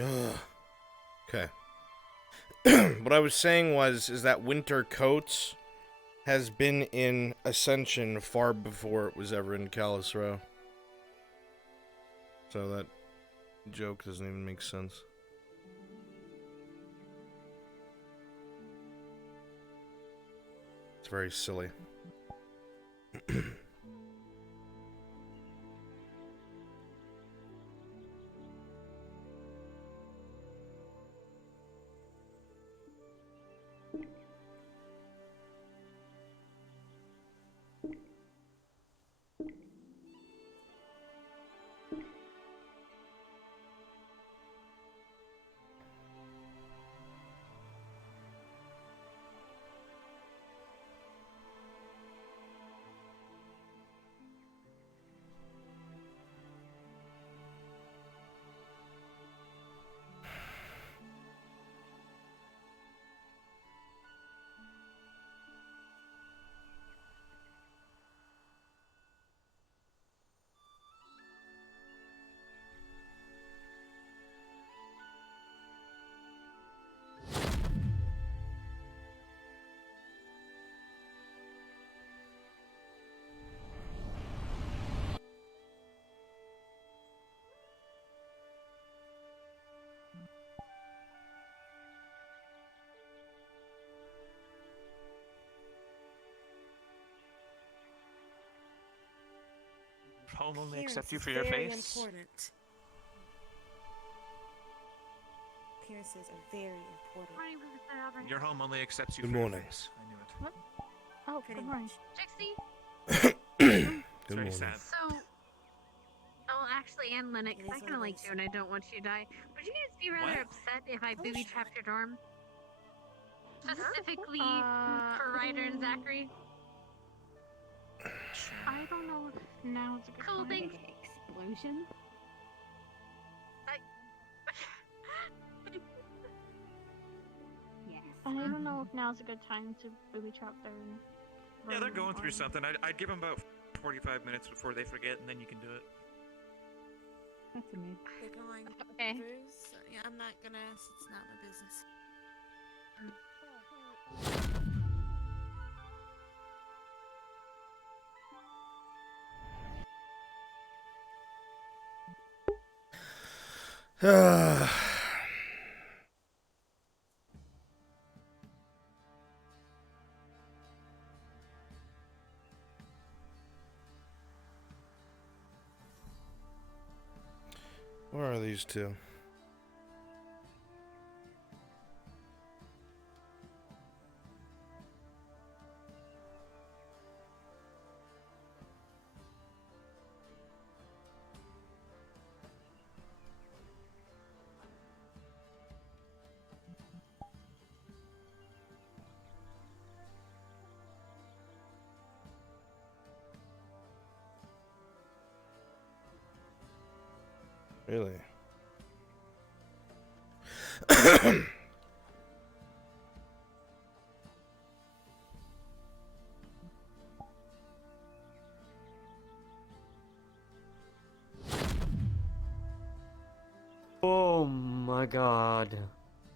Ugh. Okay. What I was saying is that winter coats has been in Ascension far before it was ever in Calisro. So that joke doesn't even make sense. It's very silly. Home only accept you for your face? Important. Appearances are very important. Your home only accepts you Good for morning. your face. I knew it. What? Oh, good morning. Trixie? Good Very morning. sad. So... Oh, actually, and Linux, I kind of like you and I don't want you to die. Would you guys be rather What? upset if I booby-trapped your dorm? Specifically for Ryder and Zachary? I don't know if now's a good Cool, time. thanks. Explosion? Yes. I don't know if now's a good time to booby trap their. Yeah, they're going room through or- something. I'd give them about 45 minutes before they forget, and then you can do it. That's a me. They're going Okay. through, yeah, I'm not gonna, it's not my business. Where are these two? Really? Oh my god.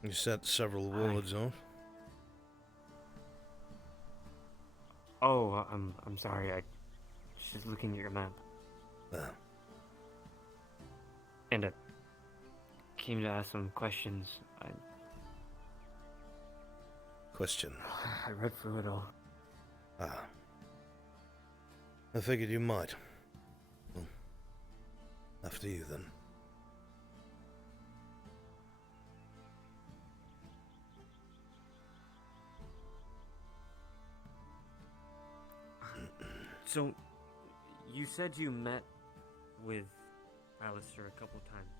You set several wards off. Oh, I'm sorry. I was just looking at your map. And I came to ask some questions. Question. I read through it all. Ah. I figured you might. Well, after you then. So, you said you met with Alistair a couple times,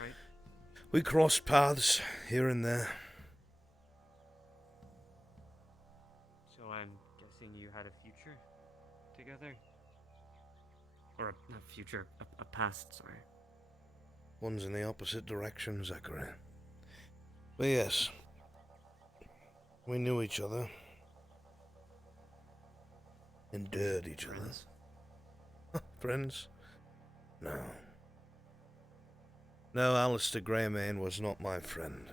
right? We crossed paths here and there. So I'm guessing you had a future together? Or not future, a past, sorry. One's in the opposite direction, Zachary. But yes, we knew each other. Endured each Friends? other. Friends? No. No, Alistair Greymane was not my friend.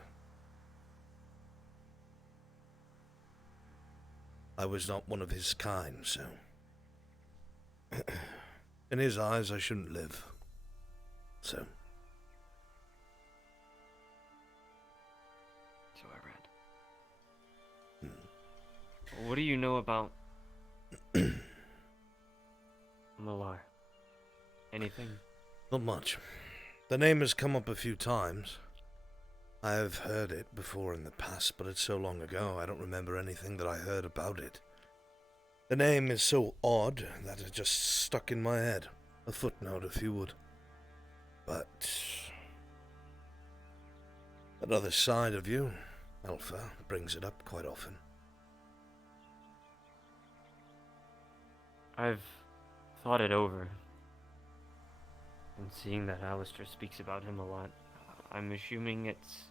I was not one of his kind, so... in his eyes, I shouldn't live. So... So I read. What do you know about Malar? Anything? Not much. The name has come up a few times. I have heard it before in the past, but it's so long ago, I don't remember anything that I heard about it. The name is so odd that it just stuck in my head. A footnote, if you would. But... that other side of you, Alpha, brings it up quite often. I've thought it over. And seeing that Alistair speaks about him a lot, I'm assuming it's...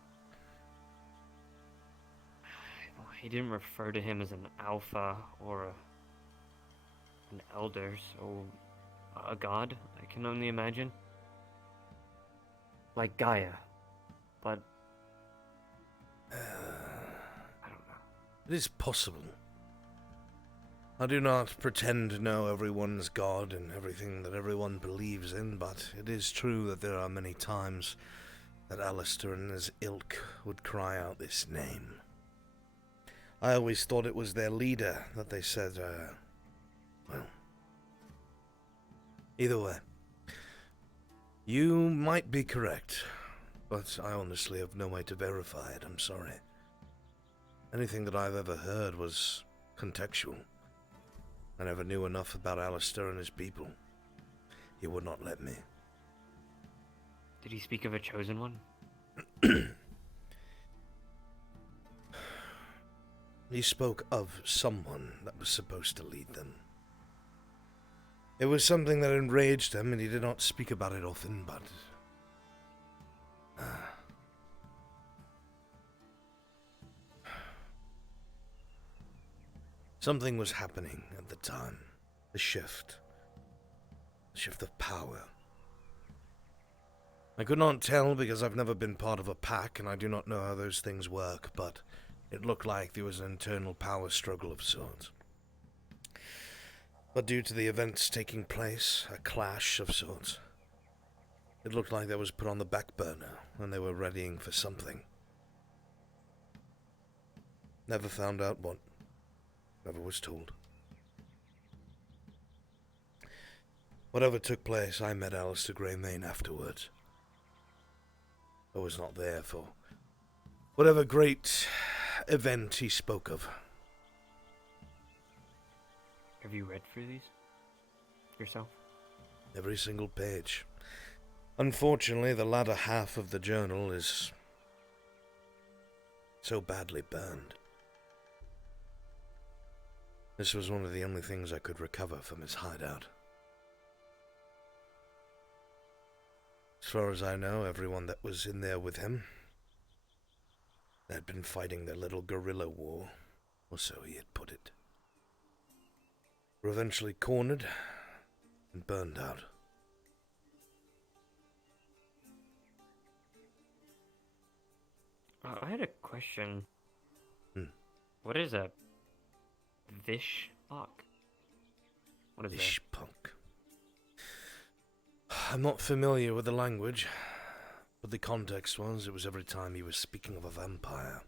He didn't refer to him as an alpha or an elder, so a god, I can only imagine. Like Gaia, but I don't know. It is possible. I do not pretend to know everyone's god and everything that everyone believes in, but it is true that there are many times that Alistair and his ilk would cry out this name. I always thought it was their leader that they said, well, either way. You might be correct, but I honestly have no way to verify it, I'm sorry. Anything that I've ever heard was contextual. I never knew enough about Alistair and his people. He would not let me. Did he speak of a chosen one? He spoke of someone that was supposed to lead them. It was something that enraged him, and he did not speak about it often, but... something was happening at the time. A shift. A shift of power. I could not tell because I've never been part of a pack, and I do not know how those things work, but it looked like there was an internal power struggle of sorts. But due to the events taking place, a clash of sorts, it looked like that was put on the back burner when they were readying for something. Never found out what. Never was told. Whatever took place, I met Alistair Greymane afterwards. I was not there for whatever great event he spoke of. Have you read through these yourself? Every single page. Unfortunately, the latter half of the journal is so badly burned. This was one of the only things I could recover from his hideout. As far as I know, everyone that was in there with him had been fighting their little guerrilla war, or so he had put it. Were eventually cornered and burned out. I had a question. What is a Vishpok? What is that? Vishpok. I'm not familiar with the language, but the context was it was every time he was speaking of a vampire.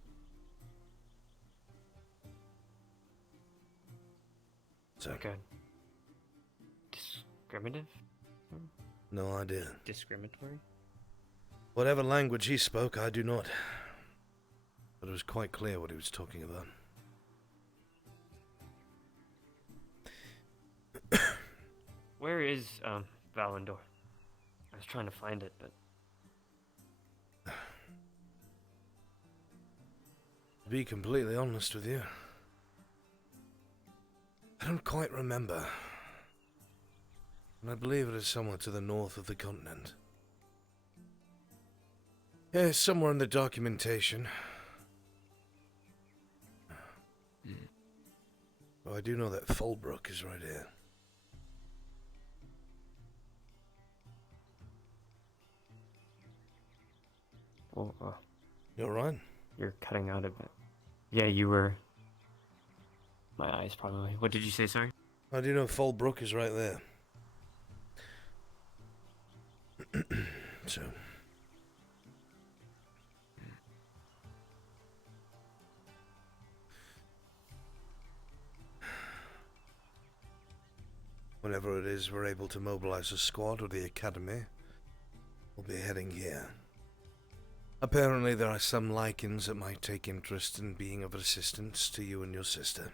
So, Like a discriminative? no idea. Discriminatory? Whatever language he spoke, I do not. But it was quite clear what he was talking about. Where is, Valendor? I was trying to find it, but... To be completely honest with you, I don't quite remember. And I believe it is somewhere to the north of the continent. Yeah, somewhere in the documentation. Oh, I do know that Fulbrook is right here. You're right. You're cutting out a bit. Yeah, you were. My eyes, probably. What did you say, sorry? How do you know Fallbrook is right there? So... Whenever it is we're able to mobilize a squad or the academy, we'll be heading here. Apparently there are some Lycans that might take interest in being of assistance to you and your sister.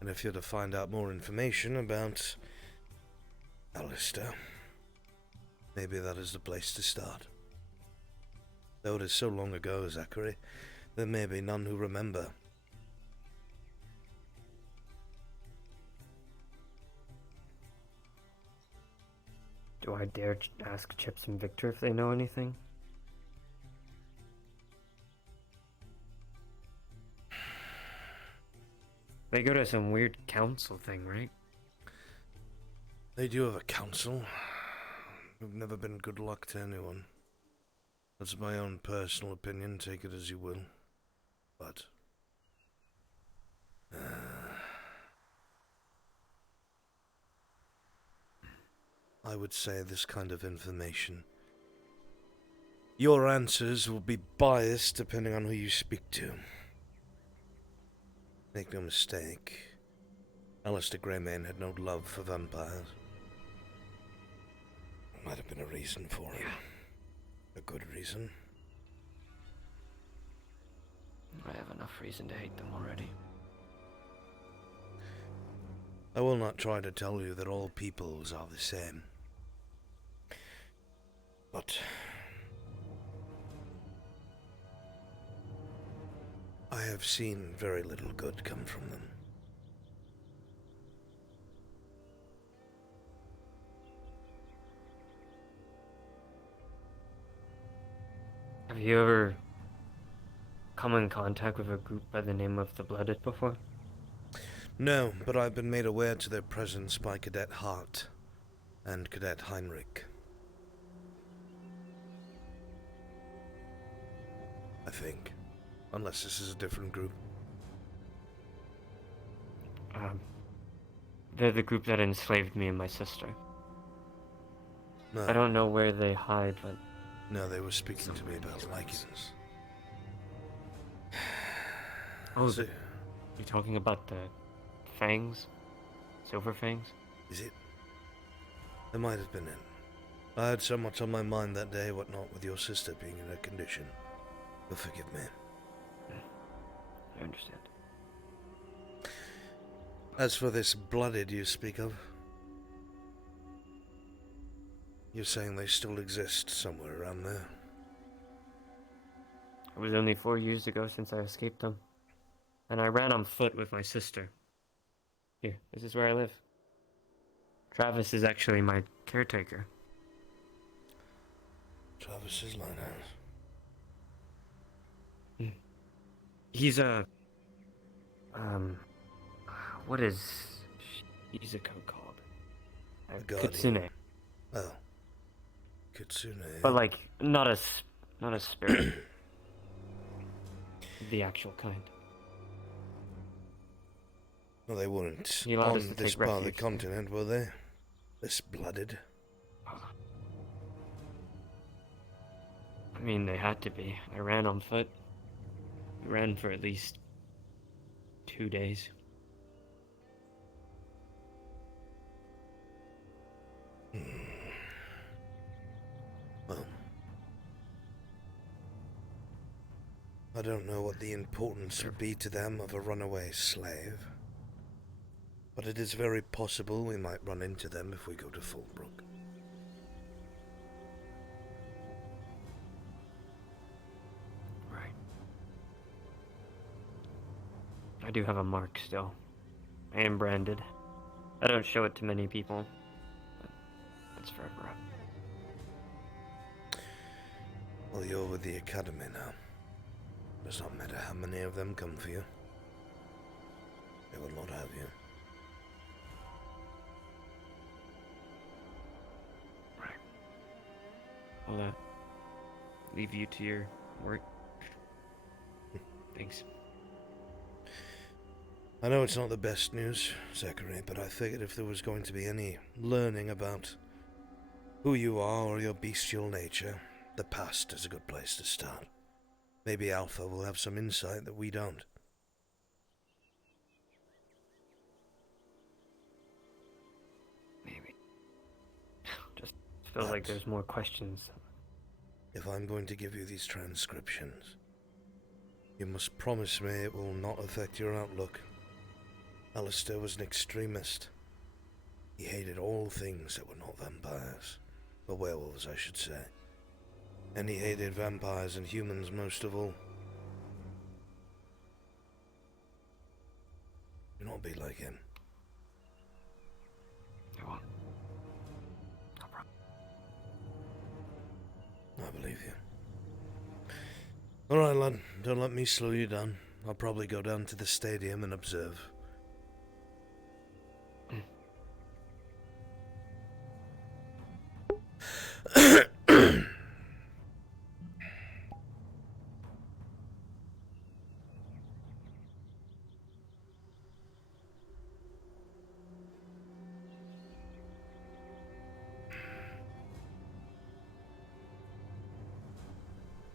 And if you're to find out more information about Alistair, maybe that is the place to start. Though it is so long ago, Zachary, there may be none who remember. Do I dare ask Chips and Victor if they know anything? They go to some weird council thing, right? They do have a council. We've never been good luck to anyone. That's my own personal opinion, take it as you will. But... I would say this kind of information. Your answers will be biased depending on who you speak to. Make no mistake, Alistair Greymane had no love for vampires. Might have been a reason for it. A good reason. I have enough reason to hate them already. I will not try to tell you that all peoples are the same. But... I have seen very little good come from them. Have you ever come in contact with a group by the name of the Blooded before? No, but I've been made aware to their presence by Cadet Hart and Cadet Heinrich. I think. Unless this is a different group. They're the group that enslaved me and my sister. No. I don't know where they hide, but... No, they were speaking to me about Lycans. Oh, So, you're talking about the fangs? Silver fangs? is it? There might have been it. I had so much on my mind that day, what not with your sister being in her condition. But forgive me. I understand. As for this Blooded you speak of, you're saying they still exist somewhere around there? It was only 4 years ago since I escaped them. And I ran on foot with my sister. Here, this is where I live. Travis is actually my caretaker. Travis's lighthouse. He's a... what is... He's a code called? A guardian. Kitsune. Oh. Kitsune. But like, not a spirit. The actual kind. Well, they weren't He allowed us on to this take part of the refuge. continent, were they? This Blooded. I mean, they had to be. I ran on foot. I ran for at least 2 days. Well, I don't know what the importance would be to them of a runaway slave, but it is very possible we might run into them if we go to Fallbrook. Right. I do have a mark still. I am branded. I don't show it to many people, but it's forever up. Well, you're with the Academy now. Does not matter how many of them come for you. They will not have you. Well, leave you to your work. Thanks. I know it's not the best news, Zachary, but I figured if there was going to be any learning about who you are or your bestial nature, the past is a good place to start. Maybe Alpha will have some insight that we don't. Maybe. Just feels like there's more questions. If I'm going to give you these transcriptions, you must promise me it will not affect your outlook. Alistair was an extremist. He hated all things that were not vampires. Or werewolves, I should say. And he hated vampires and humans most of all. Do not be like him. I won't. No problem. I believe you. Alright, lad. Don't let me slow you down. I'll probably go down to the stadium and observe.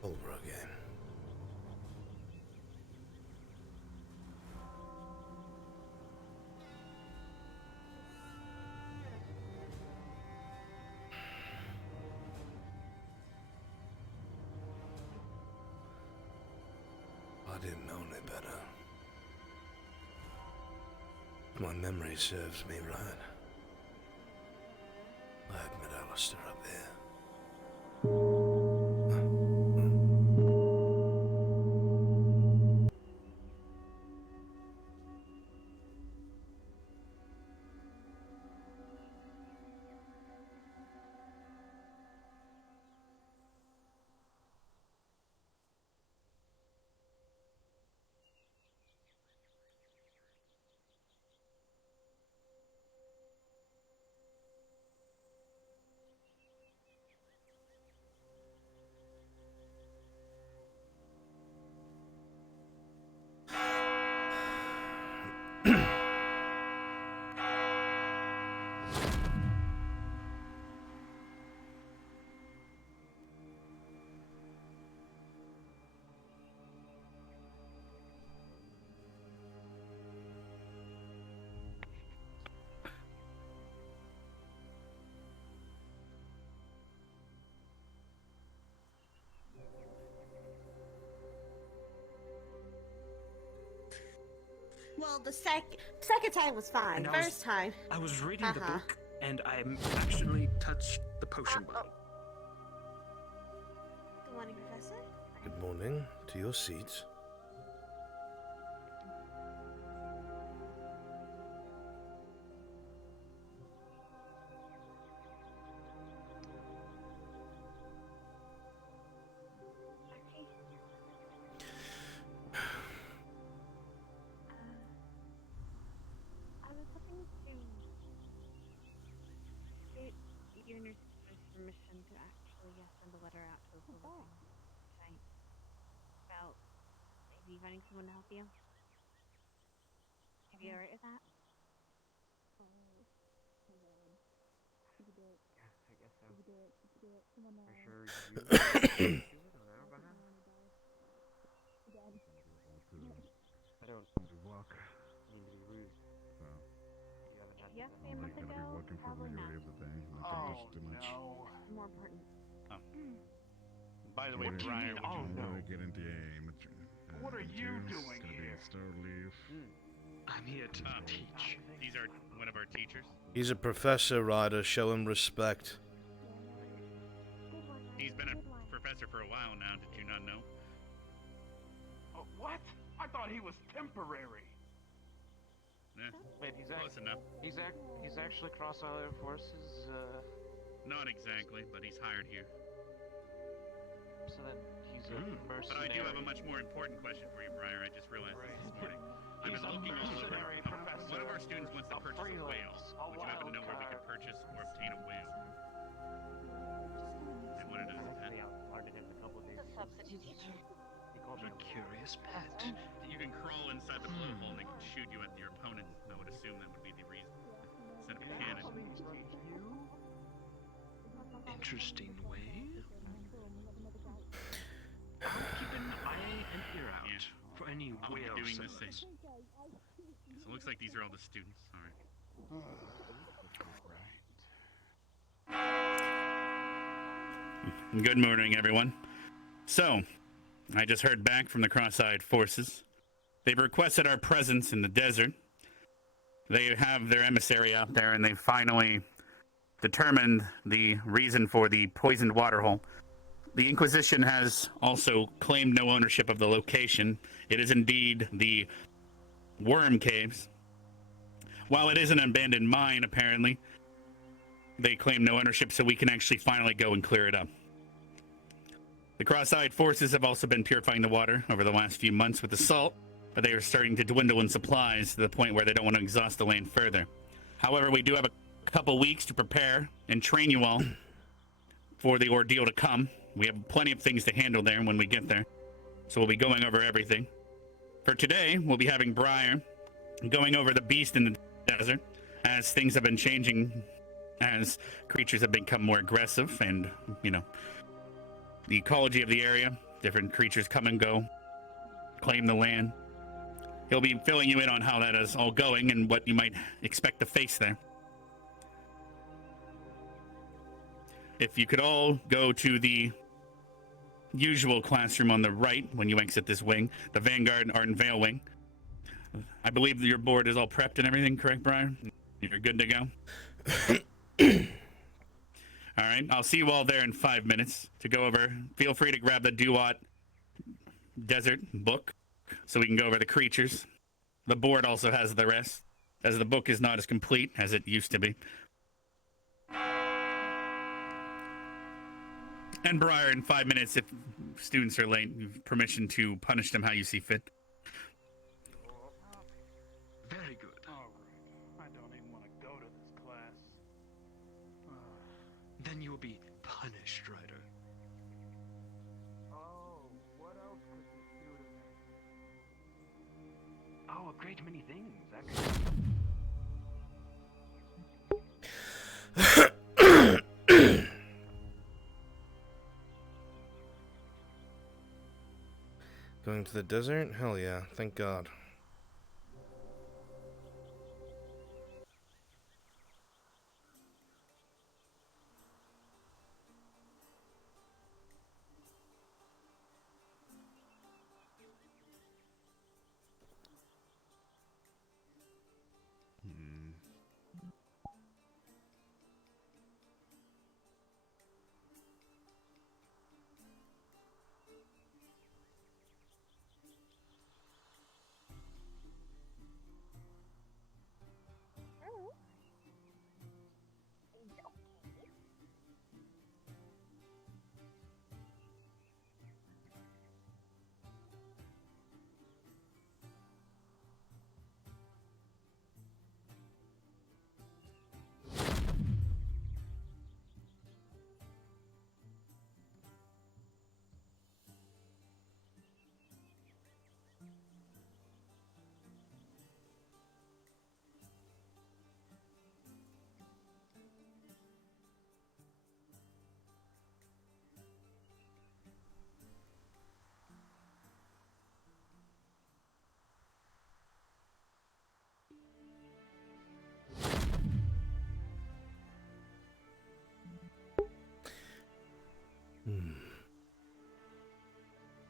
Over again. I didn't know any better. My memory serves me right. I had met Alistair up there. Well, the second time was fine. And First time. I was reading the Uh-huh. book, and I actually touched the potion button. Good morning, Professor. Good morning. To your seats. I was hoping to get your nurse's permission to actually send a letter out to the site about maybe finding someone to help you. Are you alright with that? Yeah, I guess so. For sure you I don't mean to be rude. You haven't had If you asked me a I'm month gonna be ago, working for probably the not. majority of the day. Nothing Oh, too much. no. More important. By the way, What do you Brian, mean, would you I'm know? gonna get into What are you doing It's gonna be here? a start leave. I'm here to teach. These are one of our teachers. He's a professor, Ryder. Show him respect. He's been a professor for a while now. Did you not know? What? I thought he was temporary. Wait, he's Close enough. he's actually Cross Isle Air Force's, Not exactly, but he's hired here. so then he's a mercenary. But I do have a much more important question for you, Briar. I just realized this morning. I've He's been a looking all over. mercenary professor. One of our students wants to A purchase a whale. freelance, a Would you happen to know where we wild could purchase or obtain a whale? I want to know I that. outsmarted him a couple of shoot you at your opponent, I would assume that would be the reason. Instead of a cannon. Interesting way. I'll keep an eye and ear out for any I'll be whale doing the signals. same. So it looks like these are all the students. Alright. Good morning, everyone. So, I just heard back from the Cross-Eyed Forces. They've requested our presence in the desert. They have their emissary out there, and they finally determined the reason for the poisoned waterhole. The Inquisition has also claimed no ownership of the location. It is indeed the Worm Caves. While it is an abandoned mine, apparently, they claim no ownership, so we can actually finally go and clear it up. The Cross-Eyed Forces have also been purifying the water over the last few months with the salt, but they are starting to dwindle in supplies to the point where they don't want to exhaust the land further. However, we do have a couple weeks to prepare and train you all for the ordeal to come. We have plenty of things to handle there when we get there, so we'll be going over everything. For today, we'll be having Briar going over the beast in the desert, as things have been changing, as creatures have become more aggressive, and, you know, the ecology of the area, different creatures come and go, claim the land. He'll be filling you in on how that is all going and what you might expect to face there. If you could all go to the usual classroom on the right when you exit this wing, the Vanguard Art and Veil wing. I believe your board is all prepped and everything, correct, Brian? You're good to go? All right, I'll see you all there in 5 minutes to go over. Feel free to grab the Duat Desert book so we can go over the creatures. The board also has the rest, as the book is not as complete as it used to be. And Briar, in 5 minutes, if students are late, you have permission to punish them how you see fit. Very good. Alright. I don't even want to go to this class. Then you will be punished, Ryder. Oh, what else could you do to me? Oh, a great many things, actually. Going to the desert? Hell yeah, thank God.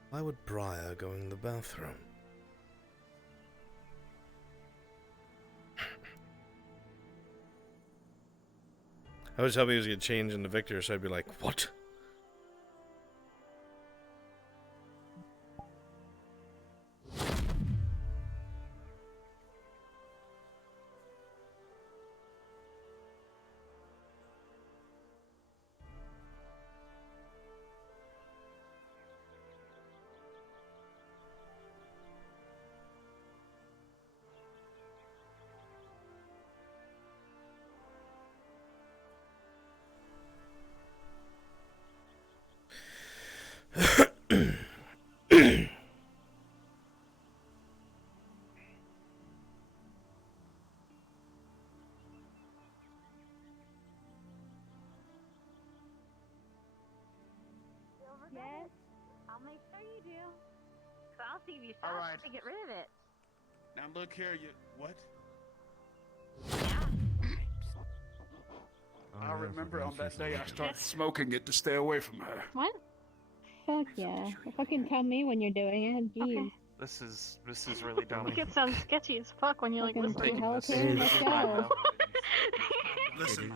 Why would Briar go in the bathroom? I was hoping he was going to change into Victor, so I'd be like, what? I'll make sure you do. So I'll give you All shots right. to get rid of it. Now look here, you what? I remember on that day I started smoking it to stay away from her. What? Fuck yeah. Fucking tell me when you're doing it. Jeez. Okay. This is really dumb. It sounds sketchy as fuck when you're like Fucking listening. hell this. to let's go. Listen,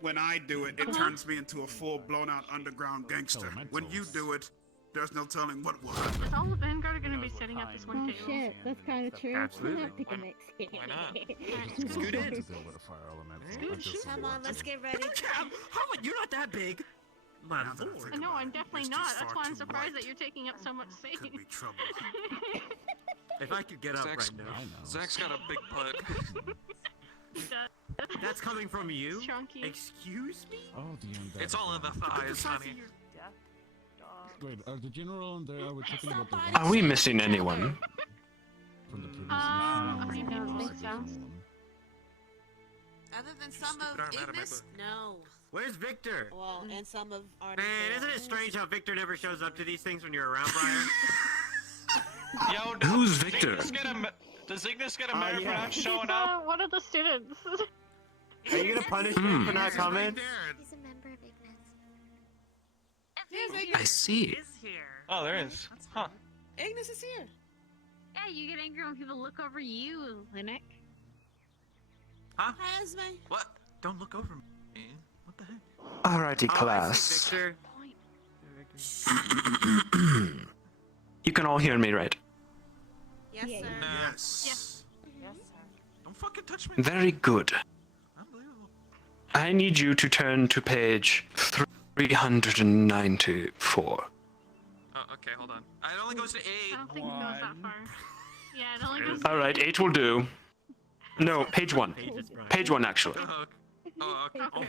when I do it, it turns me into a full blown out underground gangster. When you do it, there's no telling what will happen. Is all the Vanguard are gonna be setting up this one Oh table? shit, that's kind of true. Absolutely. We're not picking mix. Why not? Scoot in. Come on, let's get ready. You're not that big. My Now that I lord. think No, about I'm it, definitely it's not. just That's far why I'm too surprised white. that you're taking up so much space. Could be trouble. If I could get up Zach's, right now. Zach's got a big butt. That's coming from you? Chunky. Excuse me? Oh, the undead. It's all in the thighs, honey. Wait, are the general and the we're talking about the Are Are we missing anyone? from the previous I mission? don't think so. Other than some Stupid of arm out of my Ignis? book. No. Where's Victor? Well, and some of Artemis. Man, isn't it strange how Victor never shows up to these things when you're around, Brian? Yo, Who's Victor? Does Ignis get a merit for not showing up? One of the students. Are you gonna punish me for not coming? He's a member of Ignis. Here's I see. Oh, there is. Huh. Ignis is here. Yeah, you get angry when people look over you, Linux. Huh? Hi, Esme. What? Don't look over me. What the heck? Alrighty, Oh, I class. see Victor. You can all hear me, right? Yes, Yeah. sir. Yes. Yes, sir. Don't fucking touch me. Very good. Unbelievable. I need you to turn to page 394. Oh, okay, hold on. It only goes to 8. I don't think it goes that far. Yeah, it only goes. Alright, 8 will do. No, page 1. Pages, Brian. Page 1, actually. Oh, okay. Oh,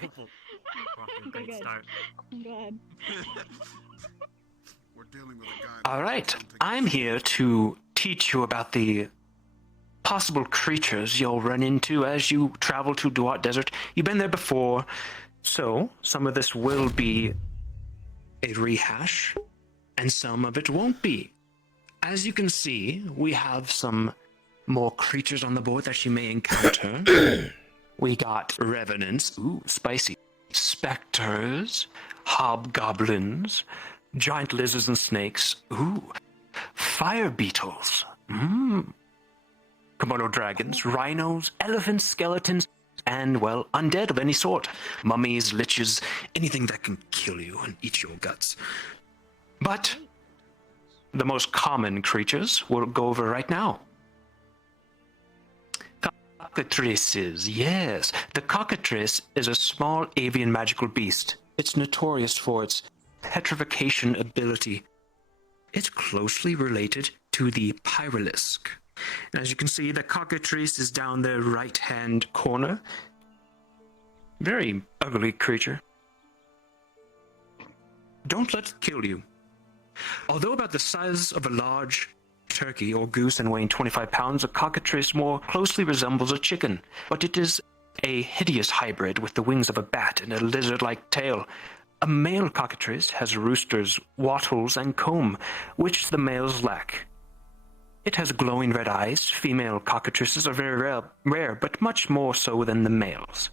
great Good. start. I'm glad. We're dealing with a guy. Alright, I'm here to teach you about the possible creatures you'll run into as you travel to Duat Desert. You've been there before, so some of this will be a rehash, and some of it won't be. As you can see, we have some more creatures on the board that you may encounter. We got revenants, ooh, spicy, specters, hobgoblins, giant lizards and snakes, ooh, fire beetles, Komodo dragons, rhinos, elephants, skeletons, and, well, undead of any sort. Mummies, liches, anything that can kill you and eat your guts. But the most common creatures we'll go over right now. Cockatrices, yes. The cockatrice is a small avian magical beast. It's notorious for its petrification ability. It's closely related to the pyralisk. And as you can see, the cockatrice is down the right-hand corner. Very ugly creature. Don't let it kill you. Although about the size of a large turkey or goose and weighing 25 pounds, a cockatrice more closely resembles a chicken, but it is a hideous hybrid with the wings of a bat and a lizard-like tail. A male cockatrice has roosters, wattles, and comb, which the males lack. It has glowing red eyes. Female cockatrices are very rare, but much more so than the males.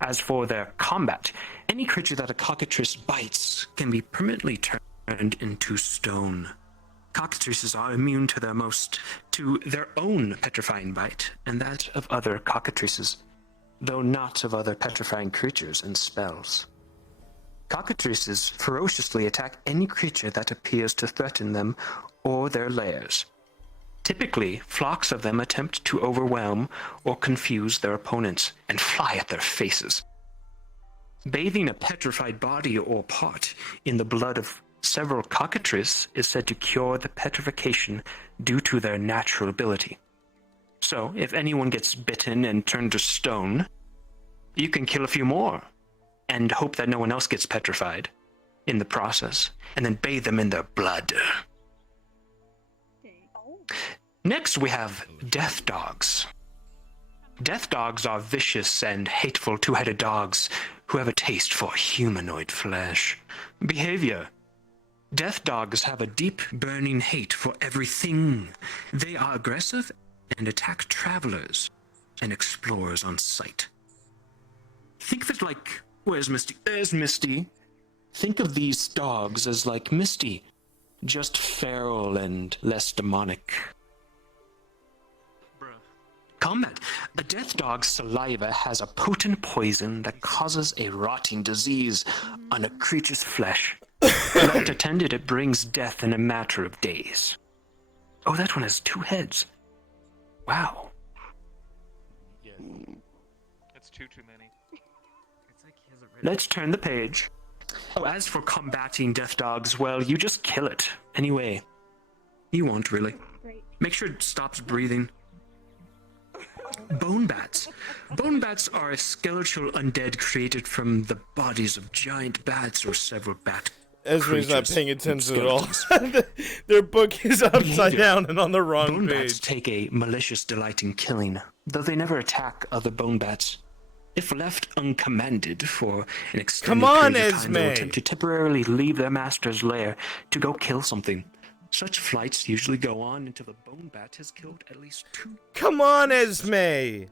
As for their combat, any creature that a cockatrice bites can be permanently turned into stone. Cockatrices are immune to their own petrifying bite and that of other cockatrices, though not of other petrifying creatures and spells. Cockatrices ferociously attack any creature that appears to threaten them or their lairs. Typically, flocks of them attempt to overwhelm or confuse their opponents and fly at their faces. Bathing a petrified body or part in the blood of several cockatrices is said to cure the petrification due to their natural ability. So, if anyone gets bitten and turned to stone, you can kill a few more and hope that no one else gets petrified in the process, and then bathe them in their blood. Next, we have death dogs. Death dogs are vicious and hateful two-headed dogs who have a taste for humanoid flesh. Behavior: Death dogs have a deep, burning hate for everything. They are aggressive and attack travelers and explorers on sight. Think of it like, where's Misty? There's Misty. Think of these dogs as like Misty, just feral and less demonic. Combat. A death dog's saliva has a potent poison that causes a rotting disease on a creature's flesh. Left attended, it brings death in a matter of days. Oh, that one has 2 heads. Wow. That's too many. Let's turn the page. Oh, as for combating death dogs, well, you just kill it. Anyway, you won't really. Make sure it stops breathing. Bone bats. Bone bats are a skeletal undead created from the bodies of giant bats or several bat Esme's not creatures paying with attention at all. skeletons. Their book is upside Behavior. down and on the wrong Bone page. bats take a malicious delight in killing, though they never attack other bone bats. If left uncommanded for an extended Come on, period of time, they'll Esme! attempt to temporarily leave their master's lair to go kill something. Such flights usually go on until the bone bat has killed at least 2. Come on, Esme!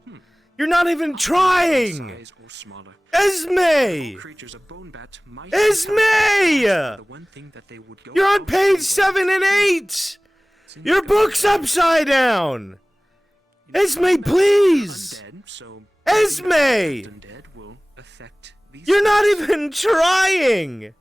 You're not even trying! Size or smaller. Esme! Creatures of bone bat might Esme! the one thing that they would go You're on out page of 7 and 8! Your book's upside down! Esme, please! undead, so Esme! undead will affect these You're not even trying!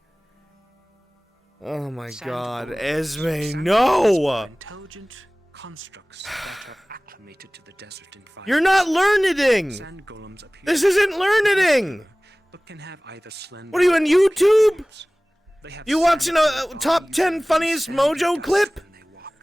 Oh my Sand god, golems. Esme, Sand no! golems are intelligent constructs that are acclimated to the desert environment. You're not learning! Sand golems appear This isn't learning! but can have either slender What are you on or YouTube? shapes. They have You watching sand a top bodies 10 and funniest sand Mojo dust clip? when they walk.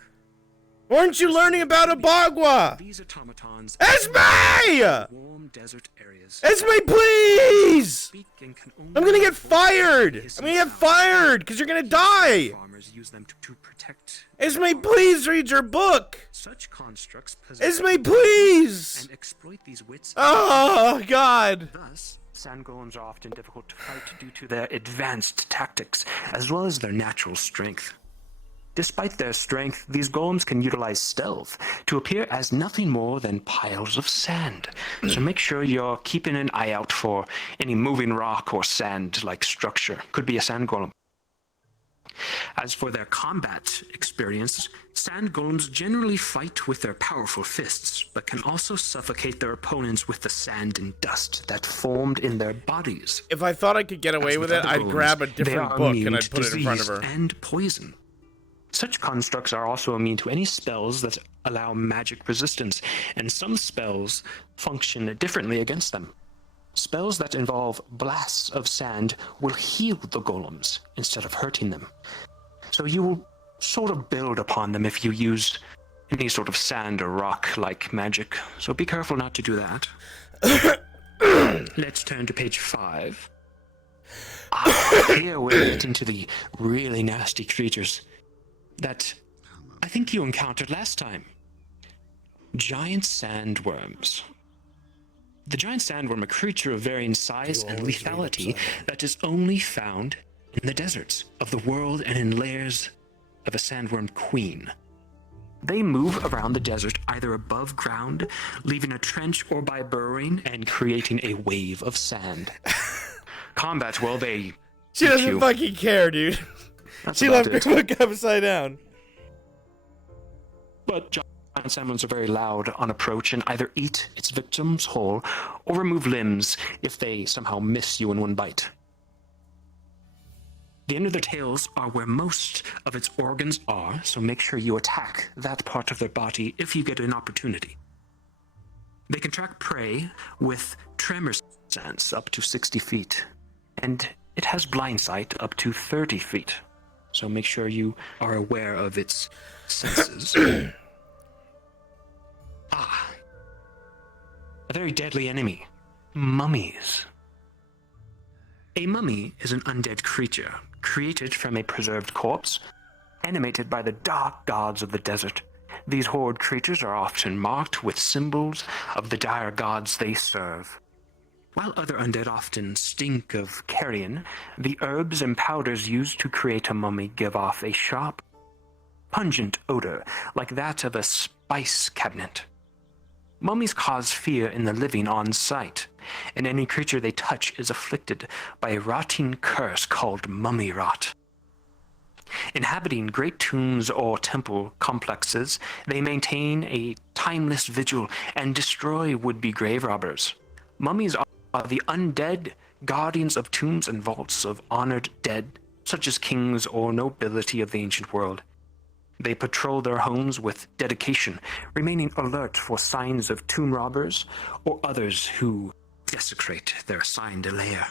Weren't you learning about a Bagua? These automatons Esme! warm desert areas. Esme, please! Speak and can only I'm gonna get voice fired! hissing I'm gonna get sounds. fired, because you're gonna die! Farmers use them to protect. Esme, please read your book! Such constructs possess Esme, please! and exploit these wits. Oh, God! Thus, sand golems are often difficult to fight due to their advanced tactics, as well as their natural strength. Despite their strength, these golems can utilize stealth to appear as nothing more than piles of sand. So make sure you're keeping an eye out for any moving rock or sand-like structure. Could be a sand golem. As for their combat experience, sand golems generally fight with their powerful fists, but can also suffocate their opponents with the sand and dust that formed in their bodies. If I thought I could get away As with with it, other I'd golems, grab a they different are book immune and I'd to put it in front of disease her. and poison. Such constructs are also immune to any spells that allow magic resistance, and some spells function differently against them. Spells that involve blasts of sand will heal the golems instead of hurting them. So you will sort of build upon them if you use any sort of sand or rock-like magic. So be careful not to do that. Let's turn to page 5. Here we're getting to the really nasty creatures that I think you encountered last time. Giant sandworms. The giant sandworm, a creature of varying size and lethality that is only found in the deserts of the world and in lairs of a sandworm queen. They move around the desert either above ground, leaving a trench, or by burrowing and creating a wave of sand. Combat, well, they She eat doesn't you. fucking care, dude. That's She about left her it. book upside down. But giant salmons are very loud on approach and either eat its victims whole or remove limbs if they somehow miss you in one bite. The end of their tails are where most of its organs are, so make sure you attack that part of their body if you get an opportunity. They can track prey with tremor sense up to 60 feet, and it has blind sight up to 30 feet, so make sure you are aware of its senses. A very deadly enemy. Mummies. A mummy is an undead creature, created from a preserved corpse, animated by the dark gods of the desert. These horde creatures are often marked with symbols of the dire gods they serve. While other undead often stink of carrion, the herbs and powders used to create a mummy give off a sharp, pungent odor like that of a spice cabinet. Mummies cause fear in the living on sight, and any creature they touch is afflicted by a rotting curse called mummy rot. Inhabiting great tombs or temple complexes, they maintain a timeless vigil and destroy would-be grave robbers. Mummies are the undead guardians of tombs and vaults of honored dead, such as kings or nobility of the ancient world. They patrol their homes with dedication, remaining alert for signs of tomb robbers or others who desecrate their assigned lair.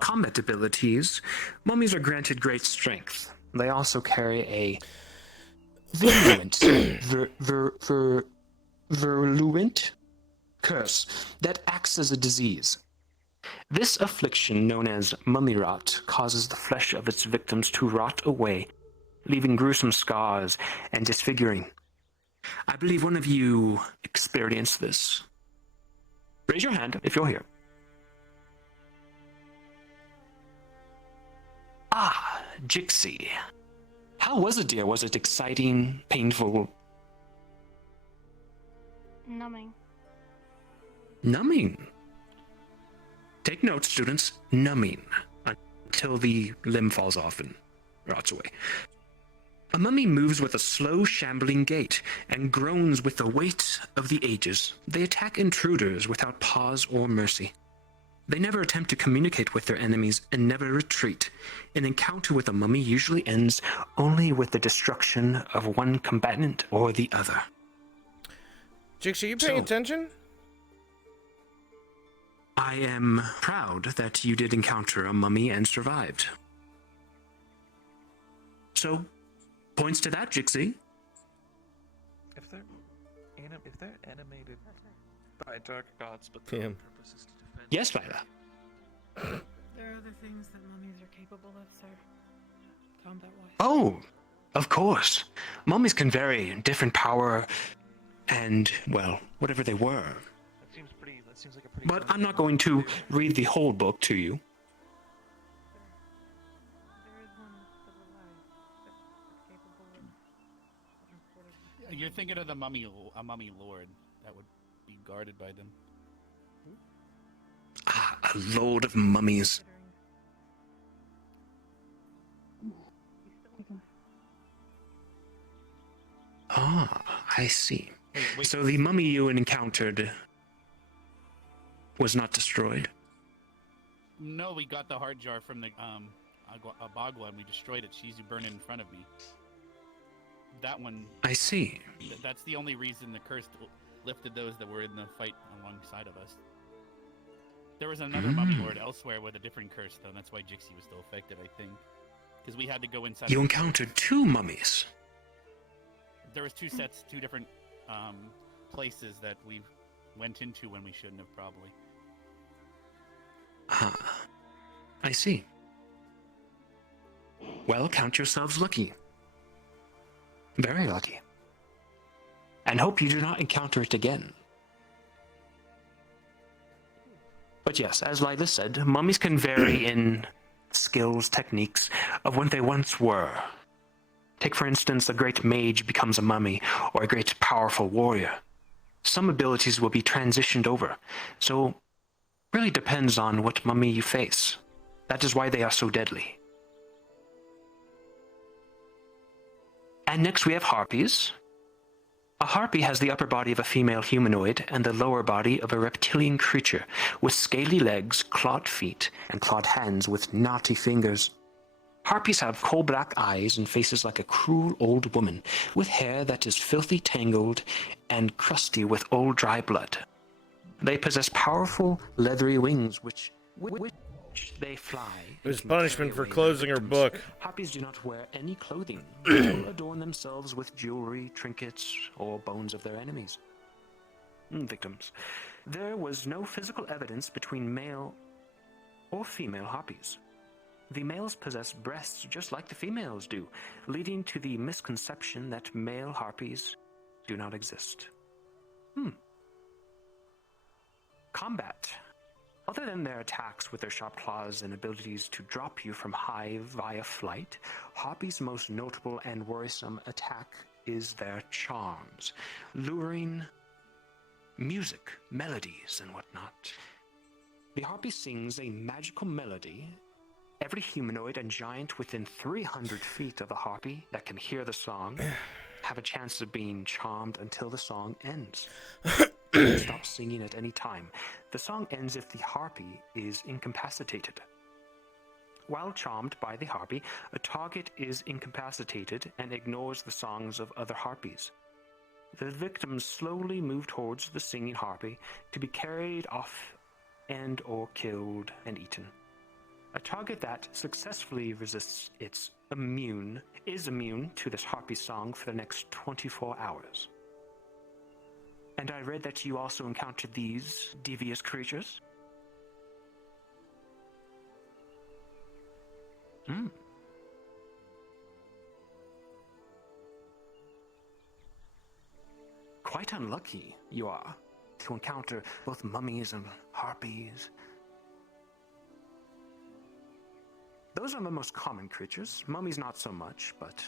Combat abilities. Mummies are granted great strength. They also carry a virulent, virulent curse that acts as a disease. This affliction, known as mummy rot, causes the flesh of its victims to rot away, leaving gruesome scars and disfiguring. I believe one of you experienced this. Raise your hand if you're here. Ah, Jixie. How was it, dear? Was it exciting, painful? Numbing. Numbing. Take note, students. Numbing. Until the limb falls off and rots away. A mummy moves with a slow, shambling gait and groans with the weight of the ages. They attack intruders without pause or mercy. They never attempt to communicate with their enemies and never retreat. An encounter with a mummy usually ends only with the destruction of one combatant or the other. Jix, are you paying attention? I am proud that you did encounter a mummy and survived. So, points to that, Jixie. If they're animated by dark gods, but Yeah. their purpose is to defend. Yes, Viola. There are other things that mummies are capable of, sir. Combat-wise. Oh, of course. Mummies can vary in different power and, well, whatever they were. That seems like a pretty. But I'm not going to read the whole book to you. There is one still alive that's capable of some sort of... You're thinking of the mummy, a mummy lord that would be guarded by them. Ah, a lord of mummies. Ah, I see. Wait. So the mummy you encountered was not destroyed? No, we got the heart jar from the Abagua and we destroyed it. She's burned in front of me. That one. I see. That's the only reason the curse lifted those that were in the fight alongside of us. There was another mummy lord elsewhere with a different curse, though. And that's why Jixie was still effective, I think, because we had to go inside. You encountered two mummies. There was two sets, two different places that we went into when we shouldn't have, probably. Ah, I see. Well, count yourselves lucky. Very lucky. And hope you do not encounter it again. But yes, as Lila said, mummies can vary in skills, techniques of what they once were. Take, for instance, a great mage becomes a mummy, or a great powerful warrior. Some abilities will be transitioned over, so really depends on what mummy you face. That is why they are so deadly. And next we have harpies. A harpy has the upper body of a female humanoid and the lower body of a reptilian creature with scaly legs, clawed feet, and clawed hands with knotty fingers. Harpies have coal-black eyes and faces like a cruel old woman, with hair that is filthy tangled and crusty with old dry blood. They possess powerful, leathery wings, which they fly. It was punishment for closing her book. Harpies do not wear any clothing, or adorn themselves with jewelry, trinkets, or bones of their enemies. Victims. There was no physical evidence between male or female harpies. The males possess breasts just like the females do, leading to the misconception that male harpies do not exist. Combat. Other than their attacks with their sharp claws and abilities to drop you from high via flight, Harpy's most notable and worrisome attack is their charms, luring music, melodies, and whatnot. The Harpy sings a magical melody. Every humanoid and giant within 300 feet of the Harpy that can hear the song have a chance of being charmed until the song ends. Stop singing at any time. The song ends if the Harpy is incapacitated. While charmed by the Harpy, a target is incapacitated and ignores the songs of other Harpies. The victims slowly move towards the singing Harpy to be carried off and or killed and eaten. A target that successfully resists is immune to this Harpy song for the next 24 hours. And I read that you also encountered these devious creatures. Quite unlucky you are to encounter both mummies and harpies. Those are the most common creatures. Mummies not so much, but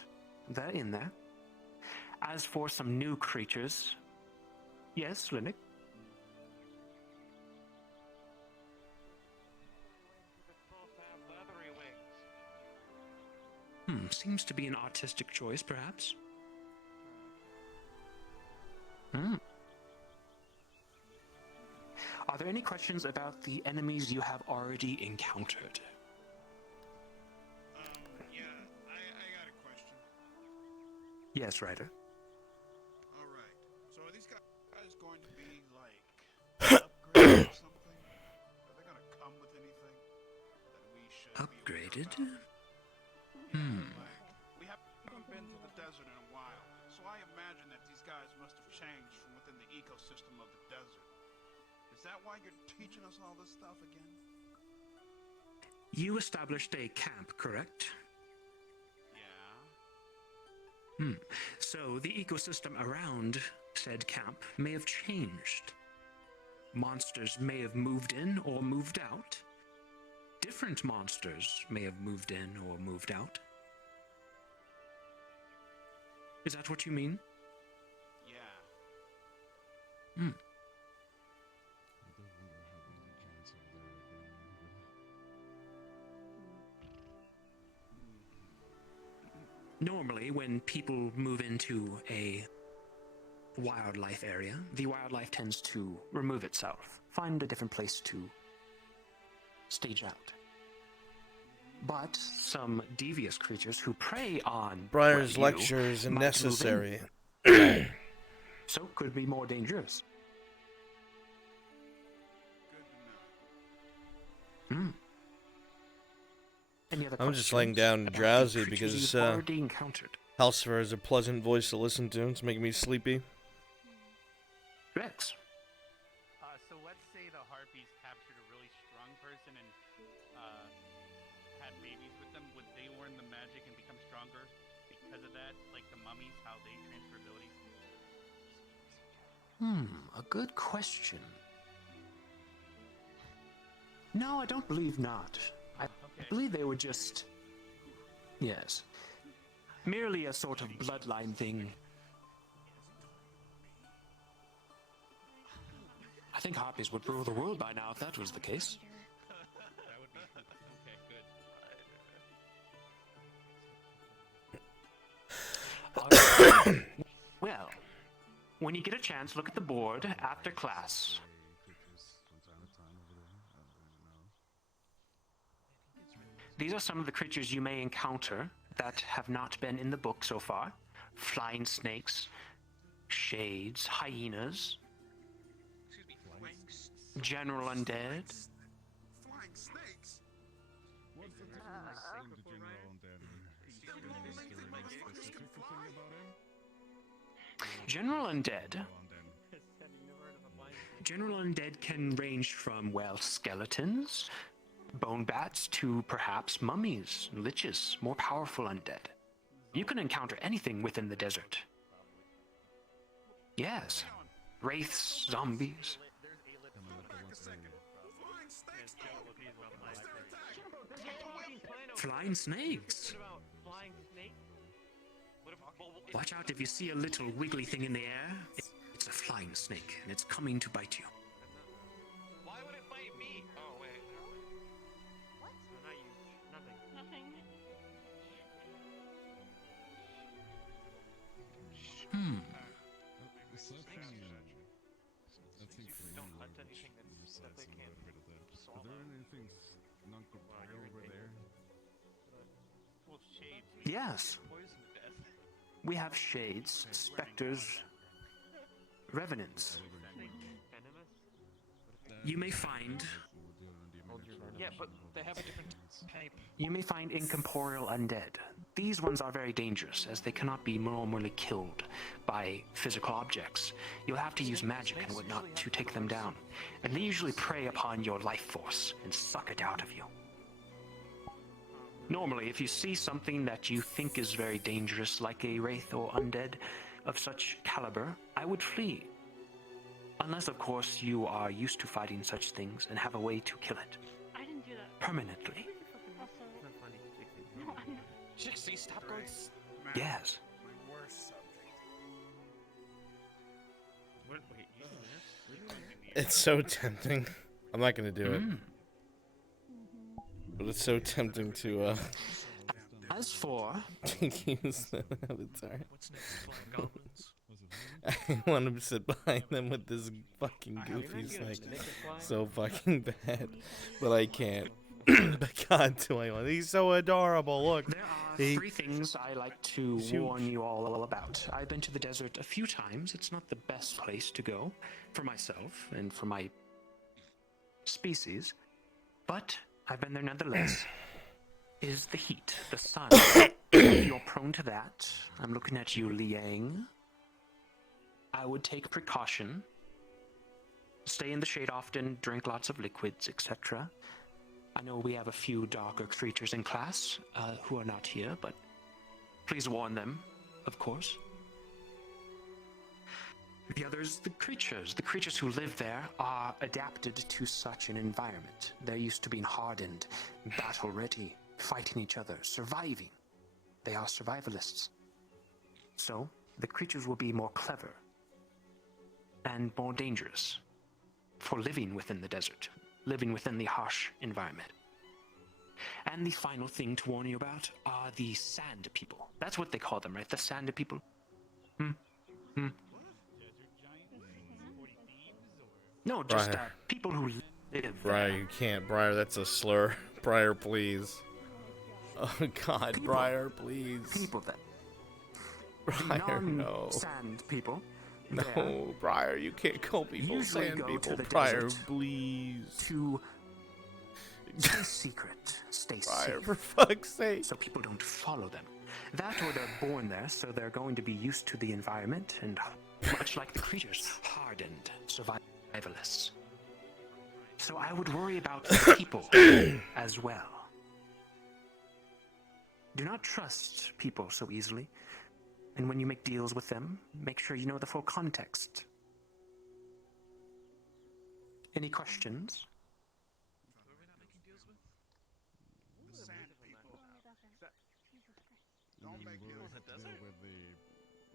they're in there. As for some new creatures, yes, Linux? Seems to be an artistic choice, perhaps. Are there any questions about the enemies you have already encountered? Yeah, I got a question. Yes, Ryder. All right. So are these guys going to be like upgraded or something? Are they going to come with anything that we should Upgraded? be aware about? We haven't been to the desert in a while, so I imagine that these guys must have changed from within the ecosystem of the desert. Is that why you're teaching us all this stuff again? You established a camp, correct? Yeah. So the ecosystem around said camp may have changed. Monsters may have moved in or moved out. Different monsters may have moved in or moved out. Is that what you mean? Yeah. Normally, when people move into a wildlife area, the wildlife tends to remove itself, find a different place to stage out. But some devious creatures who prey on Briar's you lecture isn't might necessary. move in. So could be more dangerous. Any other I'm just questions laying down about the drowsy creatures because you've already encountered? Halcifer has a pleasant voice to listen to. It's making me sleepy. Rex. So let's say the harpies captured a really strong person and had babies with them. Would they learn the magic and become stronger because of that? Like the mummies, how they transfer abilities? A good question. No, I don't believe not. I believe they were just... Yes. Merely a sort of bloodline thing. I think harpies would rule the world by now if that was the case. That would be okay, good. Well, when you get a chance, look at the board after class. These are some of the creatures you may encounter that have not been in the book so far. Flying snakes, shades, hyenas, general undead. Flying snakes? General undead. General undead can range from, well, skeletons, bone bats, to perhaps mummies, liches, more powerful undead. You can encounter anything within the desert. Yes. Wraiths, zombies. Flying snakes. Watch out if you see a little wiggly thing in the air. It's a flying snake, and it's coming to bite you. Why would it bite me? Oh, wait. What? No, not you. Nothing. Nothing. Don't hunt anything that they can't swallow. Are there anything non-compliant over there? Well, shades. Yes, Poison to death. we have shades, specters, revenants. Venomous? You may find Yeah, but they have a different type. You may find incorporeal undead. These ones are very dangerous, as they cannot be normally killed by physical objects. You'll have to use magic and whatnot to take them down, and they usually prey upon your life force and suck it out of you. Normally, if you see something that you think is very dangerous, like a wraith or undead of such caliber, I would flee. Unless, of course, you are used to fighting such things and have a way to kill it I didn't do that. permanently. Also, Not funny, Jixie. no, I'm not. Jixie, stop going. Yes. My worst subject. What? Wait, you do this? We're doing it in the It's so tempting. I'm not gonna do it, Mm. but it's so tempting to As for use the avatar. What's next? Flying goblins? I want to sit behind them with this fucking goofy snake. So fucking bad, but I can't. But God, do I want? He's so adorable. Look, There are He- three things I like to He's huge. warn you all about. I've been to the desert a few times. It's not the best place to go for myself and for my species, but I've been there nonetheless. Is the heat, the sun. You're prone to that. I'm looking at you, Liang. I would take precaution. Stay in the shade often, drink lots of liquids, etc. I know we have a few darker creatures in class who are not here, but please warn them, of course. The others, the creatures who live there are adapted to such an environment. They're used to being hardened, battle ready, fighting each other, surviving. They are survivalists. So, the creatures will be more clever and more dangerous for living within the desert, living within the harsh environment. And the final thing to warn you about are the sand people. That's what they call them, right? The sand people? No, just Briar. people who live Briar, there. you can't. Briar, that's a slur. Briar, please. Oh God, People. Briar, please. People that Briar, no. non-sand people. there No, Briar, you can't call people usually sand go to people. the Briar, desert please. to stay secret, stay Briar, safe, for fuck's sake. so people don't follow them. That or they're born there, so they're going to be used to the environment and, much like the creatures, hardened survivalists. So I would worry about the people as well. Do not trust people so easily, and when you make deals with them, make sure you know the full context. Any questions? Who are we not making deals with? The sand people. Don't make We'll deals in the desert? with the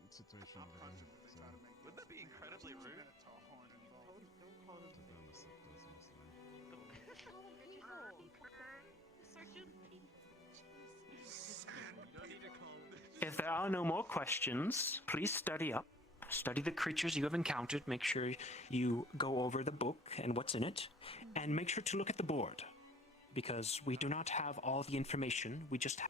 situation I'll there, punch him if they try to make so- Wouldn't that be incredibly rude? Minotaur horn involved. Don't call them To them, this mostly. If there are no more questions, please study up. Study the creatures you have encountered. Make sure you go over the book and what's in it. And make sure to look at the board. Because we do not have all the information. We just have.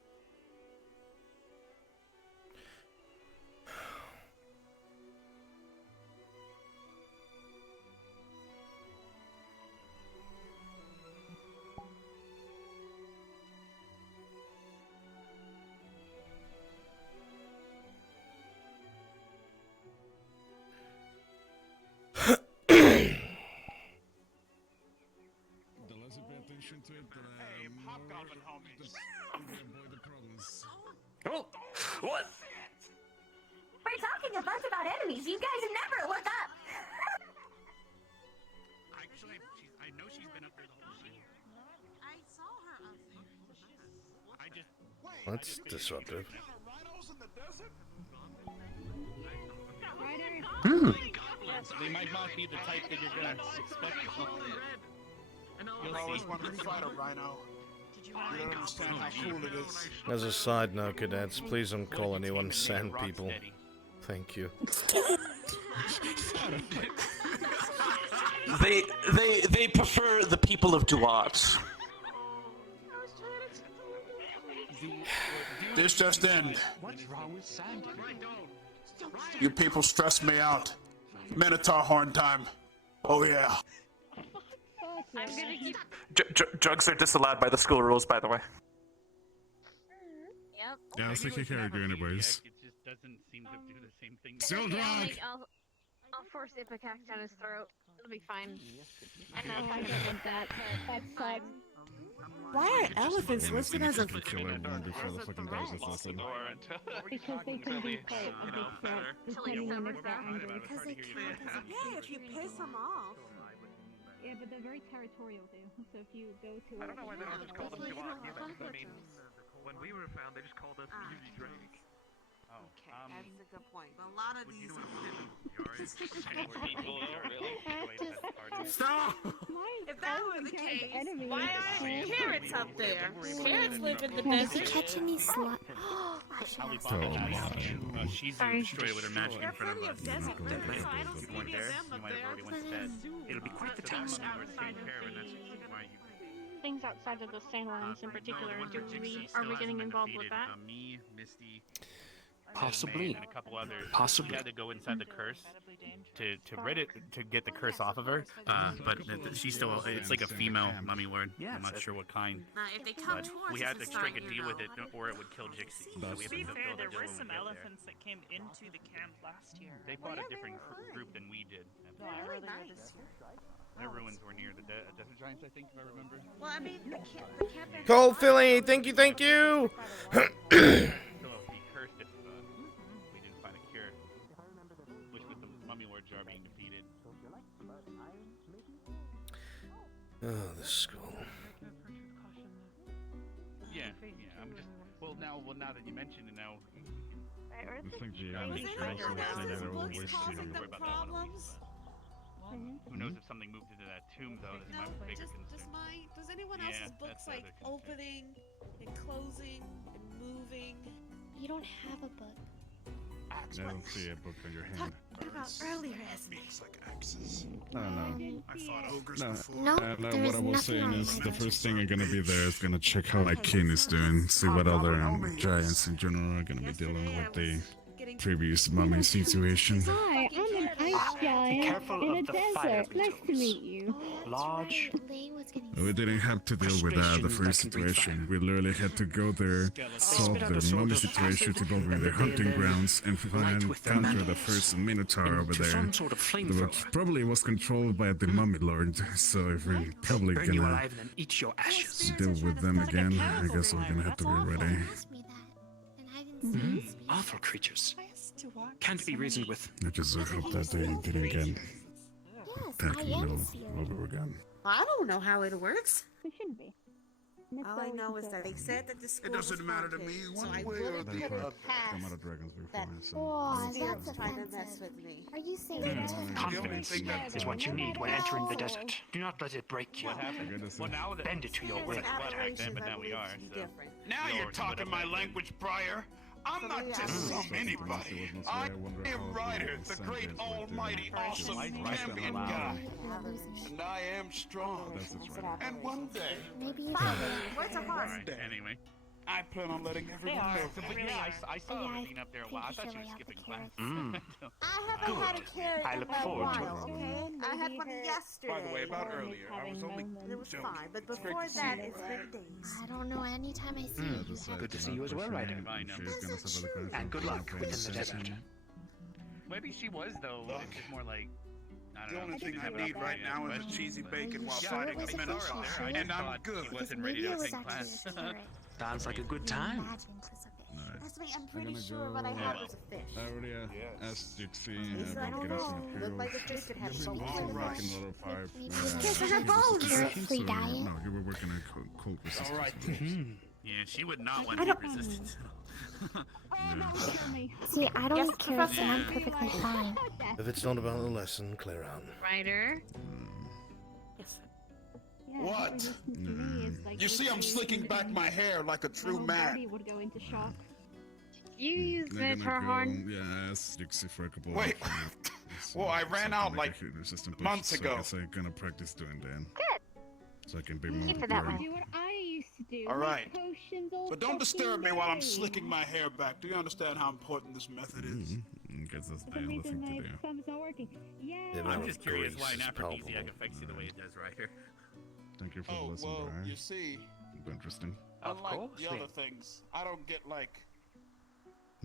The less you pay attention to it, the Hey, more hobgoblin homies. you avoid the problems. Oh! What? We're talking a bunch about enemies. You guys never look up. Actually, I know she's been up there the whole time. That's disruptive. They might not be the type that you're gonna expect. You'll always want to fight a rhino. You don't understand how cool it is. As a side note, cadets, please don't call anyone sand people. Thank you. They prefer the people of Vods. This just in. What's wrong with sand? You people stress me out. Minotaur horn time. Oh yeah. I'm gonna keep. Drugs are disallowed by the school rules, by the way. Yep. Yeah, I'll take care of you anyways. It just doesn't seem to do the same thing. Still drunk! I'll force Ipecac down his throat. It'll be fine. I know if I get that. That's fine. Why are elephants listed as a... Kill everyone before the fucking dies this lesson. Because they can be quite a big threat, depending on if they're angry. Because they count as a... Yeah, if you piss them off. Yeah, but they're very territorial too. So if you go to I don't know why they don't just call them That's why you Duat don't humans. fuck I with mean, us. when we were found, they just called us easy drink. Okay, that's a good point. But a lot of these... Stop! If that were the case, why aren't carrots up there? Carrots live in the desert. Catch any slut. She's gonna destroy it with her magic in front of us. Desert critters, so I don't see You weren't any of there. them You up might have already went to there. bed. It'll be quite the task. Things outside of the sandlands in particular. Are we getting involved with that? Me, Misty, Possibly. and a couple others. Possibly. We had to go inside the curse to rid it, to get the curse off of her. But she's still, it's like a female mummy lord. I'm not sure what kind. Now, if they come But towards we us had and to start, strike a deal with it, or it would kill Jixie. So we To be have to fair, build a there deal were when some we get there. elephants that came into the camp last year. They fought a different group than we did. Really nice. Their ruins were near the Desert Giants, I think, if I remember. Well, I mean, the camp... Cold Philly, thank you, thank you! Still be cursed if we didn't find a cure. Which with the mummy lord jar being defeated. Oh, this school. Yeah, I'm just, well now that you mention it now. I think the should also say that they're always Don't worry about that one. Who knows if something moved into that tomb though, that might be a bigger concern. Does anyone else's books like opening and closing and moving? You don't have a book. I don't see a book on your hand. What about earlier Esme? Like axes. No. I fought ogres before. No, What I was saying is the first thing I'm gonna be there is gonna check how my kin is doing, see what other giants in general are gonna be dealing with the previous mummy situation. Hi, I'm an ice giant careful in a of the fire desert. Nice to meet you. Large. We didn't have to deal with the first situation. We literally had to go there, solve the mummy situation, to go over their hunting grounds, and encounter the first minotaur over there. Some sort of flamethrower. Which probably was controlled by the mummy lord, so if we're probably Burn you gonna alive and then eat your ashes. deal with them again, I guess we're gonna have to be ready. Awful creatures. Can't be reasoned with. I just hope that they didn't get attacked in the middle over again. I don't know how it works. We shouldn't be. All I know is that they said that the school was doesn't matter to haunted, me so one I way or wouldn't the put other. it past Come out of dragons before, that so... Oh, Zero trying to mess with me. Are you saying Confidence is what you need when entering the desert. Do not let it break you. What happened? Well, now that Bend it to your will. back then, but now we are. So. Now you're talking my language, Prior. I'm not just some anybody. I am Ryder, the great almighty awesome champion guy. And I am strong. And one day, Where's a horse? Anyway. I plan on letting everyone know. But yeah, I saw Irene up there a while. I thought she was skipping class. I haven't had a carrot I in look a forward to while, it. okay? I had one yesterday. By the way, about earlier, I was only It was joking. fine, but before that, it's been days. I don't know. Anytime I see you, you have Good to see you as well, Ryder. And good luck within the desert. Maybe she was though. Look. It's more like. I The don't know. only thing I have need an right now is a question. cheesy bacon while Yeah, fighting there a was a minotaur. picture. I And just I'm thought good. He wasn't ready to attend class. Sounds like a good time. Esme, I'm pretty sure what I had was a fish. I already asked Dixie I about don't getting some know. materials. Looked like a fish could have She bones. was rocking level 5. Kiss on her bones. You're a free diet. No, you were working on cold resistance. All right. Yeah, she would not I want to don't- be resistant. See, I don't Yes, care, so Professor. I'm perfectly fine. If it's not about the lesson, clear out. Ryder? Yes. What? You see, I'm slicking back my hair like a true man. Would go into shock. You use They're Minotaur gonna horn? go, yeah, ask Dixie for a couple Wait. Well, I ran out like resistant months pushes, ago. So I guess I'm gonna practice doing that. Good. So I can be Thank more you for that prepared. one. Do what I used to do. All right. Make potions all But don't fucking disturb me while I'm day. slicking my hair back. Do you understand how important this method is? I guess that's For the some other reason, thing my to do. thumb's not working. Yeah. The amount I'm of just curious grease why an is aphrodisiac palpable. affects you the way it does, Ryder. Thank you for the Oh, lesson, well, Brian. you see, Interesting. unlike the other things, I don't get like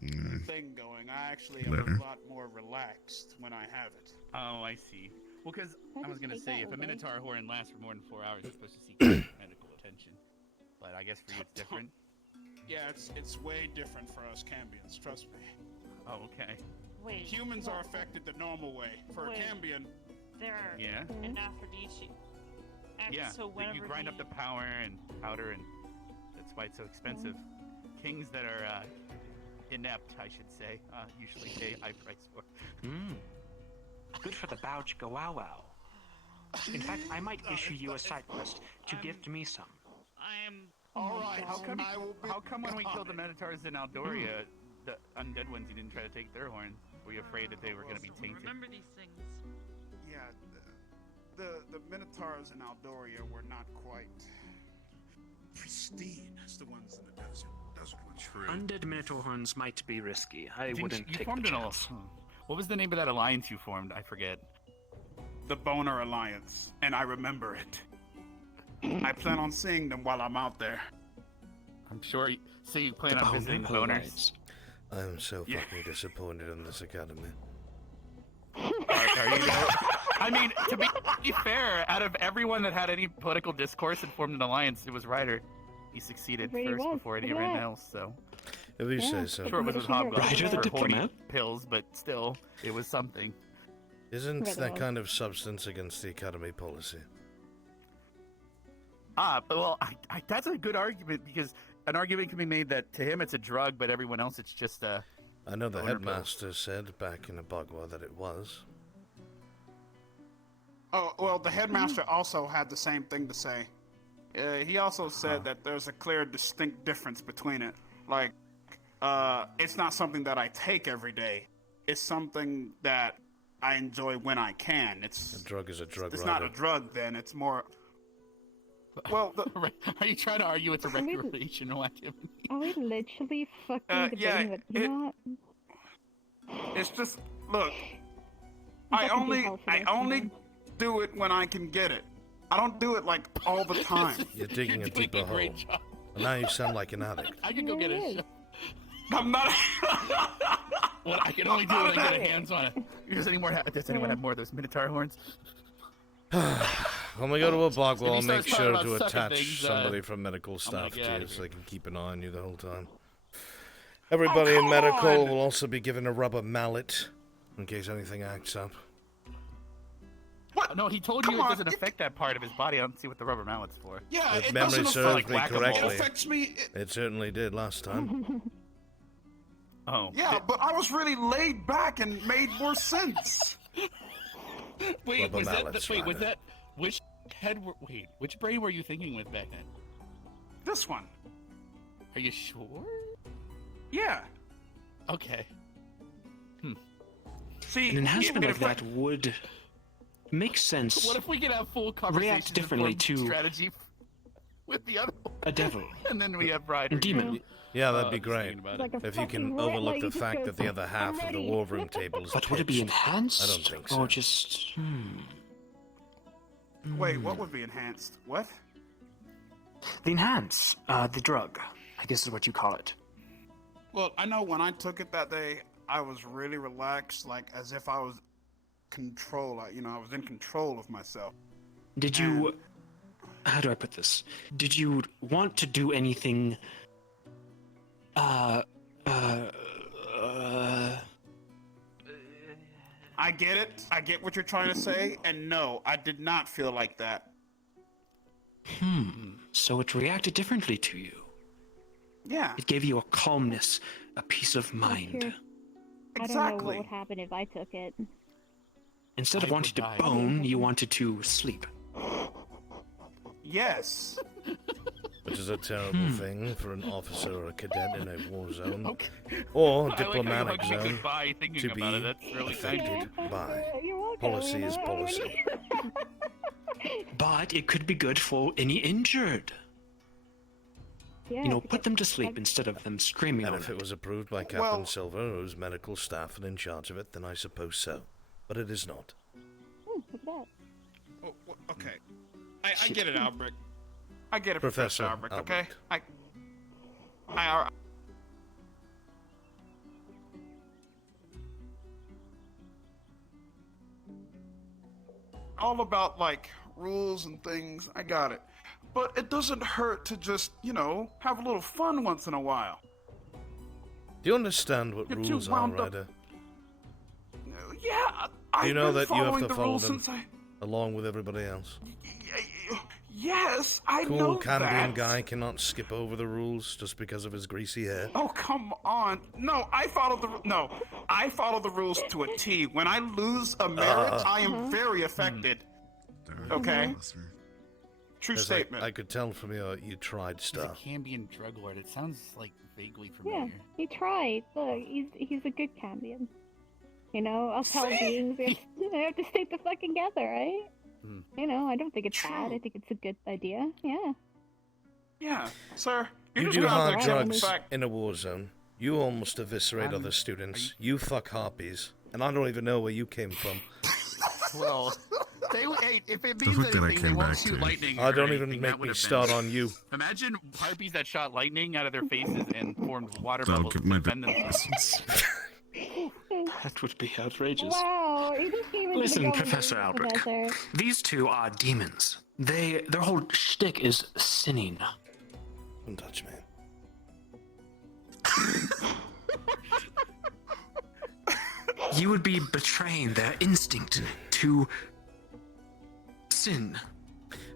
Mm. thing going. I actually am Later. a lot more relaxed when I have it. Oh, I see. Well, because Why I was does it gonna take say, that if a all day? Minotaur horn lasts for more than 4 hours, you're supposed to seek medical attention. But I guess for you it's different. Yeah, it's way different for us Cambians, trust me. Oh, okay. Wait. Humans are affected the normal way. For Wait. a Cambian, They're Yeah. an aphrodisiac. Yeah. So but whenever you grind up the power and powder, and that's why it's so expensive. Kings that are inept, I should say, usually pay high price for. Good for the Bouch go wow wow. In fact, I might issue you a side quest to gift me some. I am. all right. How come? I will be How come when we killed the on it. Minotaurs in Aldoria, the undead ones, you didn't try to take their horns? Were you afraid that they were going to be tainted? Remember these things. Yeah, the Minotaurs in Aldoria were not quite pristine as the ones in the desert. Desert ones. Undead Minotaur horns might be risky. I Didn't wouldn't you take formed the an chance. What was the name of that alliance you formed? I forget. The Boner Alliance, and I remember it. I plan on seeing them while I'm out there. I'm sure. So you plan The on visiting the Boner boners? Alliance. I am so Yeah. fucking disappointed in this academy. Are you gonna... I mean, to be fair, out of everyone that had any political discourse and formed an alliance, it was Ryder. He succeeded It really first was. before Look anyone at that. else, so. If you Yeah. say so. Sure, it was with hobgoblins Ryder the for horny diplomat? pills, but still, it was something. Isn't Right that on. kind of substance against the academy policy? But well, that's a good argument, because an argument can be made that to him it's a drug, but everyone else it's just a. I know the Boner pill. headmaster said back in Abagua that it was. Oh, well, the headmaster also had the same thing to say. He also said that there's a clear, distinct difference between it. Like, it's not something that I take every day. It's something that I enjoy when I can. A drug is a drug, It's not a Ryder. drug, then. It's more. Well, Are you trying to argue it's a recreational activity? Are we literally fucking debating yeah, that? You know what? it's just look. I Fucking only default for I this, only man. do it when I can get it. I don't do it like all the time. You're digging a doing deeper a hole. great job. And now you sound like an addict. I could go get There it a is. shot. I'm not. Well, I can only do it when I get a hands on it. Does anyone have more of those Minotaur horns? When we go to Abagua, If he I'll make starts talking sure about to sucking attach things, somebody from medical I'm staff gonna get to outta you so here. they can keep an eye on you the whole time. Everybody in medical on! will also be given a rubber mallet in case anything acts up. What? No, he told you Come it on, doesn't affect that part of his body. I don't see what the rubber mallet's for. Yeah, If it memory doesn't serves affect me whack-a-mole. It correctly, affects me. it certainly did last time. Oh. Yeah, but I was really laid back and made more sense. Wait, Rubber was that? mallets, Wait, was Ryder. that? Which head? Wait, which brain were you thinking with back then? This one. Are you sure? Yeah. Okay. See, An enhancement it like that would make sense. What if we could have full conversations React differently and form to strategy with the other one? a devil. And then we have Ryder. A demon. Yeah, that'd be just great. thinking about Like it. a If you can fucking overlook rat, the like, you fact just that the go, other half "I'm of the ready." war room table is But would it be pitched. enhanced? I don't think so. Or just. Wait, what would be enhanced? What? The enhance. The drug. I guess is what you call it. Well, I know when I took it that day, I was really relaxed, like as if I was I was in control of myself. Did you. How do I put this? Did you want to do anything. I get it. I get what you're trying to say, and no, I did not feel like that. So it reacted differently to you. Yeah. It gave you a calmness, a peace of mind. I don't know what would happen if I took it. Instead of wanting to bone, you wanted to sleep. Yes. Which is a terrible thing for an officer or a cadet in a war zone or diplomatic zone to be affected by. Policy is policy. But it could be good for any injured. Yeah, You know, put them to sleep instead of them screaming And on if it was approved by Captain Silver, who's medical staff and in charge of it, then I suppose so. But it is not. Look at that. Oh, okay. I get it, Albrecht. I get it, Professor Albrecht, okay? All about, like, rules and things, I got it. But it doesn't hurt to just, you know, have a little fun once in a while. Do you understand what rules are, Ryder? Yeah, Do you know that you have to follow them since along with everybody else? Yes, I know Cool that. Canadian guy cannot skip over the rules just because of his greasy hair. Oh, come on. No, I follow the rules to a T. When I lose a marriage, I am very affected. Okay? True statement. I could tell from you tried stuff. He's a Cambion drug lord. It sounds like vaguely Yeah, familiar. he tried. Look, he's a good Cambion. You know, us hell beings, we have to stick the fucking together, right? You know, I don't think it's bad. I think it's a good idea. Yeah. Yeah, sir. You do hard drugs in a war zone. You almost eviscerate other students. You fuck harpies. And I don't even know where you came from. Well, if it means fact that I anything, they came won't back shoot to. lightning. I or don't anything. even That make would me have start been- on you. Imagine harpies that shot lightning out of their faces and formed water That'll bubbles get to my defend themselves. That would be outrageous. Wow, you just came into Listen, the government, Professor Albrecht. Professor. These two are demons. Their whole shtick is sinning. Don't touch me. You would be betraying their instinct to sin.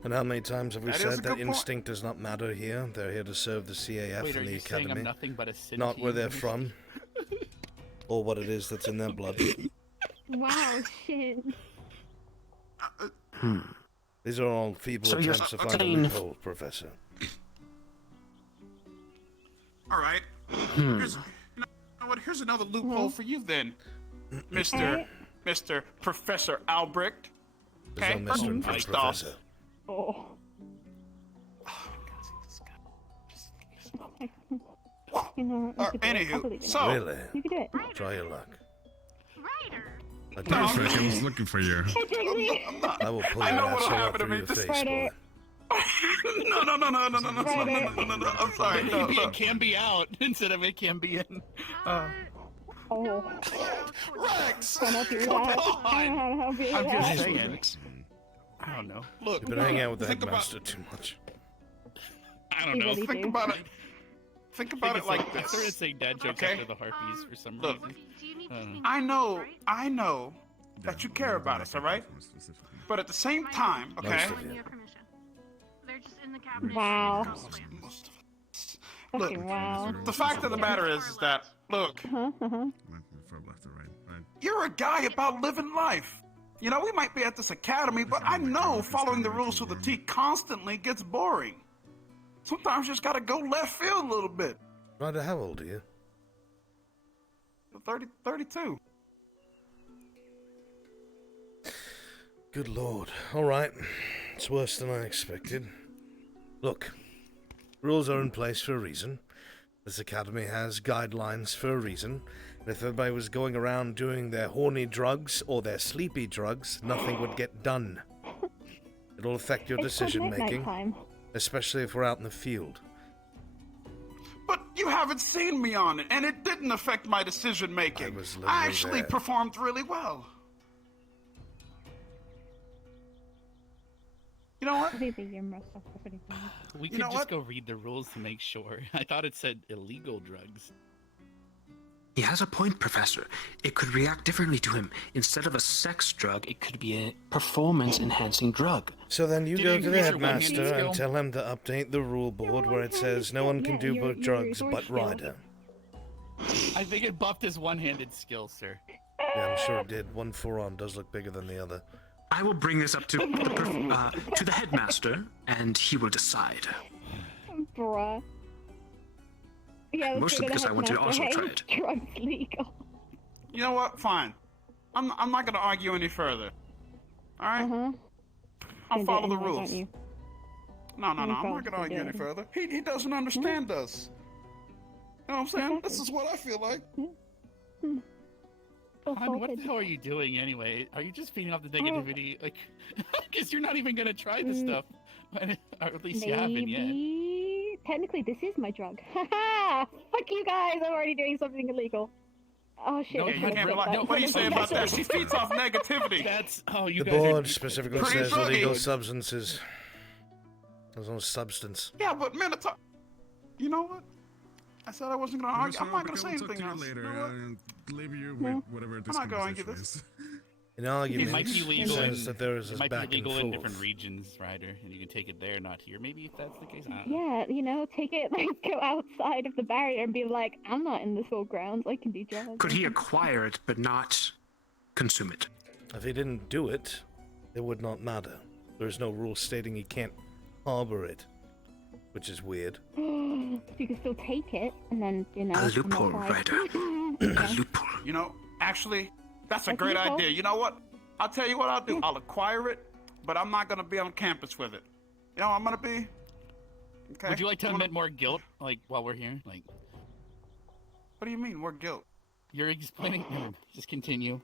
And how many times have we That is a said that good point. instinct does not matter here? They're here to serve the CAF Wait, are and the you saying I'm academy, nothing but a sin not to where you? they're from, or what it is that's in their blood. Wow, shit. These are all feeble So you're attempts to find a saying- loophole, Professor. All right. Here's, you know what? Here's another loophole for you then, Mr. Professor Albrecht. There's no Mr. and First Professor. off, Oh. You know, you could do it. I anywho, believe in so- it. Really? You can do it. Try your luck. I No, I was looking for you. I will pull I your know what'll asshole happen up to through me. your This face, Friday. boy. No. I'm sorry. No, Maybe no. it can be out instead of it can be in. Oh. Rex! Can't help you with Come that. on! Can't help you with I'm just that. saying. I don't know. Look, You've been hanging out with the think about- headmaster too much. I don't You know. really Think do. about it. Think about it like I started this. saying dad jokes Okay? after the harpies for some Look. reason. I know that you care about us, all right? But at the same time, okay? Most of you. They're just in the cabinet. Wow. Most of us. Fucking Look, wow. the fact of the matter is that, look, Uh-huh. From left to right. you're a guy about living life. You know, we might be at this academy, but I know following the rules to the T constantly gets boring. Sometimes you just gotta go left field a little bit. Ryder, how old are you? 32. Good lord. Alright. It's worse than I expected. Look, rules are in place for a reason. This academy has guidelines for a reason. And if everybody was going around doing their horny drugs or their sleepy drugs, nothing would get done. It'll affect your It's called decision making, nighttime. especially if we're out in the field. But you haven't seen me on it, and it didn't affect my decision making. I was literally I actually there. performed really well. You know what? I think you're most of pretty fun. We You could know just what? go read the rules to make sure. I thought it said illegal drugs. He has a point, Professor. It could react differently to him. Instead of a sex drug, it could be a performance-enhancing drug. So then you go to the headmaster skill? and tell him to update the rule board where it says no one can do drugs but Ryder. I think it buffed his one-handed skill, sir. Yeah, I'm sure it did. One forearm does look bigger than the other. I will bring this up to the headmaster, and he will decide. Bruh. Yeah, Mostly because I wanted to also try it. Drugs legal. You know what? Fine. I'm not gonna argue any further. All right. I'll follow the rules. No. I'm not gonna argue any further. He doesn't understand us. You know what I'm saying? This is what I feel like. Hon, what the hell are you doing anyway? Are you just feeding off the negativity? Like, because you're not even gonna try this stuff, or at least you haven't yet. Technically, this is my drug. Haha! Fuck you guys! I'm already doing something illegal. Oh shit! No, you can't rely. What do you say about that? She feeds off negativity. That's The board specifically says illegal substances. There's no substance. Yeah, but Minotaur. You know what? I said I wasn't gonna argue. I'm not gonna say anything else. Later, You know what? and leave you with whatever this I'm not going to conversation this. is. In argument, It might be legal. says that there is it this might back be legal and in forth. different regions, Ryder, and you can take it there, not here. Maybe if that's the case. I don't know. Yeah, you know, take it, like, go outside of the barrier and be like, I'm not in the school grounds, I can do drugs. Could he acquire it but not consume it? If he didn't do it, it would not matter. There is no rule stating he can't harbor it, which is weird. You can still take it, and then, you know... A loophole, Ryder. A loophole. You know, actually, that's a That's great loophole. idea. You know what? I'll tell you what I'll do. I'll acquire it, but I'm not gonna be on campus with it. You know, I'm gonna be. Okay. Would you like to admit more guilt, like while we're here? Like, what do you mean, more guilt? You're explaining. Never mind, just continue.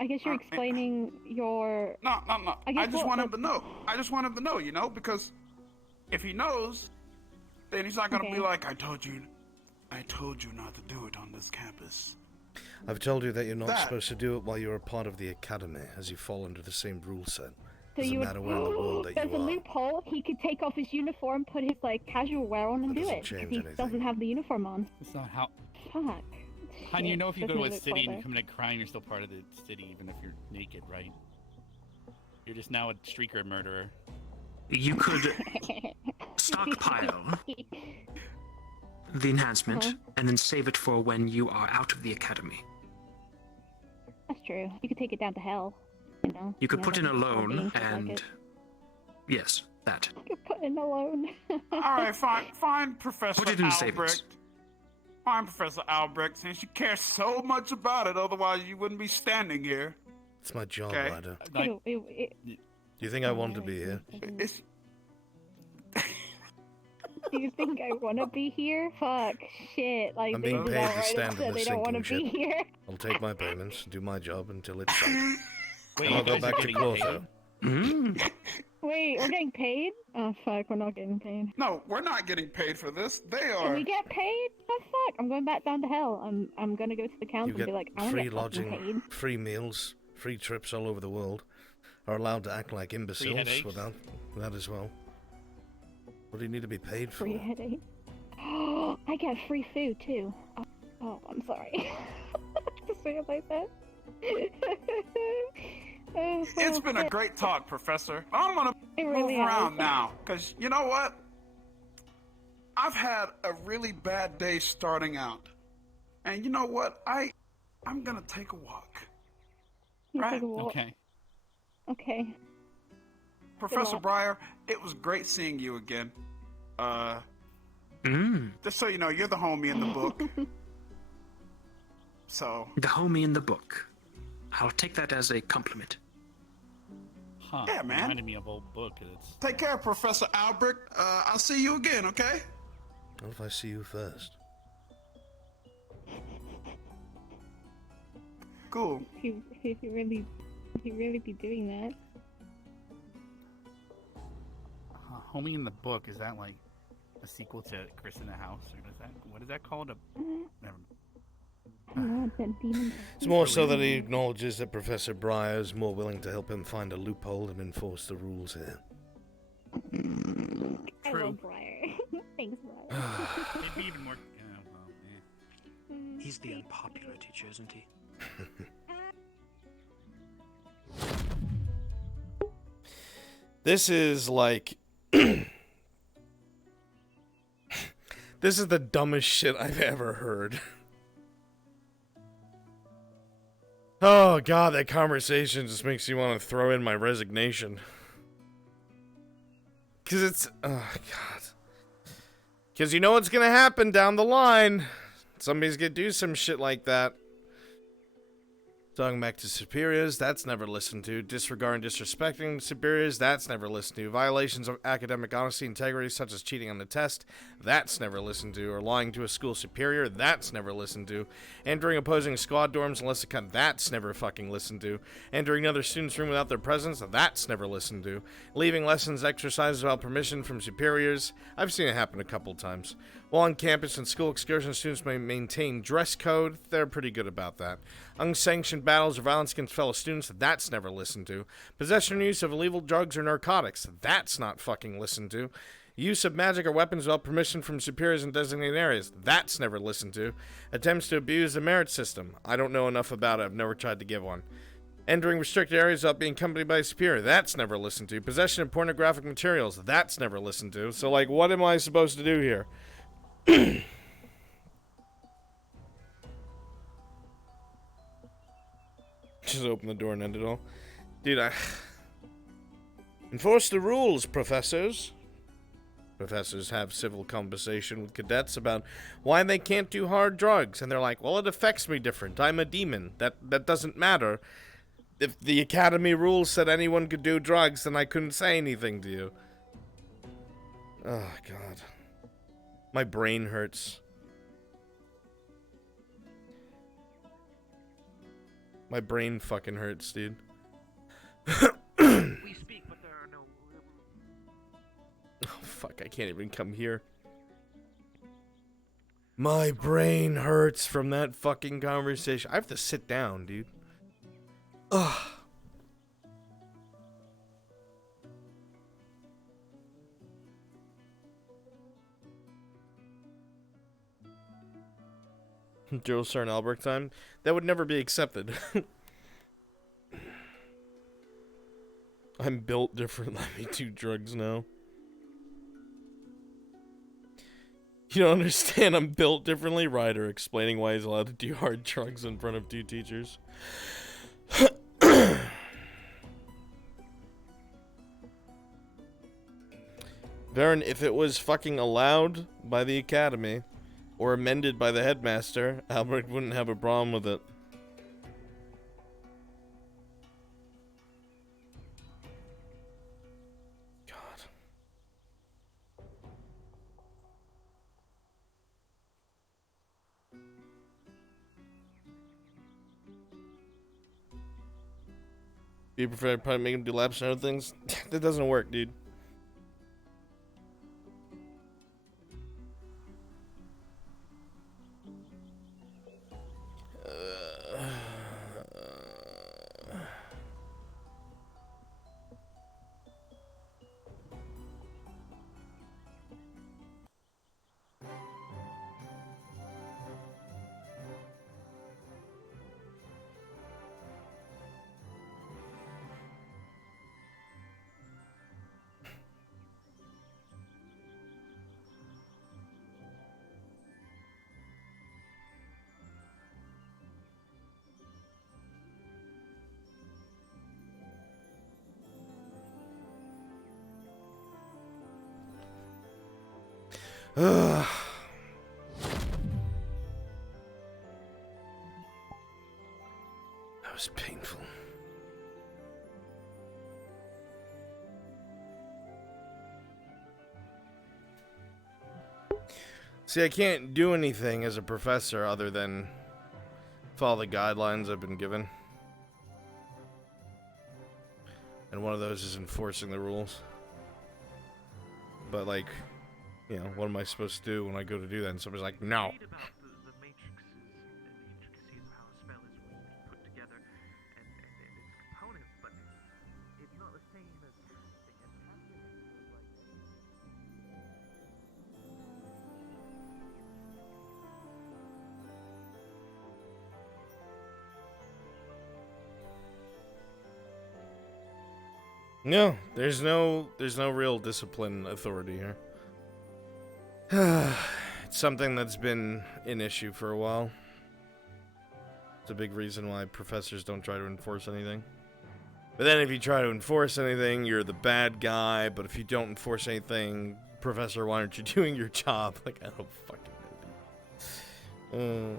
I guess you're explaining your... No. I just want him to know. I just want him to know, you know, because if he knows, then he's not gonna be like, I told you not to do it on this campus. I've told you that you're not supposed to do it while you're a part of the academy, as you fall under the same rule set. So Doesn't you matter where in the world that There's you a are. loophole. He could take off his uniform, put his, like, casual wear on and That do doesn't it. change He anything. doesn't have the uniform on. That's not how. Fuck. Hon, you know if you go to a There's no city and loophole you commit a crime, you're still part of the city, even if you're naked, right? You're just now a streaker murderer. You could stockpile the enhancement and then save it for when you are out of the academy. That's true. You could take it down to hell, you know? You could know, put in a like, loan being shit like and... it. Yes, that. You could put in a loan. All right, fine, Professor Put it in Albrecht. savings. Fine, Professor Albrecht, since you care so much about it, otherwise you wouldn't be standing here. It's my job, Okay. Ryder. It- Do you think I want to be here? It's Do you think I want to be here? Fuck, shit. Like, I'm they being did paid to alright stand and said in they this don't want to sinking be ship. here. I'll take my payments, do my job until it's done. Wait, And you I'll go guys are back to getting Clotho. Wait, we're getting paid? Oh, fuck, we're not getting paid. no, we're not getting paid for this. They Can are. we get paid? Oh, fuck, I'm going back down to hell. I'm gonna go to the You council and get be like, I want to free get fucking paid. lodging, free meals, free trips all over the world. Are allowed to act like imbeciles headaches. without that as well. What do you need to be paid for? Free headache. I get free food, too. Oh, I'm sorry. Just say it like that. It's been a great talk, Professor. I'm gonna move really around has. now, cause you know what? I've had a really bad day starting out, and you know what? I'm gonna take a walk. You Right. take a walk. Okay. Okay. Professor luck. Breyer, it was great seeing you again. Just so you know, you're the homie in the book. So. The homie in the book. I'll take that as a compliment. Huh. Yeah, man. Reminded me of old book. It's Take care, Professor Albrecht. I'll see you again, okay? What if I see you first? Cool. He really be doing that. Homie in the book. Is that like a sequel to Chris in the House, or is that what is that called? Never. It's more so that he acknowledges that Professor Breyer is more willing to help him find a loophole and enforce the rules here. I love Briar. Thanks, Briar. It'd be even more. Well, He's the unpopular teacher, isn't he? This is like... This is the dumbest shit I've ever heard. Oh god, that conversation just makes you want to throw in my resignation. Because it's... Oh god. Because you know what's going to happen down the line. Somebody's going to do some shit like that. Talking back to superiors, that's never listened to. Disregarding, disrespecting superiors, that's never listened to. Violations of academic honesty, integrity, such as cheating on the test, that's never listened to. Or lying to a school superior, that's never listened to. Entering opposing squad dorms unless it can, that's never fucking listened to. Entering another student's room without their presence, that's never listened to. Leaving lessons, exercises without permission from superiors, I've seen it happen a couple times. While on campus and school excursions, students may maintain dress code. They're pretty good about that. Unsanctioned battles or violence against fellow students, that's never listened to. Possession or use of illegal drugs or narcotics, that's not fucking listened to. Use of magic or weapons without permission from superiors in designated areas, that's never listened to. Attempts to abuse the merit system, I don't know enough about it, I've never tried to give one. Entering restricted areas without being accompanied by a superior, that's never listened to. Possession of pornographic materials, that's never listened to. So, like, what am I supposed to do here? Just open the door and end it all. Dude, enforce the rules, professors. Professors have civil conversation with cadets about why they can't do hard drugs. And they're like, well, it affects me different. I'm a demon. That doesn't matter. If the academy rules said anyone could do drugs, then I couldn't say anything to you. Oh, God. My brain hurts. My brain fucking hurts, dude. We speak, but there are no... Oh, fuck, I can't even come here. My brain hurts from that fucking conversation. I have to sit down, dude. Ugh. Drill Sergeant Albrecht time? That would never be accepted. I'm built different. Let me do drugs now. You don't understand, I'm built differently? Ryder explaining why he's allowed to do hard drugs in front of two teachers. Varen, if it was fucking allowed by the academy, or amended by the headmaster, Albrecht wouldn't have a problem with it. God. Do you prefer probably make him do laps and other things? That doesn't work, dude. Ugh. That was painful. See, I can't do anything as a professor other than follow the guidelines I've been given. And one of those is enforcing the rules. But, like, you know, what am I supposed to do when I go to do that? And somebody's like, no. The matrices and the intricacies of how a spell is put together and its components, but it's not the same as casting. And casting is like... No, there's no real discipline authority here. It's something that's been an issue for a while. It's a big reason why professors don't try to enforce anything. But then if you try to enforce anything, you're the bad guy. But if you don't enforce anything, professor, why aren't you doing your job? Like, I don't fucking know.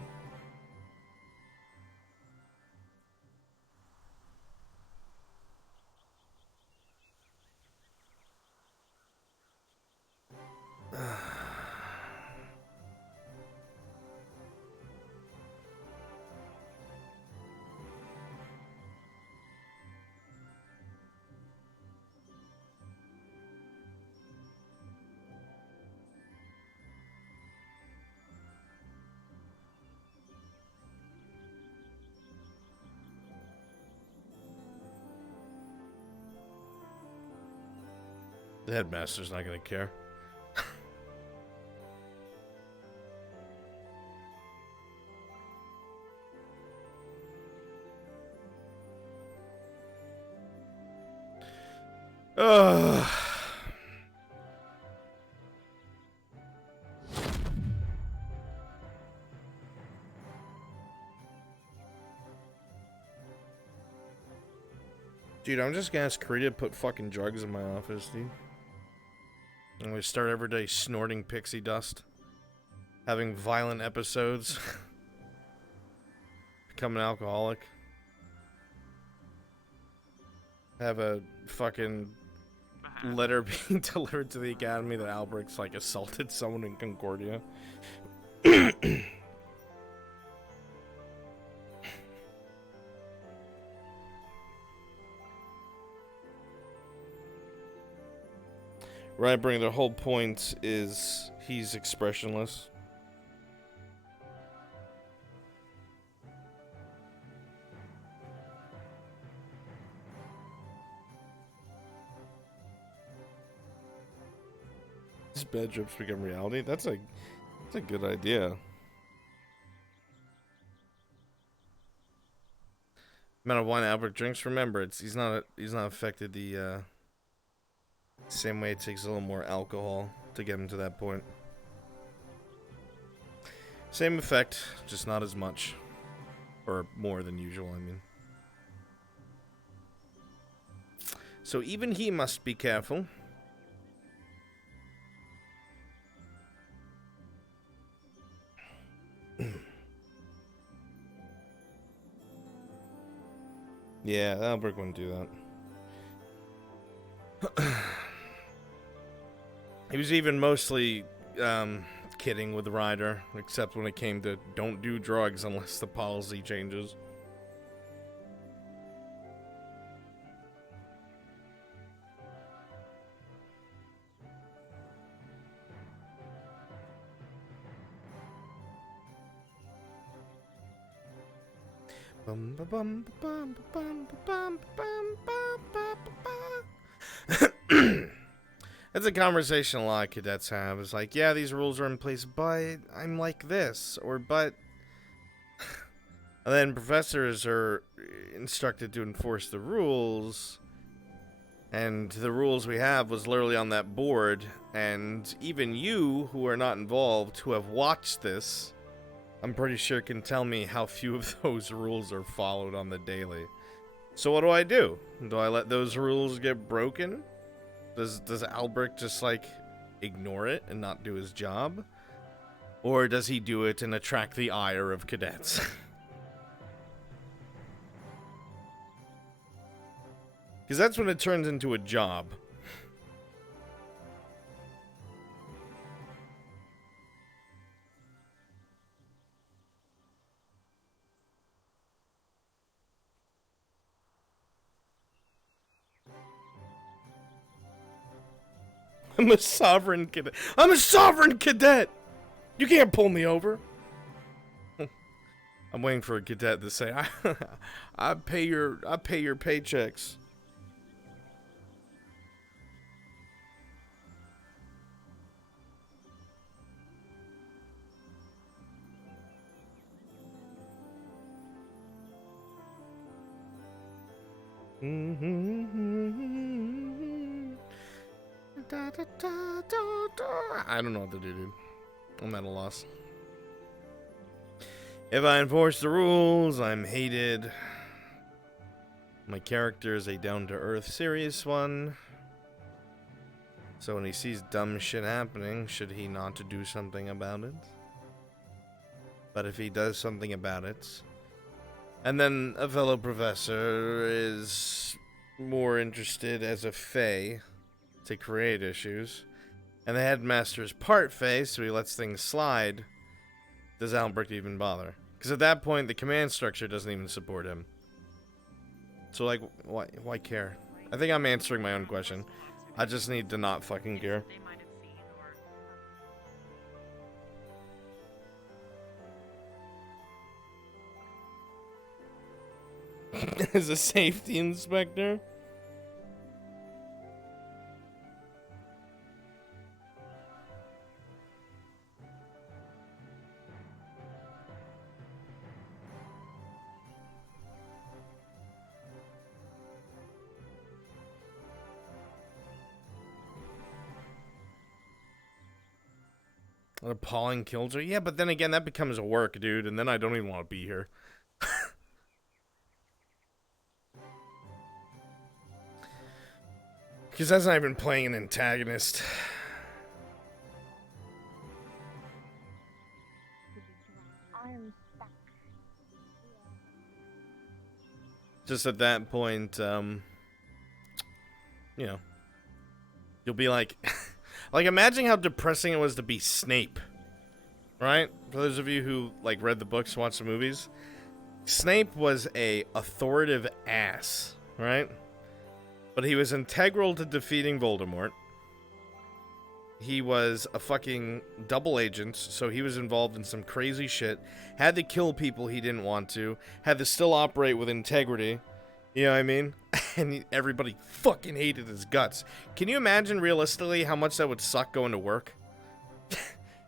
The headmaster's not gonna care. Ugh. Dude, I'm just gonna ask Krita to put fucking drugs in my office, dude. And we start every day snorting pixie dust, having violent episodes, become an alcoholic, have a fucking letter being delivered to the academy that Albrecht's like assaulted someone in Concordia. Right, bring the whole point is he's expressionless. His bad trips become reality. That's a good idea. Amount of wine Albert drinks. Remember, he's not affected the same way. It takes a little more alcohol to get him to that point. Same effect, just not as much. Or more than usual, I mean. So even he must be careful. Yeah, Albrecht wouldn't do that. He was even mostly kidding with Ryder, except when it came to don't do drugs unless the policy changes. That's a conversation a lot of cadets have. It's like, yeah, these rules are in place, but I'm like this, or but... And then professors are instructed to enforce the rules, and the rules we have was literally on that board, and even you, who are not involved, who have watched this, I'm pretty sure can tell me how few of those rules are followed on the daily. So what do? Do I let those rules get broken? Does Albrecht just, like, ignore it and not do his job? Or does he do it and attract the ire of cadets? Because that's when it turns into a job. I'm a sovereign cadet. I'm a sovereign cadet! You can't pull me over. I'm waiting for a cadet to say, I pay your paychecks. I don't know what to do, dude. I'm at a loss. If I enforce the rules, I'm hated. My character is a down-to-earth, serious one. So when he sees dumb shit happening, should he not to do something about it? But if he does something about it, and then a fellow professor is more interested as a fae to create issues, and the headmaster is part fae, so he lets things slide, does Albrecht even bother? Because at that point, the command structure doesn't even support him. So, like, why care? I think I'm answering my own question. I just need to not fucking care. As a safety inspector? An appalling killjoy? Yeah, but then again, that becomes a work, dude, and then I don't even want to be here. Because that's not even playing an antagonist. Just at that point, you know, you'll be like... Like, imagine how depressing it was to be Snape. Right? For those of you who, like, read the books, watched the movies. Snape was a authoritative ass, right? But he was integral to defeating Voldemort. He was a fucking double agent, so he was involved in some crazy shit. Had to kill people he didn't want to. Had to still operate with integrity. You know what I mean? And everybody fucking hated his guts. Can you imagine realistically how much that would suck going to work?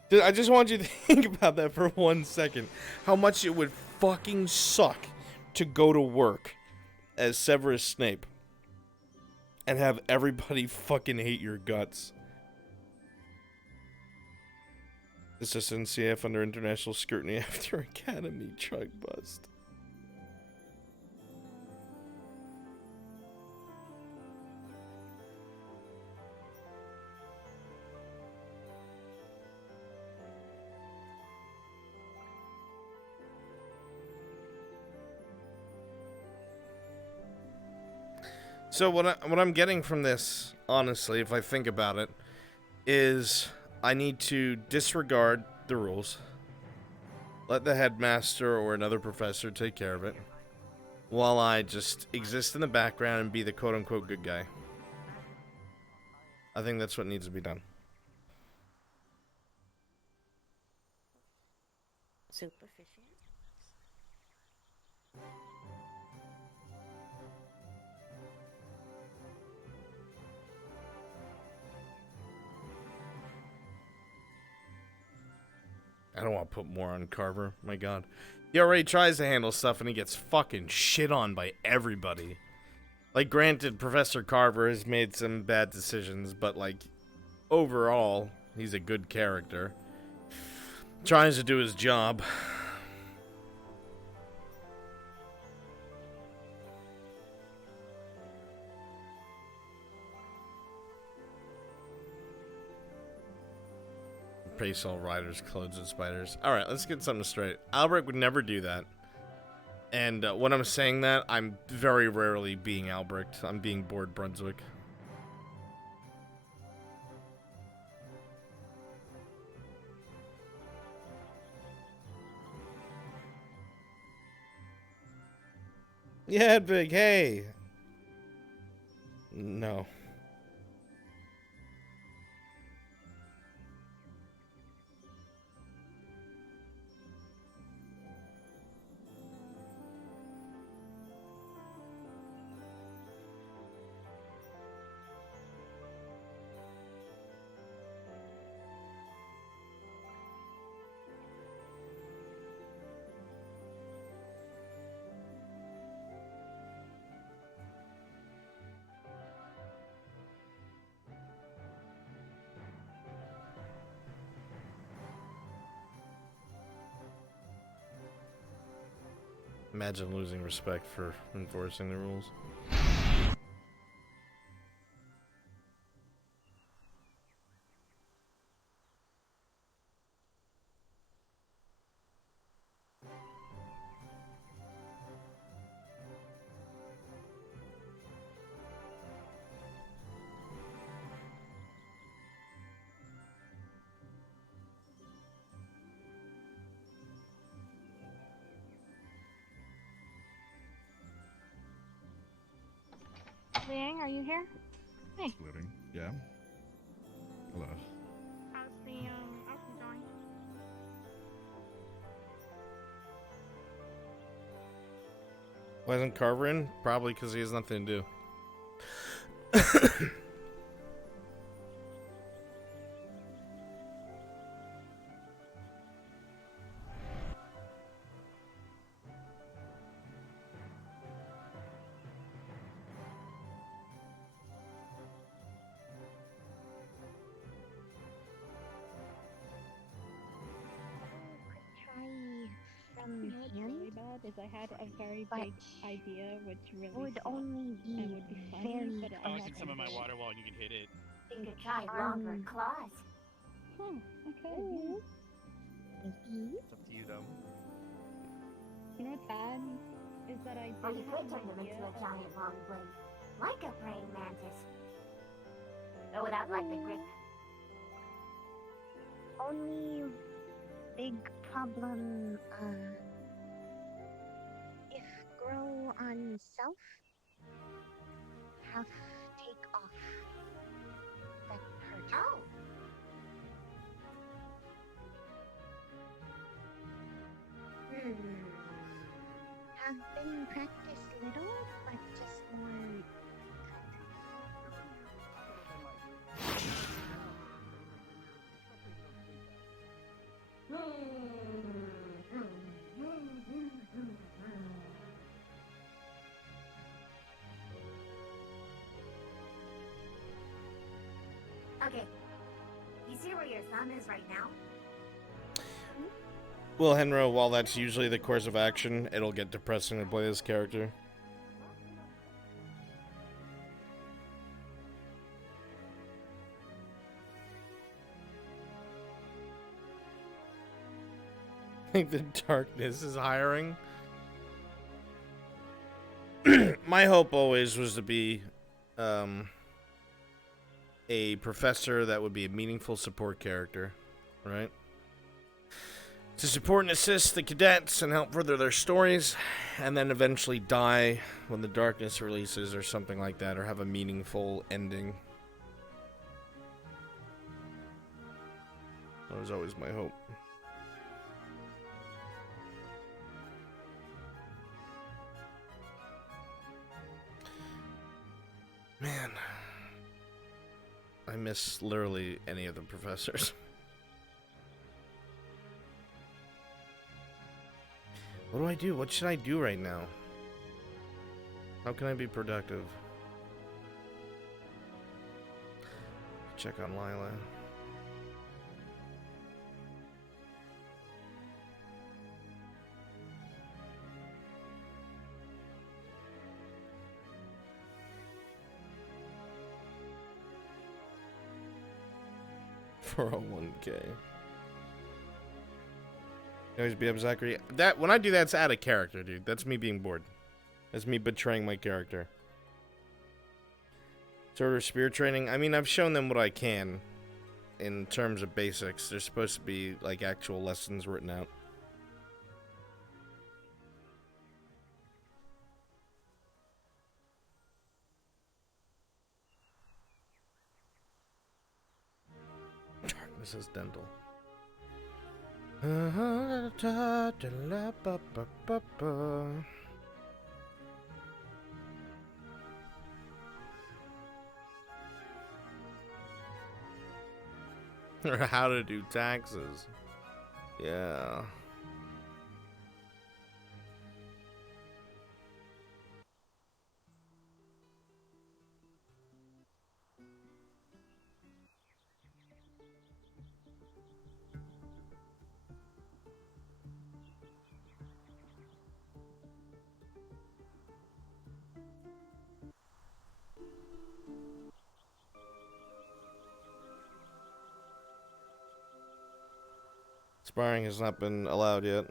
Dude, I just want you to think about that for 1 second. How much it would fucking suck to go to work as Severus Snape. And have everybody fucking hate your guts. Assistant CF under international scrutiny after Academy truck bust. So what I'm getting from this, honestly, if I think about it, is I need to disregard the rules. Let the headmaster or another professor take care of it. While I just exist in the background and be the quote-unquote good guy. I think that's what needs to be done. Superficial. I don't want to put more on Carver. My god. He already tries to handle stuff and he gets fucking shit on by everybody. Like, granted, Professor Carver has made some bad decisions, but, like, overall, he's a good character. Tries to do his job. Pace all riders, clothes, and spiders. Alright, let's get something straight. Albrecht would never do that. And when I'm saying that, I'm very rarely being Albrecht. I'm being bored Brunswick. Yeah, big, hey! No. Imagine losing respect for enforcing the rules. Liang, are you here? Hey. Splitting. Yeah. Hello. How's the outfit going? Why isn't Carver in? Probably because he has nothing to do. You know what's really bad is I had a very big idea, which really would sucked, only be and would be funny, very but Oh, I'm it's not in some of my gonna do it. water wall and you can hit it. You could try longer claws. Huh, okay. Maybe. It's up to you, though. You know what's bad? Is that I Or did you have could an turn them idea into a of giant long blade, like a praying mantis. But without like the grip. Only big problem, if grow on self, have take off that hurt. Oh. Have been practiced little, but just more Okay. You see where your thumb is right now? Well, Henro, while that's usually the course of action, it'll get depressing to play this character. I think the darkness is hiring. My hope always was to be a professor that would be a meaningful support character, right? To support and assist the cadets and help further their stories, and then eventually die when the darkness releases or something like that, or have a meaningful ending. That was always my hope. Man, I miss literally any of the professors. What do I do? What should I do right now? How can I be productive? Check on Lila. For a 1K. Always be up, Zachary. That when I do that's out of character, dude. That's me being bored. That's me betraying my character. Sort of spear training. I mean, I've shown them what I can in terms of basics. There's supposed to be like actual lessons written out. This is dental. Or how to do taxes. Yeah. Sparring has not been allowed yet.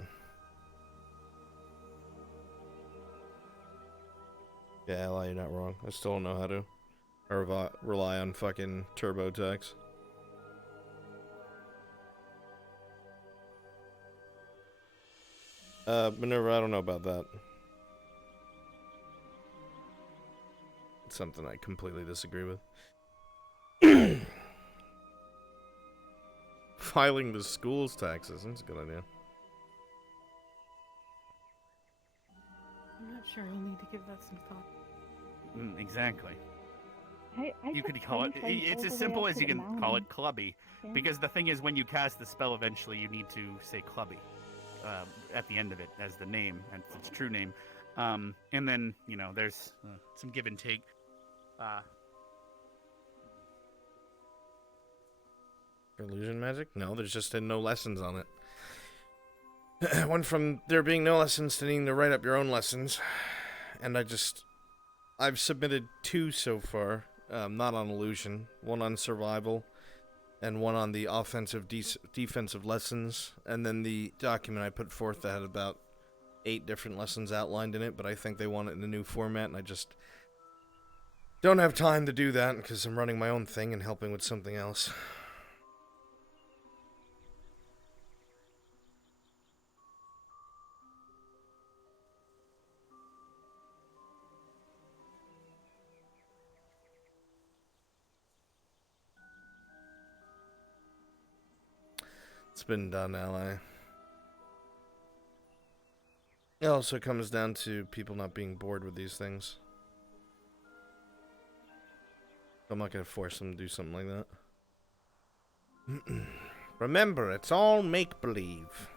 Yeah, Ally, you're not wrong. I still don't know how to rely on fucking turbo tax. Minerva, I don't know about that. It's something I completely disagree with. Filing the school's taxes, that's a good idea. I'm not sure. I'll need to give that some thought. Exactly. I You took could call it. Sunshine It's all as the way simple up as to you the can call mountain. it clubby, Yeah. because the thing is, when you cast the spell, eventually you need to say clubby at the end of it as the name, and its true name. And then there's some give and take. Illusion magic? No, there's just no lessons on it. Went from there being no lessons to needing to write up your own lessons, and I've submitted 2 so far, not on illusion, 1 on survival, and 1 on the offensive defensive lessons, and then the document I put forth that had about 8 different lessons outlined in it, but I think they want it in a new format, and I just don't have time to do that because I'm running my own thing and helping with something else. It's been done, Ally. It also comes down to people not being bored with these things. I'm not going to force them to do something like that. Remember, it's all make-believe.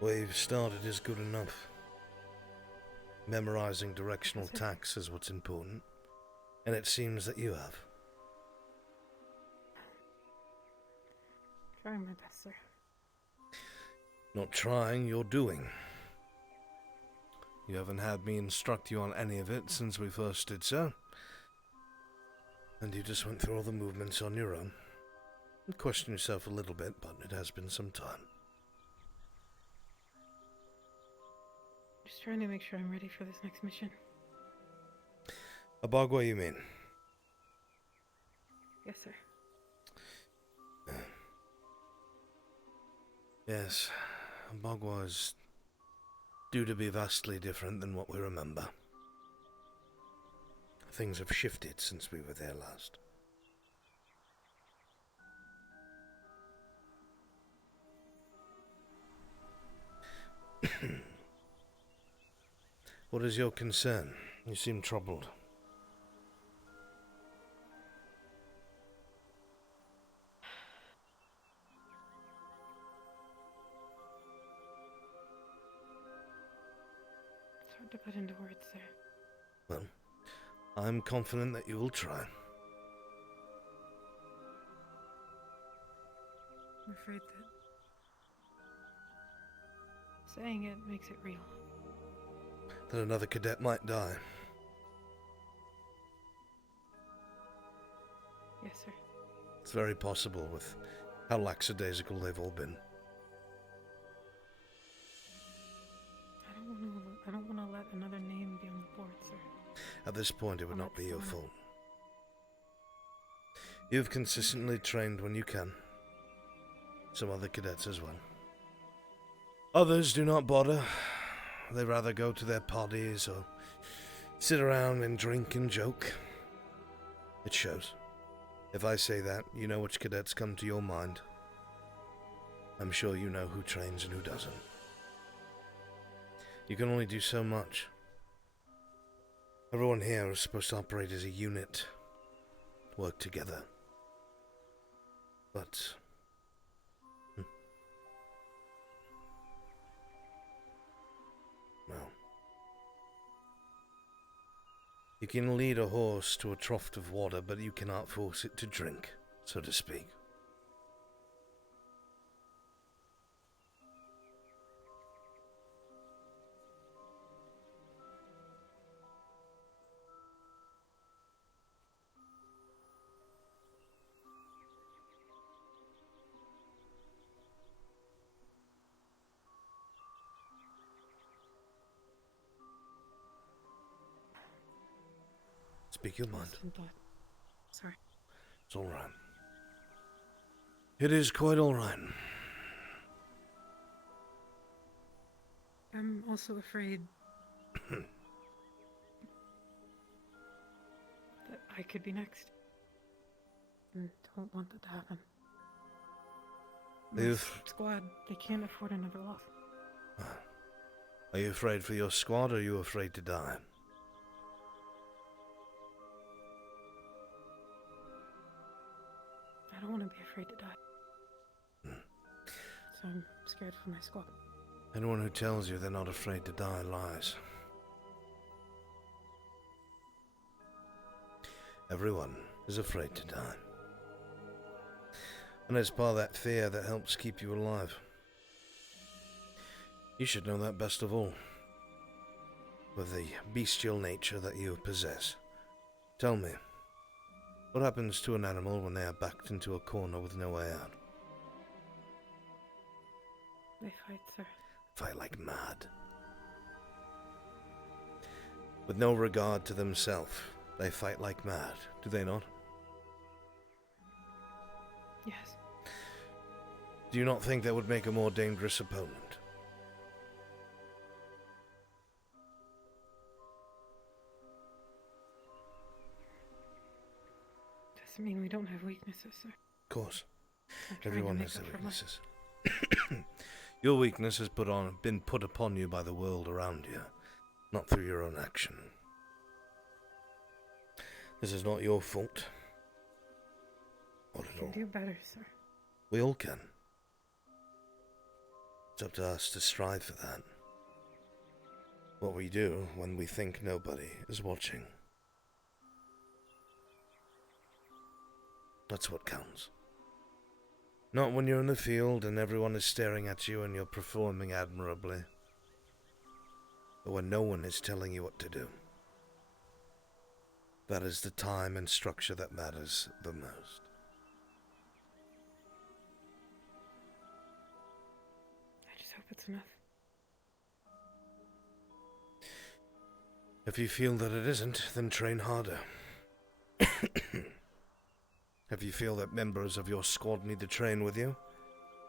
We've started is good enough. Memorizing directional tacks is what's important, and it seems that you have. Trying my best, sir. Not trying, you're doing. You haven't had me instruct you on any of it since we first did so. And you just went through all the movements on your own. You question yourself a little bit, but it has been some time. Just trying to make sure I'm ready for this next mission. Abagwa, you mean? Yes, sir. Yes, Abagwa is due to be vastly different than what we remember. Things have shifted since we were there last. What is your concern? You seem troubled. It's hard to put into words, sir. Well, I'm confident that you will try. I'm afraid that saying it makes it real. That another cadet might die. Yes, sir. It's very possible with how lackadaisical they've all been. I don't want to let another name be on the board, sir. At this point, it would not be your fault. You've consistently trained when you can. Some other cadets as well. Others do not bother. They rather go to their parties or sit around and drink and joke. It shows. If I say that, you know which cadets come to your mind. I'm sure you know who trains and who doesn't. You can only do so much. Everyone here is supposed to operate as a unit, work together. But well, you can lead a horse to a trough of water, but you cannot force it to drink, so to speak. Speak your mind. Sorry. It's all right. It is quite all right. I'm also afraid that I could be next. And don't want that to happen. My squad, they can't afford another loss. Are you afraid for your squad, or are you afraid to die? I don't want to be afraid to die. So I'm scared for my squad. Anyone who tells you they're not afraid to die lies. Everyone is afraid to die. And it's part of that fear that helps keep you alive. You should know that best of all. With the bestial nature that you possess. Tell me, what happens to an animal when they are backed into a corner with no way out? They fight, sir. Fight like mad. With no regard to themselves, they fight like mad, do they not? Yes. Do you not think that would make a more dangerous opponent? Doesn't mean we don't have weaknesses, sir. Of course. I'm trying to Everyone make has up their for weaknesses. Your weakness has been put upon you by the world around you, not through your own action. This is not your fault. Not at all. Do better, sir. We all can. It's up to us to strive for that. What we do when we think nobody is watching. That's what counts. Not when you're in the field and everyone is staring at you and you're performing admirably. But when no one is telling you what to do. That is the time and structure that matters the most. I just hope it's enough. If you feel that it isn't, then train harder. If you feel that members of your squad need to train with you,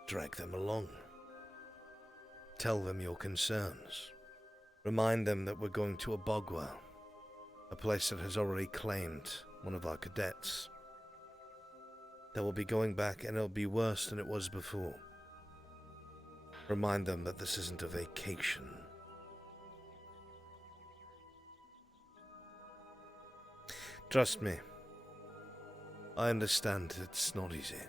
drag them along. Tell them your concerns. Remind them that we're going to Abogwa, a place that has already claimed one of our cadets. That we'll be going back and it'll be worse than it was before. Remind them that this isn't a vacation. Trust me, I understand it's not easy.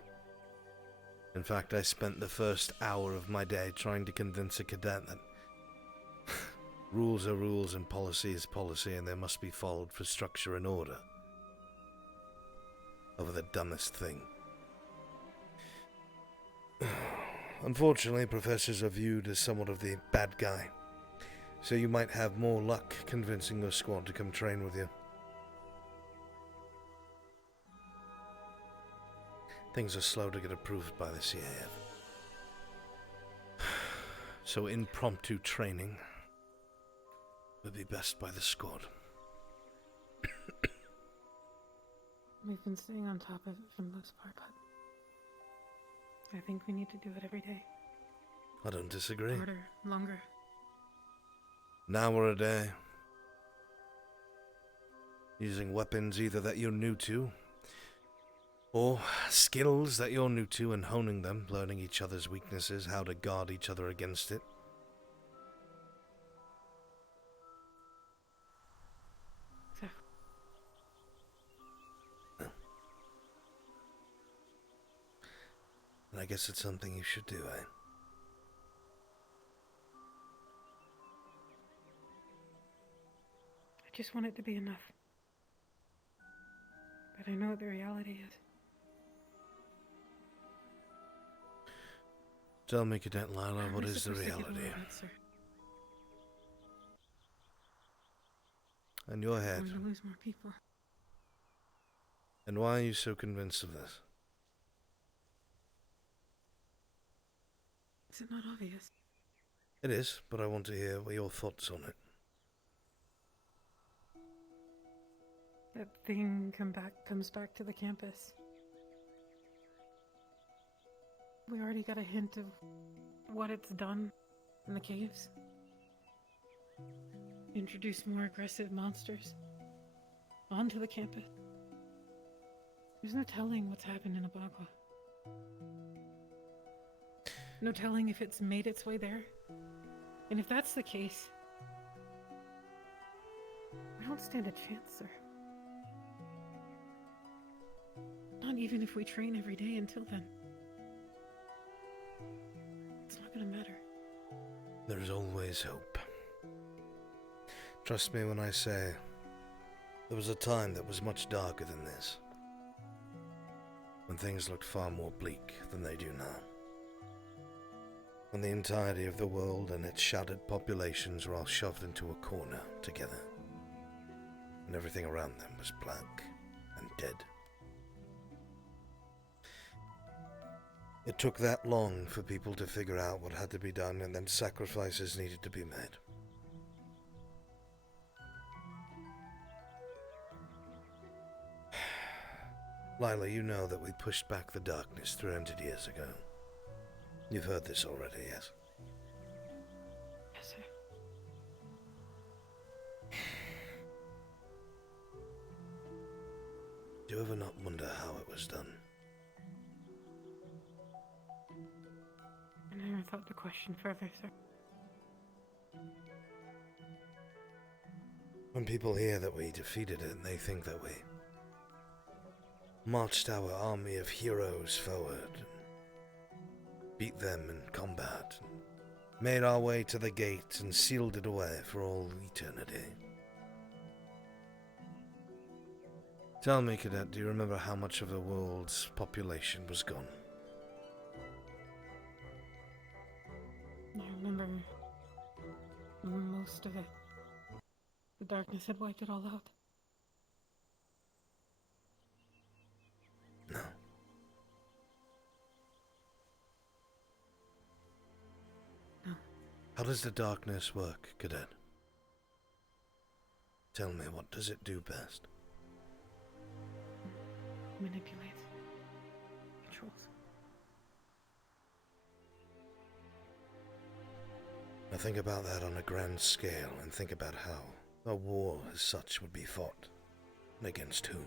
In fact, I spent the first hour of my day trying to convince a cadet that rules are rules and policy is policy and they must be followed for structure and order. Over the dumbest thing. Unfortunately, professors are viewed as somewhat of the bad guy, so you might have more luck convincing your squad to come train with you. Things are slow to get approved by the CAF. So impromptu training would be best by the squad. We've been staying on top of it for the most part, but I think we need to do it every day. I don't disagree. Harder, longer. An hour a day. Using weapons either that you're new to, or skills that you're new to and honing them, learning each other's weaknesses, how to guard each other against it. So. And I guess it's something you should do, eh? I just want it to be enough. But I know what the reality is. Tell me, Cadet Lila, How what are we is the supposed to get reality? an answer? In your head. We're going to lose more people. And why are you so convinced of this? Is it not obvious? It is, but I want to hear your thoughts on it. That thing comes back to the campus. We already got a hint of what it's done in the caves. Introduce more aggressive monsters onto the campus. There's no telling what's happened in Abagua. No telling if it's made its way there. And if that's the case, we don't stand a chance, sir. Not even if we train every day until then. It's not gonna matter. There is always hope. Trust me when I say there was a time that was much darker than this. When things looked far more bleak than they do now. When the entirety of the world and its shattered populations were all shoved into a corner together. And everything around them was black and dead. It took that long for people to figure out what had to be done, and then sacrifices needed to be made. Lila, you know that we pushed back the darkness 300 years ago. You've heard this already, yes? Yes, sir. Do you ever not wonder how it was done? I never thought to question further, sir. When people hear that we defeated it, they think that we marched our army of heroes forward, beat them in combat, made our way to the gate and sealed it away for all eternity. Tell me, Cadet, do you remember how much of the world's population was gone? I remember most of it. The darkness had wiped it all out. No. No. How does the darkness work, Cadet? Tell me, what does it do best? Manipulates. Controls. Now think about that on a grand scale, and think about how a war as such would be fought. And against who?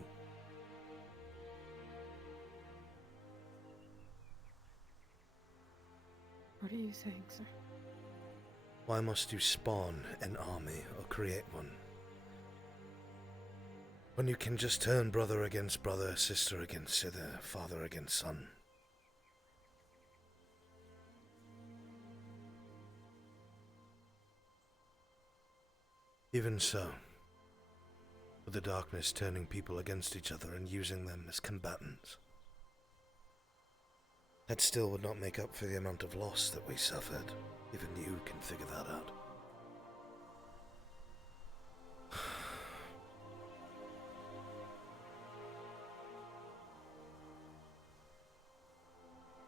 What are you saying, sir? Why must you spawn an army or create one? When you can just turn brother against brother, sister against sister, father against son. Even so, with the darkness turning people against each other and using them as combatants, that still would not make up for the amount of loss that we suffered. Even you can figure that out.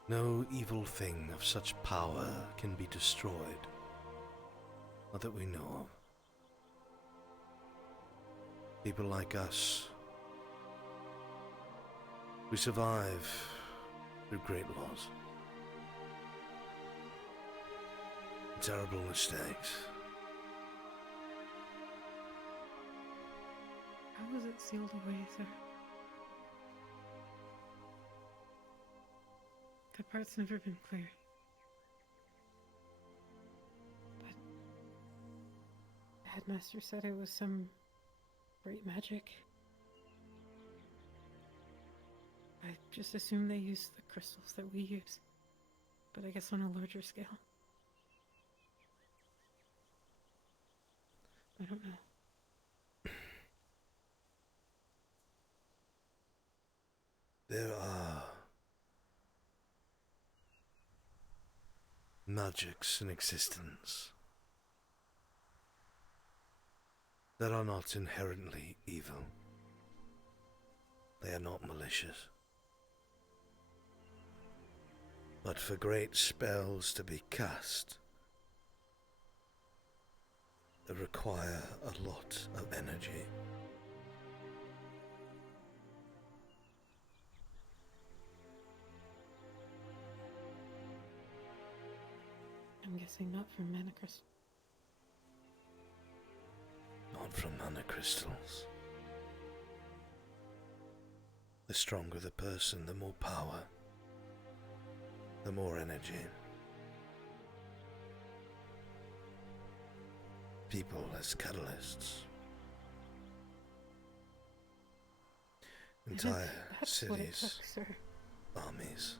No evil thing of such power can be destroyed, not that we know of. People like us, we survive through great loss, terrible mistakes. How was it sealed away, sir? That part's never been clear. But the headmaster said it was some great magic. I just assumed they used the crystals that we use, but I guess on a larger scale. I don't know. There are magics in existence that are not inherently evil. They are not malicious. But for great spells to be cast, they require a lot of energy. I'm guessing not from mana crystal. Not from mana crystals. The stronger the person, the more power, the more energy. People as catalysts. Entire That's what it cities, took, sir. armies.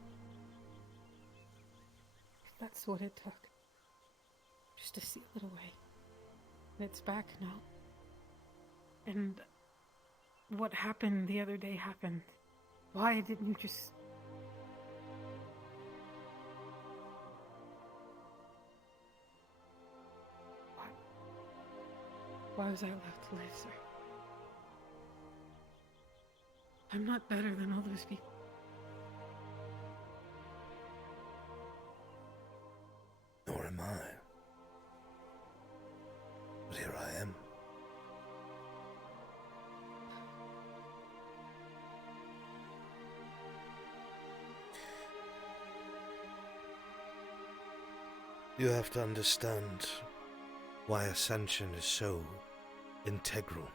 That's what it took. Just to seal it away. And it's back now. And what happened the other day happened. Why didn't you just... Why was I allowed to live, sir? I'm not better than all those people. Nor am I. But here I am. You have to understand why Ascension is so integral.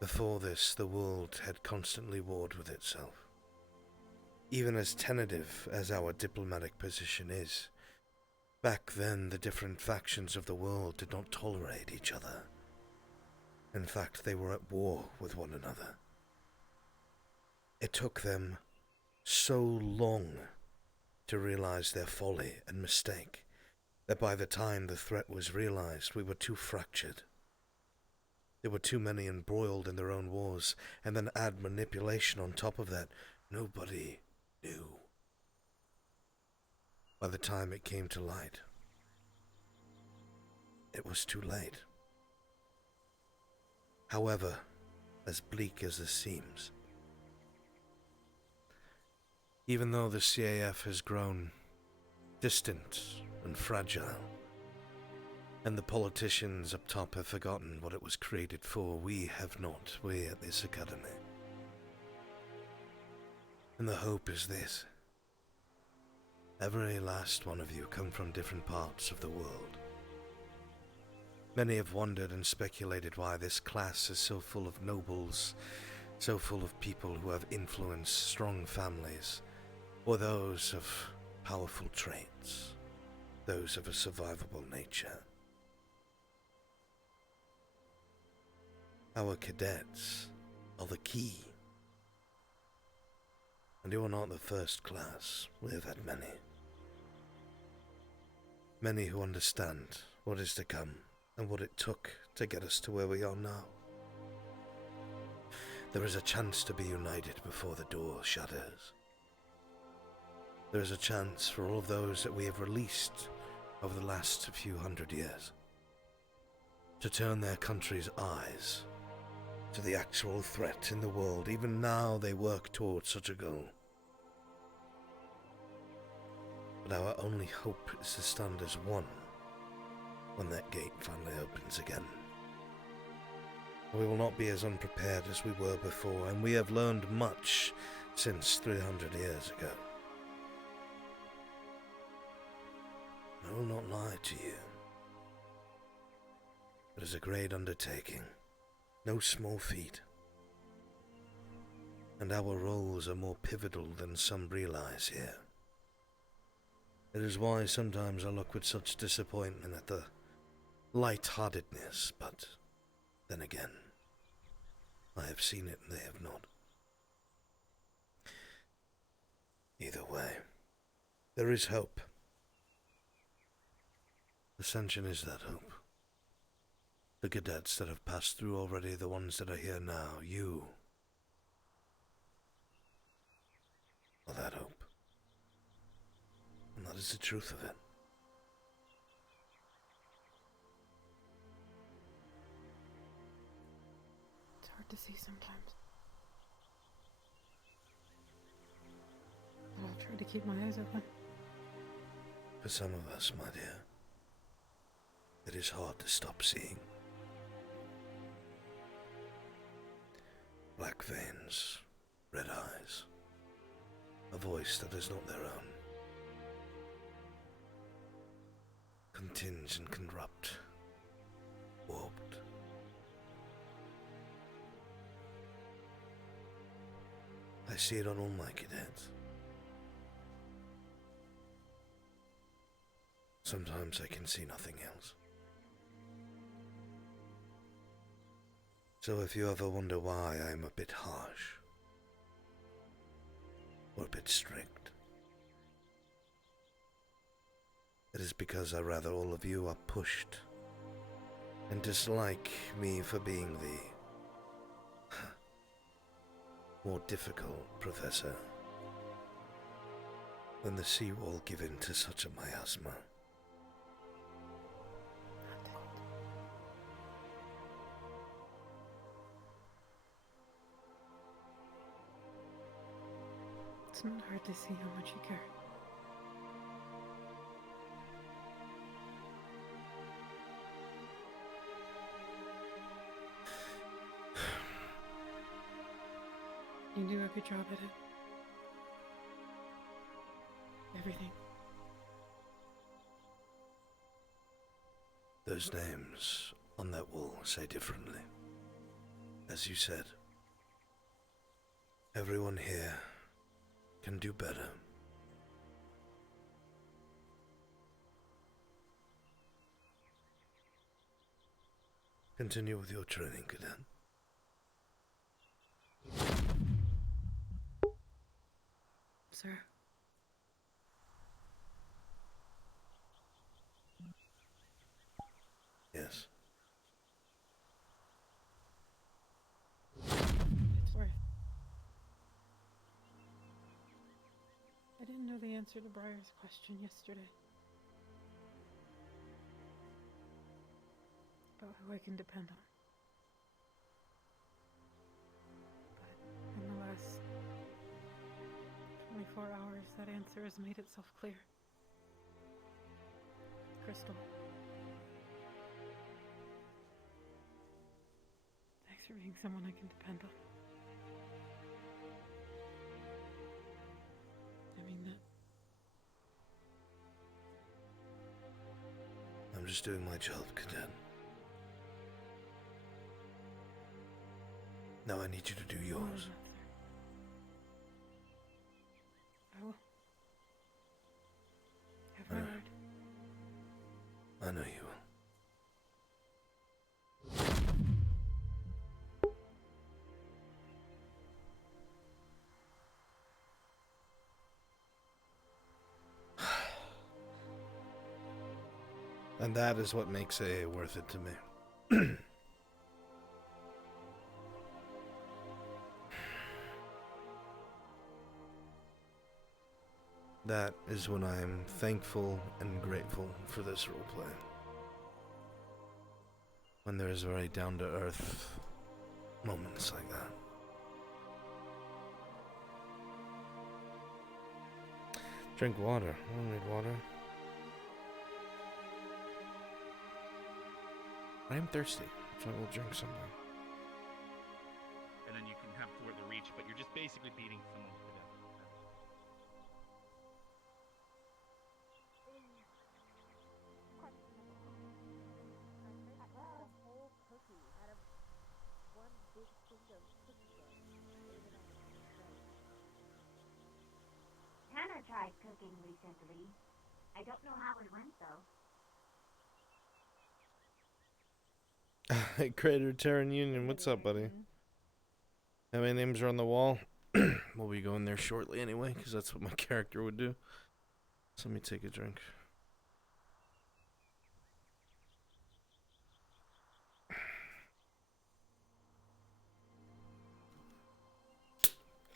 Before this, the world had constantly warred with itself. Even as tentative as our diplomatic position is, back then the different factions of the world did not tolerate each other. In fact, they were at war with one another. It took them so long to realize their folly and mistake, that by the time the threat was realized, we were too fractured. There were too many embroiled in their own wars, and then add manipulation on top of that. Nobody knew. By the time it came to light, it was too late. However, as bleak as this seems, even though the CAF has grown distant and fragile, and the politicians up top have forgotten what it was created for, we have not, we at this academy. And the hope is this. Every last one of you come from different parts of the world. Many have wondered and speculated why this class is so full of nobles, so full of people who have influence, strong families, or those of powerful traits, those of a survivable nature. Our cadets are the key. And you are not the first class. We have had many. Many who understand what is to come and what it took to get us to where we are now. There is a chance to be united before the door shutters. There is a chance for all of those that we have released over the last few hundred years to turn their country's eyes to the actual threat in the world. Even now they work towards such a goal. But our only hope is to stand as one when that gate finally opens again. We will not be as unprepared as we were before, and we have learned much since 300 years ago. I will not lie to you. It is a great undertaking. No small feat. And our roles are more pivotal than some realize here. It is why sometimes I look with such disappointment at the light-heartedness, but then again, I have seen it and they have not. Either way, there is hope. Ascension is that hope. The cadets that have passed through already, the ones that are here now, you are that hope. And that is the truth of it. It's hard to see sometimes. But I'll try to keep my eyes open. For some of us, my dear, it is hard to stop seeing. Black veins, red eyes, a voice that is not their own. Contingent, corrupt, warped. I see it on all my cadets. Sometimes I can see nothing else. So if you ever wonder why I'm a bit harsh, or a bit strict, it is because I rather all of you are pushed and dislike me for being the more difficult professor than the seawall given to such a miasma. It's not hard to see how much you care. You do a good job at it. Everything. Those names on that wall say differently. As you said, everyone here can do better. Continue with your training, cadet. Sir. answer to Briar's question yesterday. About who I can depend on. But in the last 24 hours, that answer has made itself clear. Crystal. Thanks for being someone I can depend on. I mean that. I'm just doing my job, Cadet. Now I need you to do yours. I will. Have my Alright. word. I know you will. And that is what makes AA worth it to me. That is when I am thankful and grateful for this roleplay. When there is very down-to-earth moments like that. Drink water. I don't need water. I am thirsty, so I will drink something. And then you can have for the reach, but you're just basically beating someone to death. Hannah tried cooking recently. I don't know how it went though. Hey, Crater Terran Union, what's up, buddy? How many names are on the wall? We'll be going there shortly anyway, because that's what my character would do. So let me take a drink.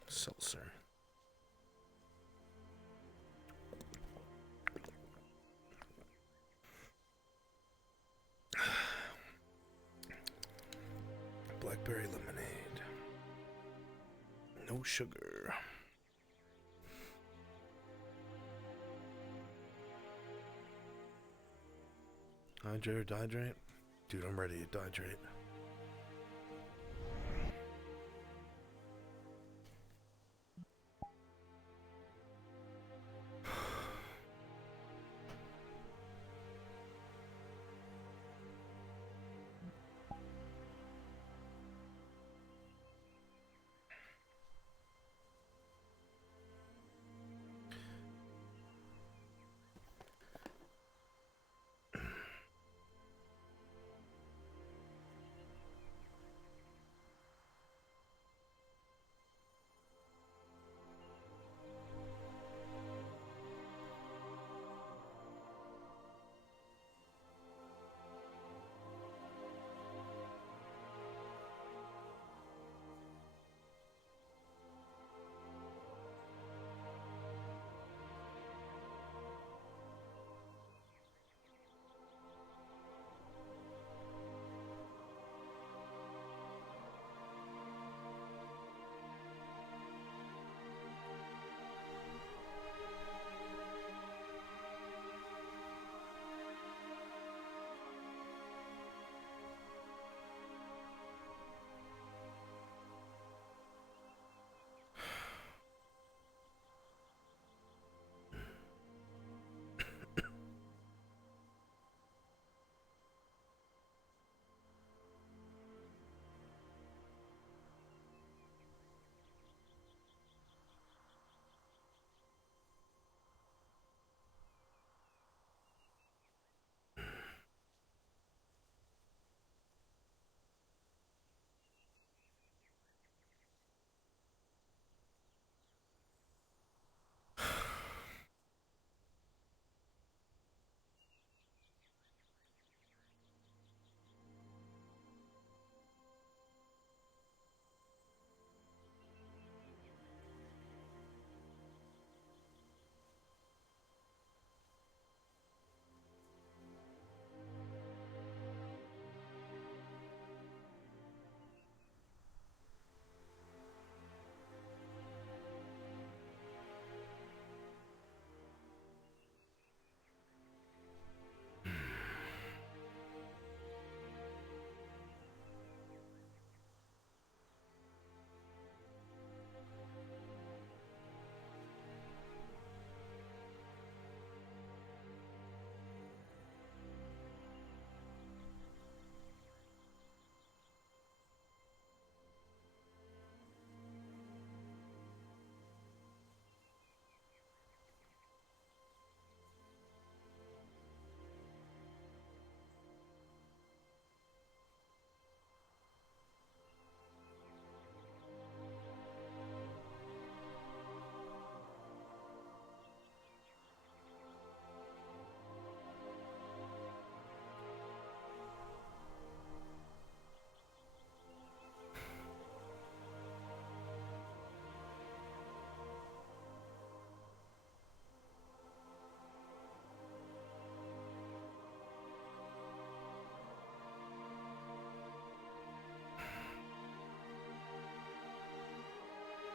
Seltzer. Blackberry lemonade. No sugar. Hydrate or dehydrate? Dude, I'm ready to dehydrate.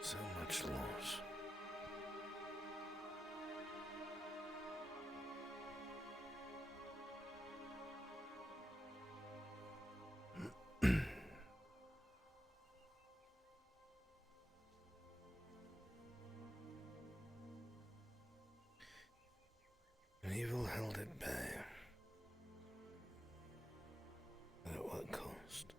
So much loss. An evil held at bay. But at what cost?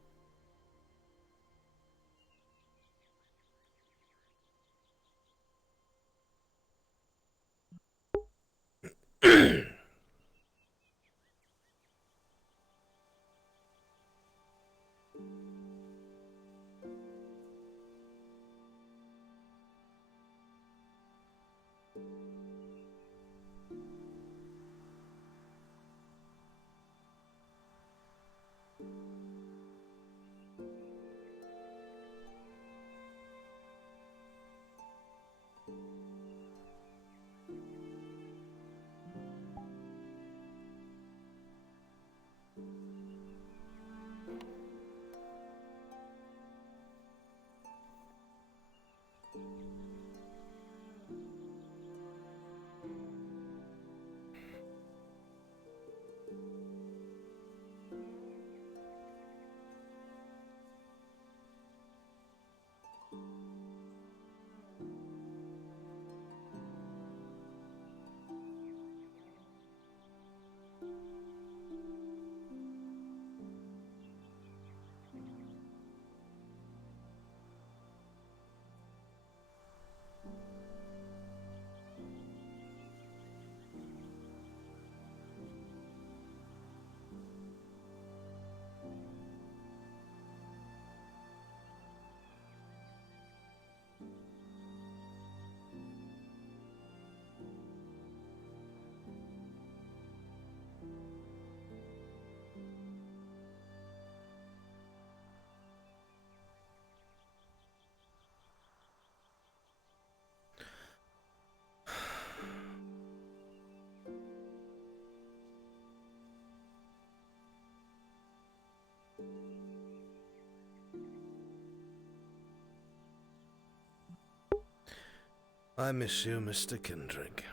I miss you, Mr. Kendrick.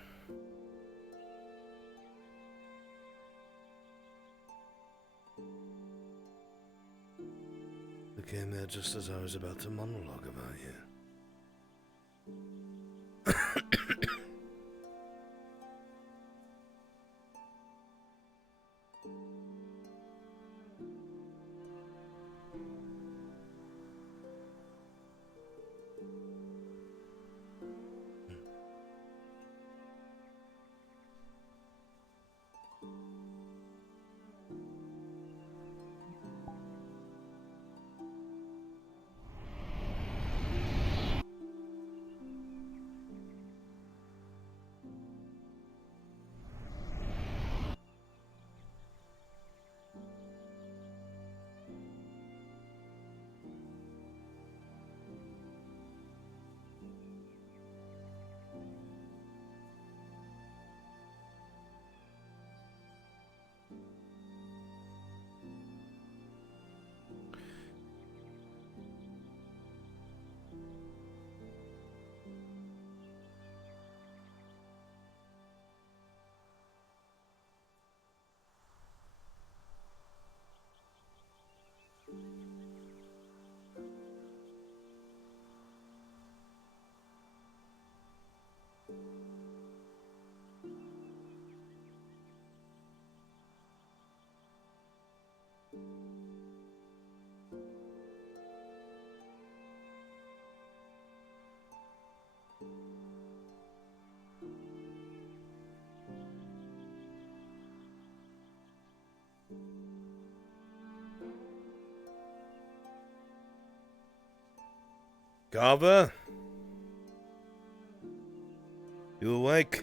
I came here just as I was about to monologue about you. Garver? You awake?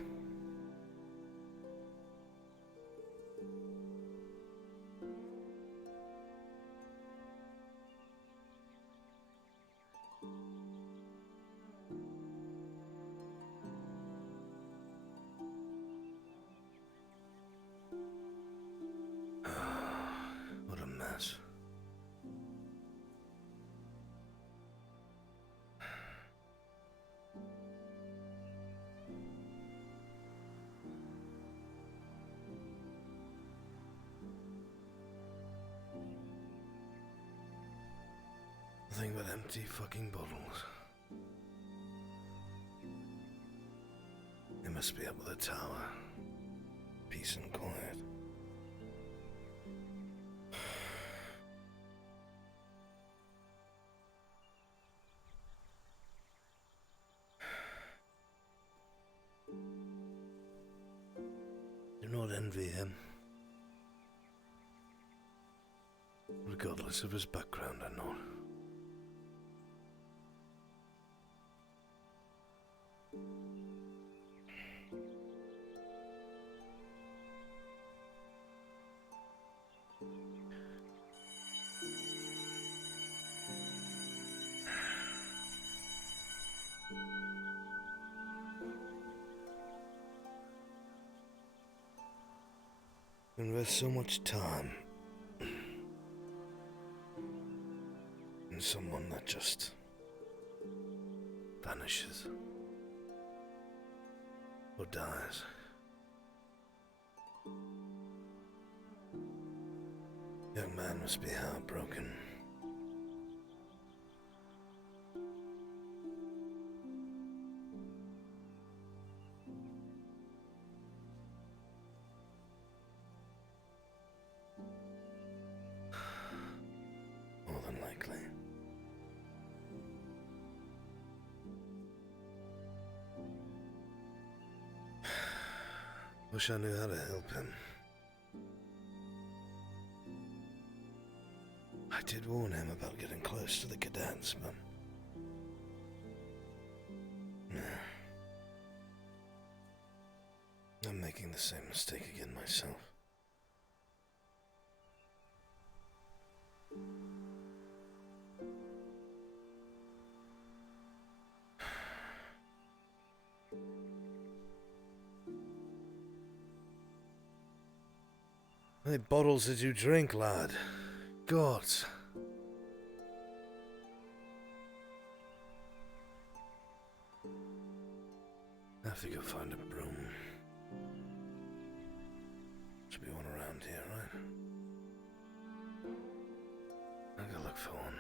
What a mess. Nothing but empty fucking bottles. They must be up at the tower. Peace and quiet. Do not envy him. Regardless of his background or not. Invest so much time in someone that just vanishes or dies. Young man must be heartbroken. More than likely. Wish I knew how to help him. I did warn him about getting close to the cadets, but... no. I'm making the same mistake again myself. How many bottles did you drink, lad? God. I have to go find a broom. Should be one around here, right? I'll go look for one.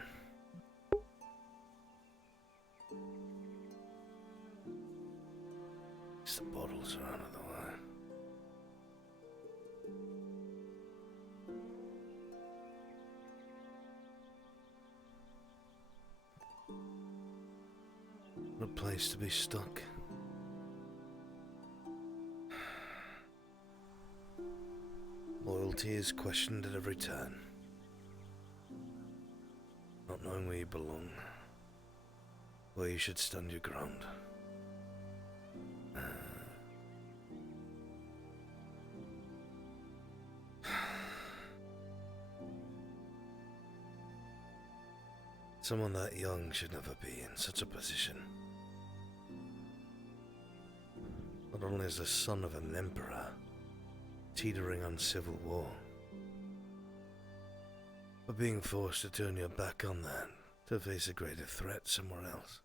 At least the bottles are out of the way. What a place to be stuck. Loyalty is questioned at every turn. Not knowing where you belong, where you should stand your ground. Someone that young should never be in such a position. Not only as the son of an emperor, teetering on civil war, but being forced to turn your back on that to face a greater threat somewhere else.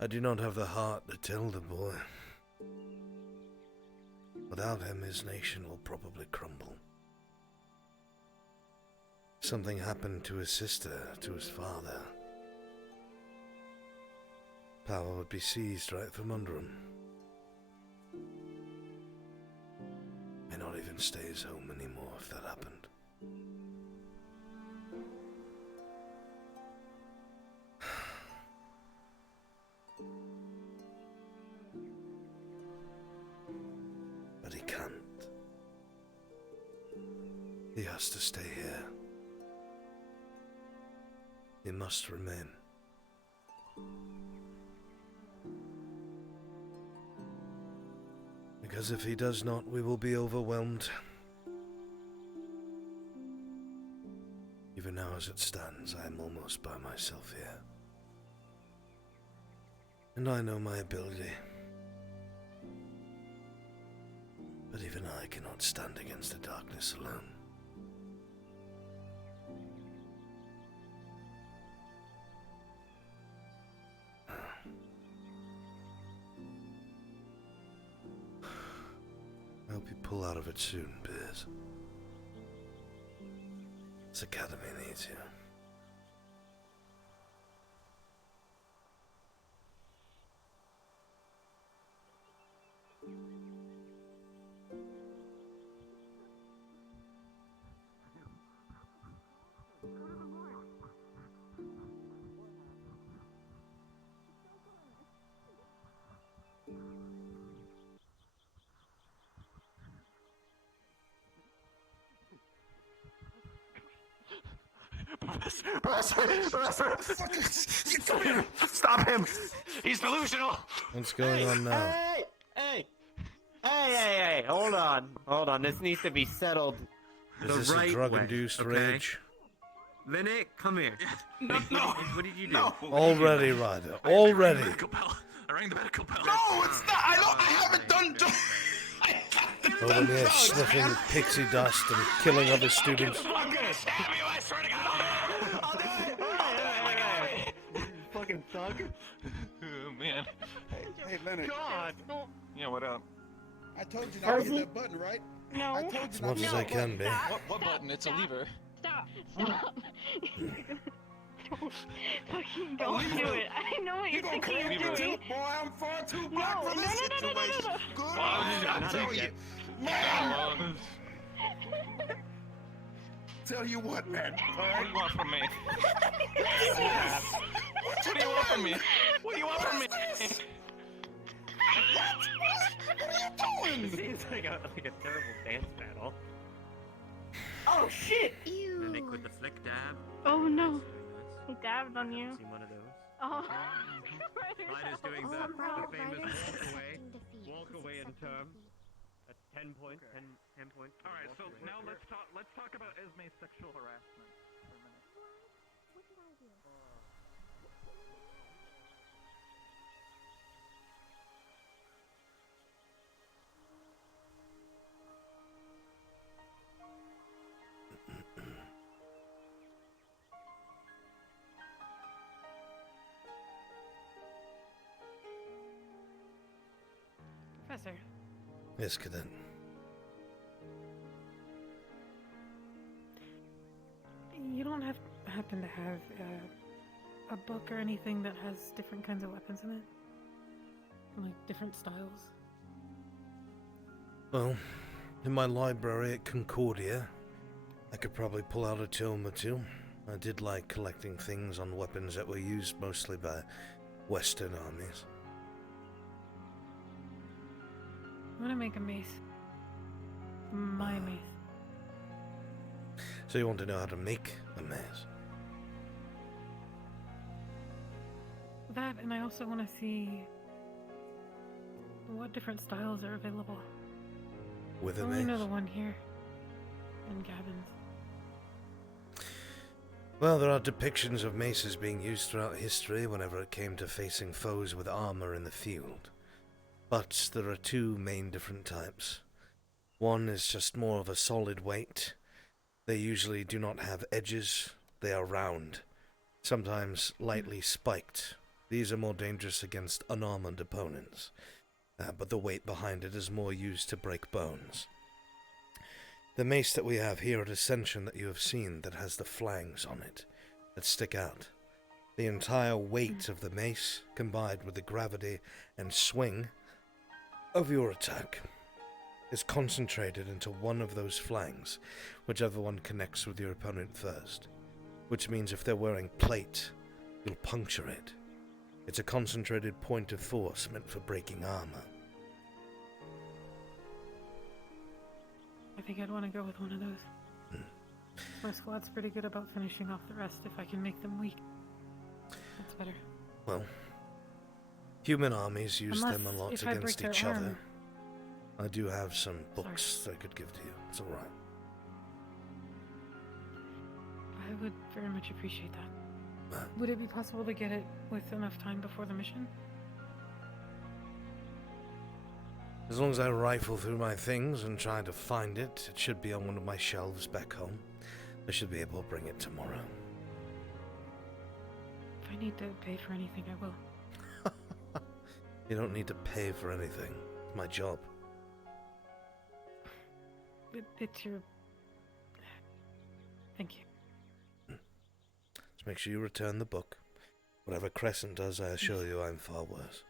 I do not have the heart to tell the boy. Without him, his nation will probably crumble. Something happened to his sister, to his father. Power would be seized right from under him. May not even stay his home anymore if that happened. But he can't. He has to stay here. He must remain. Because if he does not, we will be overwhelmed. Even now as it stands, I am almost by myself here. And I know my ability. But even I cannot stand against the darkness alone. I hope you pull out of it soon, Piers. This academy needs you. Professor! Come here! Stop him! He's delusional! What's going on now? Hey! Hold on. This needs to be settled Is the this right a drug-induced way. rage? Linnet, come here. No. What did you do? Already, Ryder. Already. I rang the medical bell. No, it's not. I haven't done. Over there sniffing pixie dust and killing other students. I'm gonna stab you, I swear to God! I'll do it! Fucking thug. Oh, man. Hey, Leonard. God. Yeah, what up? I told you not to hit that button, right? No. I told you As not much to as hit I that can be. What button? It's a lever. Stop. Don't do it. I know what you're thinking of doing. Boy, I'm far too black for this situation. Good. I tell you. Man. Tell you what, man. What do you want from me? What do you want from me? What do you want from me? What are you doing? Seems like a terrible dance battle. Oh shit! And they quit the flick dab. Oh no. He dabbed on you. Seen one of those. Oh. Mine is doing the famous Walk away in term. That's 10 points. 10 points. All right, so now let's talk about Esme's sexual harassment for a minute. What did I do? Professor. Yes, Cadet. You don't happen to have a book or anything that has different kinds of weapons in it? Like different styles? Well, in my library at Concordia, I could probably pull out a tome or two. I did like collecting things on weapons that were used mostly by Western armies. I want to make a mace. My mace. So you want to know how to make a mace? That, and I also want to see what different styles are available. With a I only know mace? the one here. In Gavin's. Well, there are depictions of maces being used throughout history whenever it came to facing foes with armor in the field. But there are two main different types. One is just more of a solid weight. They usually do not have edges. They are round, sometimes lightly spiked. These are more dangerous against unarmored opponents, but the weight behind it is more used to break bones. The mace that we have here at Ascension that you have seen that has the flangs on it that stick out. The entire weight of the mace, combined with the gravity and swing of your attack, is concentrated into one of those flangs, whichever one connects with your opponent first. Which means if they're wearing plate, you'll puncture it. It's a concentrated point of force meant for breaking armor. I think I'd want to go with one of those. My squad's pretty good about finishing off the rest if I can make them weak. That's better. Well, human armies use Unless them a lot if I break against each their other. arm. I do have some books that I could give to you. It's alright. I would very much appreciate that. Would it be possible to get it with enough time before the mission? As long as I rifle through my things and try to find it, it should be on one of my shelves back home. I should be able to bring it tomorrow. If I need to pay for anything, I will. You don't need to pay for anything. It's my job. It's your... Thank you. Just make sure you return the book. Whatever Crescent does, I assure you I'm far worse.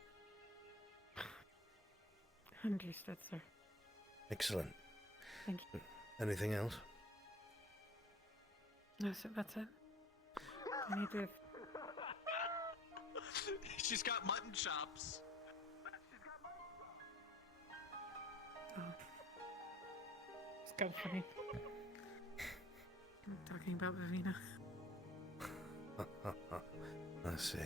Understood, sir. Excellent. Thank you. Anything else? No, sir, that's it. I need to... She's got mutton chops. Oh. It's kind of funny. I'm talking about Vivina. I see.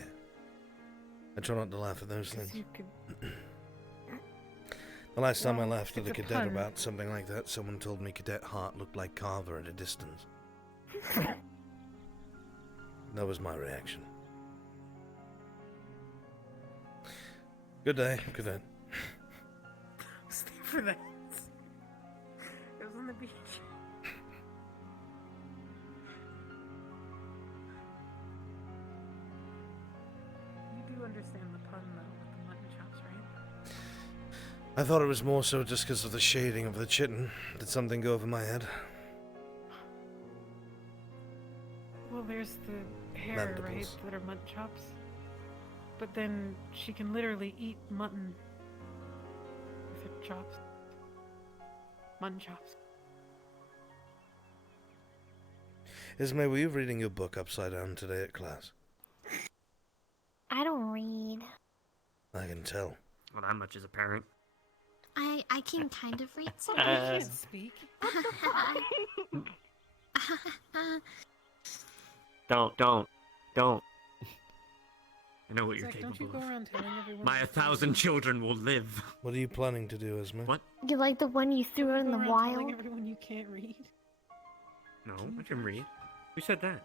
I try not to laugh at those things. You could... The last time I Well, laughed at it's a a cadet pun. about something like that, someone told me Cadet Hart looked like Carver at a distance. That was my reaction. Good day, Cadet. Stay for that. It was on the beach. You do understand the pun, though, with the mutton chops, right? I thought it was more so just because of the shading of the chitin. Did something go over my head? Well, there's the hair, right, Mandibles. that are mutton chops. But then she can literally eat mutton with her chops. Mutton chops. Ismay, were you reading your book upside down today at class? I don't read. I can tell. Well, that much is apparent. I can kind of read some. You can't speak. Don't. I know what you're Zach, don't you capable go of. around telling everyone My you're 1,000 children will live. What are you planning to do, Esme? What? You like the one you threw in the Go around wild? telling everyone you can't read. No, I can read. Who said that?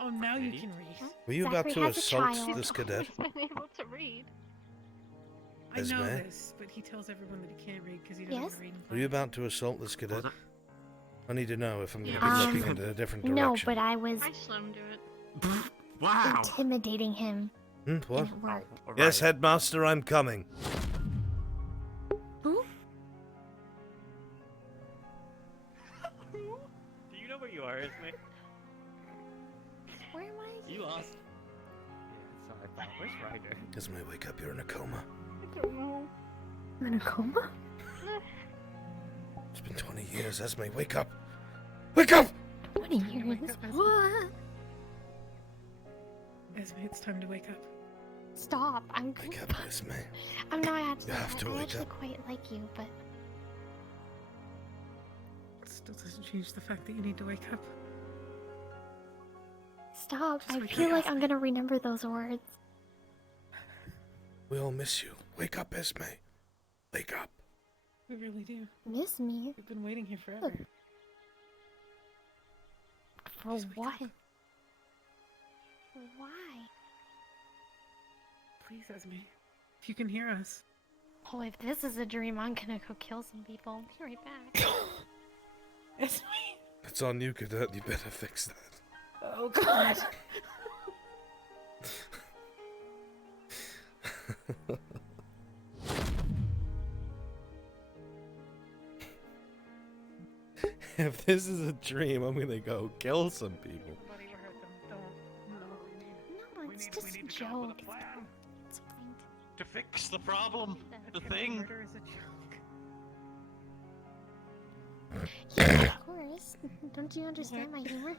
Oh, now you can read. Were you about Zachary to has a assault child. this cadet? able to read. I know Esme? this, but he tells everyone that he can't read because he doesn't Yes? read and Were you about to assault this cadet? I need to know if I'm going to Yeah. be looking in a different direction. No, but I was I saw him do it. Wow. intimidating him. What? And it worked. Yes, Headmaster, I'm coming. Who? Do you know where you are, Esme? Where am I? You lost. Yeah, so I thought. Where's Ryder? Esme, wake up, you're in a coma. I don't know. I'm in a coma? It's been 20 years, Esme, wake up! Wake up! 20 years? What? Esme, it's time to wake up. Stop. I'm Wake up, Esme. I'm not actually. You have to I wake actually up. quite like you, but It still doesn't change the fact that you need to wake up. stop. Just I wake feel up. like I'm gonna remember those words. We all miss you. Wake up, Esme. Wake up. We really do. Miss me? We've been waiting here forever. For what? Why? Please, Esme. If you can hear us. Oh, if this is a dream, I'm gonna go kill some people. I'll be right back. Esme. It's on you, Cadet. You better fix that. Oh, God. If this is a dream, I'm gonna go kill some people. Nobody will hurt them. Don't. No, it's just a joke. It's fine. To fix the problem, the Okay, thing. Murder is a joke. Yeah, of course. Don't you understand my humor?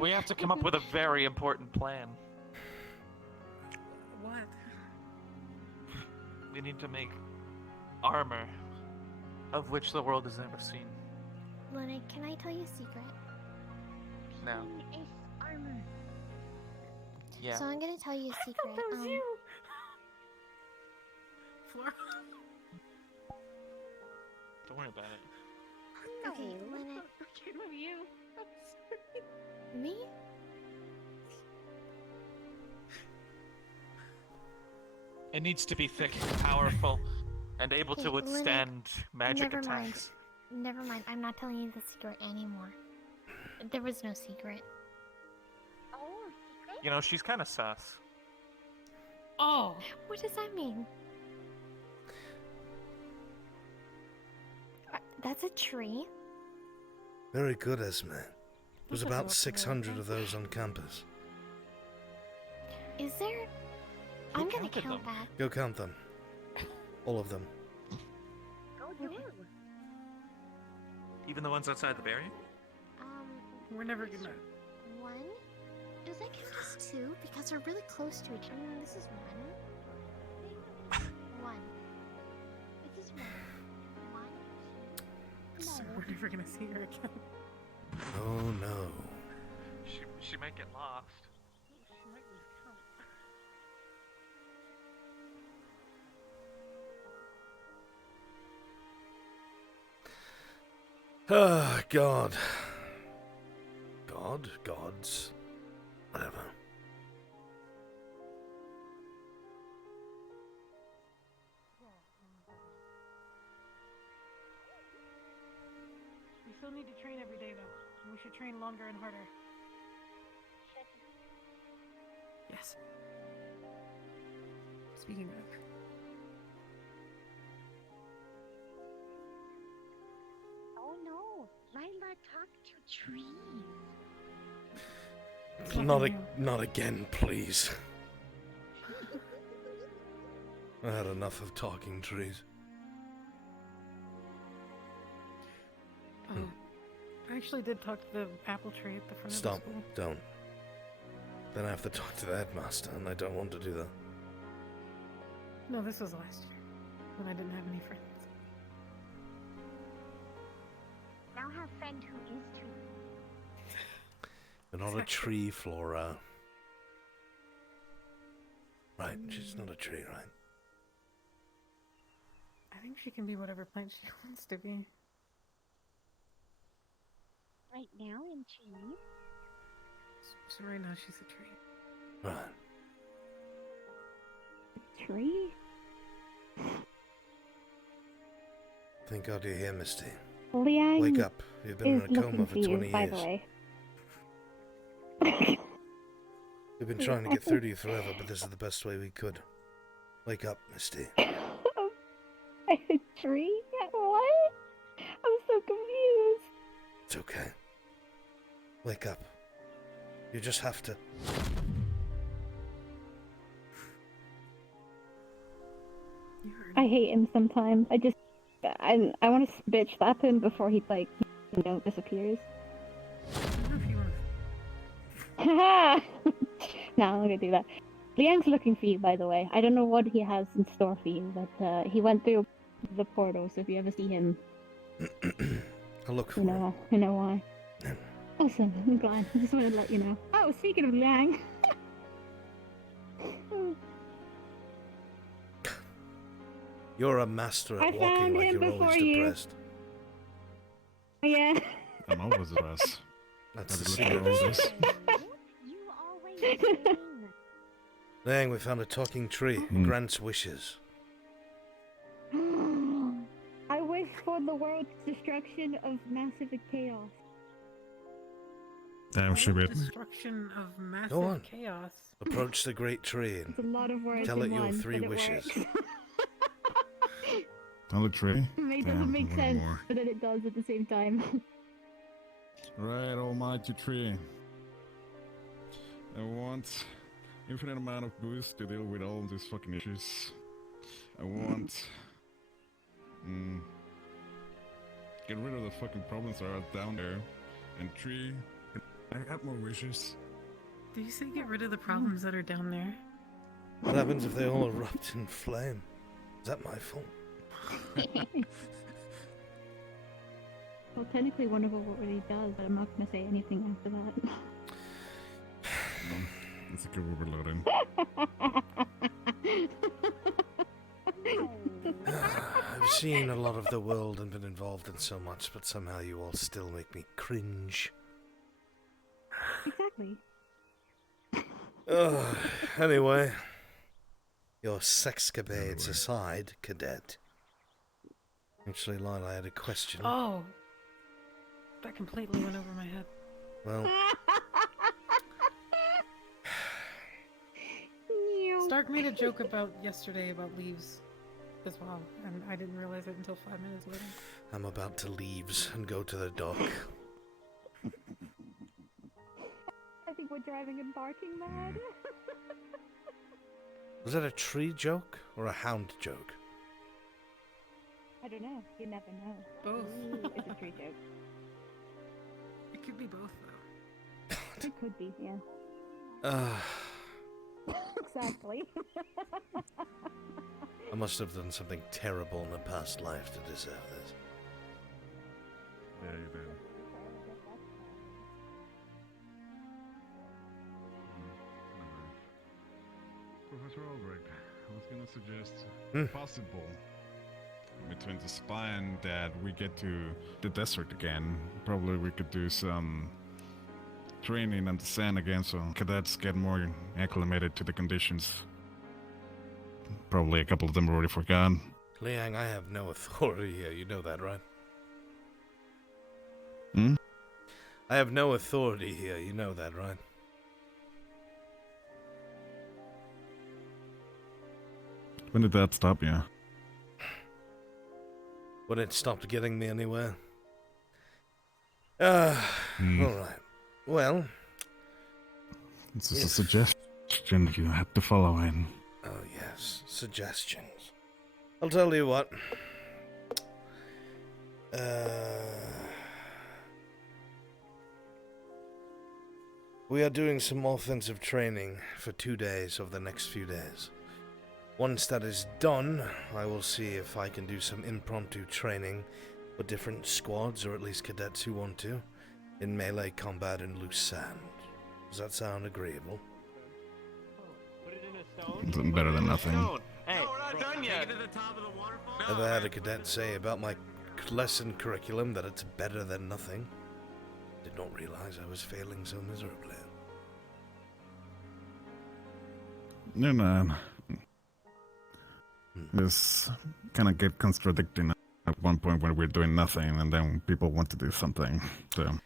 We have to come up with a very important plan. What? We need to make armor, of which the world has never seen. Lena, can I tell you a secret? No. It's armor. Yeah. So I'm gonna tell you a secret. That was you. Flora. Don't worry about it. Okay, Lena. Came of you. Me? It needs to be thick, powerful, and able to Hey, Lena, withstand magic Never mind. attacks. Never mind. I'm not telling you the secret anymore. There was no secret. Oh, secret? You know, she's kind of sus. Oh. What does that mean? That's a tree. Very good, Esme. There's That's about awesome, 600 of those on campus. Is there? I'm gonna count that. Go count them. All of them. Go do it. Even the ones outside the barrier? We're never gonna. One? Does that count as two? Because they're really close to each other. This is one. One. This is one. One. So we're never gonna see her again. Oh no. She might get lost. She might lose count. Ah, God. Gods. Whatever. We still need to train every day, though. We should train longer and harder. Yes. Speaking of. Oh no, Lila talked to trees. Not again, please. I had enough of talking trees. I actually did talk to the apple tree at the front Stop. of the school. Don't. Then I have to talk to the headmaster, and I don't want to do that. No, this was last year, when I didn't have any friends. Now have a friend who is tree. You're not a tree, Flora. Right, she's not a tree, right? I think she can be whatever plant she wants to be. Right now in trees? So right now she's a tree. Right. Tree? Thank God you're here, Misty. Liang Wake up. You've been is in a coma looking for for you, 20 by years. the way. We've been trying to get through to you forever, but this is the best way we could. Wake up, Misty. A tree? What? I'm so confused. It's okay. Wake up. You just have to. I hate him sometimes. I want to bitch slap him before he disappears. Haha! No, I'm not gonna do that. Liang's looking for you, by the way. I don't know what he has in store for you, but he went through the portal, so if you ever see him, I'll look for him. You know why. Awesome, I'm glad. I just wanted to let you know. Oh, speaking of Liang. You're a master I at found walking like him you're always before you. depressed. Yeah. I'm always at us. That's Have the you looked at secret. roses? Dang, we found a talking tree. It grants wishes. I wish for the world's destruction of massive chaos. Damn, Shibit. Destruction of Go massive on. chaos. Approach the great tree It's a and lot of words tell in it your one, 3 but it wishes. works. On the tree? It Damn, doesn't make one sense, more. but then it does at the same time. Right, almighty tree. I want infinite amount of boost to deal with all these fucking issues. I want... get rid of the fucking problems that are down there. And tree, I have more wishes. Do you say get rid of the problems that are down there? What happens if they all erupt in flame? Is that my fault? Well, technically one of them already does, but I'm not going to say anything after that. It's a good overloading. I've seen a lot of the world and been involved in so much, but somehow you all still make me cringe. Exactly. Anyway, your sexcapades aside, cadet. Actually, Lila, I had a question. Oh! That completely went over my head. Well, Stark made a joke about yesterday about leaves as well, and I didn't realize it until 5 minutes later. I'm about to leave and go to the dock. I think we're driving and barking mad. Was that a tree joke or a hound joke? I don't know. You never know. Both. Ooh, it's a tree joke. It could be both, though. It could be, yeah. Exactly. I must have done something terrible in a past life to deserve this. Yeah, you did. Professor Albrecht, I was gonna suggest, if possible, between the spy and that we get to the desert again. Probably we could do some training on the sand again, so cadets get more acclimated to the conditions. Probably a couple of them already forgot. Liang, I have no authority here. You know that, right? Hmm? I have no authority here. You know that, right? When did that stop you? When it stopped getting me anywhere. Alright. Well. This is a suggestion you have to follow in. Oh, yes. Suggestions. I'll tell you what. We are doing some offensive training for 2 days over the next few days. Once that is done, I will see if I can do some impromptu training with different squads, or at least cadets who want to, in melee combat and loose sand. Does that sound agreeable? Better than nothing. Hey, we're not done yet. Ever had a cadet say about my lesson curriculum that it's better than nothing? Did not realize I was failing so miserably. You're not. This kind of get contradicting at one point when we're doing nothing, and then people want to do something. So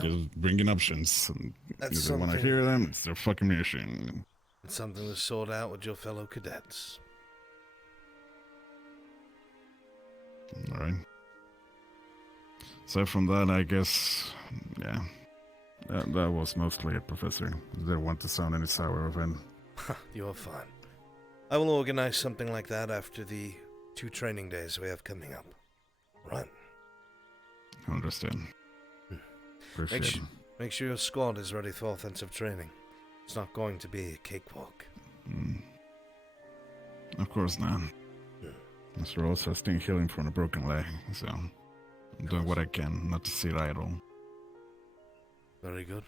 just bringing options. That's You don't want to something- hear them. It's their fucking mission. It's something to sort out with your fellow cadets. All right. So from that, I guess, yeah, that was mostly it, Professor. Didn't want to sound any sour of it. You're fine. I will organize something like that after the 2 training days we have coming up. Right. Understand. Appreciate it. Make sure your squad is ready for offensive training. It's not going to be a cakewalk. Of course not. Mr. Rose has been healing from a broken leg, so I'm doing what I can not to sit idle. Very good.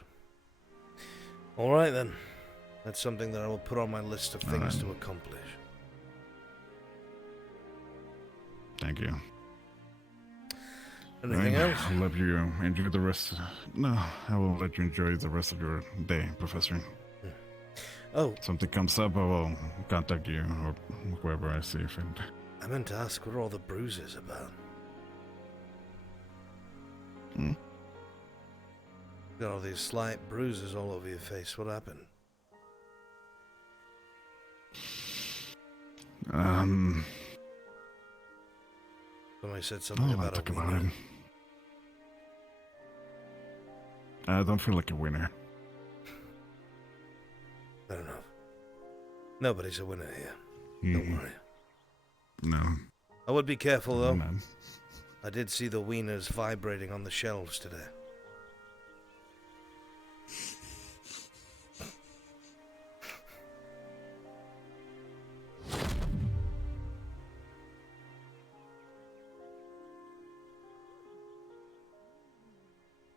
All right, then. That's something that I will put on my list of things to accomplish. Thank you. Anything Right, else? I'll let you enjoy the rest. No, I will let you enjoy the rest of your day, Professor. Oh. Something comes up, I will contact you or whoever I see if it. I meant to ask what are all the bruises about? Got all these slight bruises all over your face. What happened? Somebody said something about a winner. I don't feel like a winner. Fair enough. Nobody's a winner here. Don't worry. No. I would be careful, though. No. I did see the wieners vibrating on the shelves today.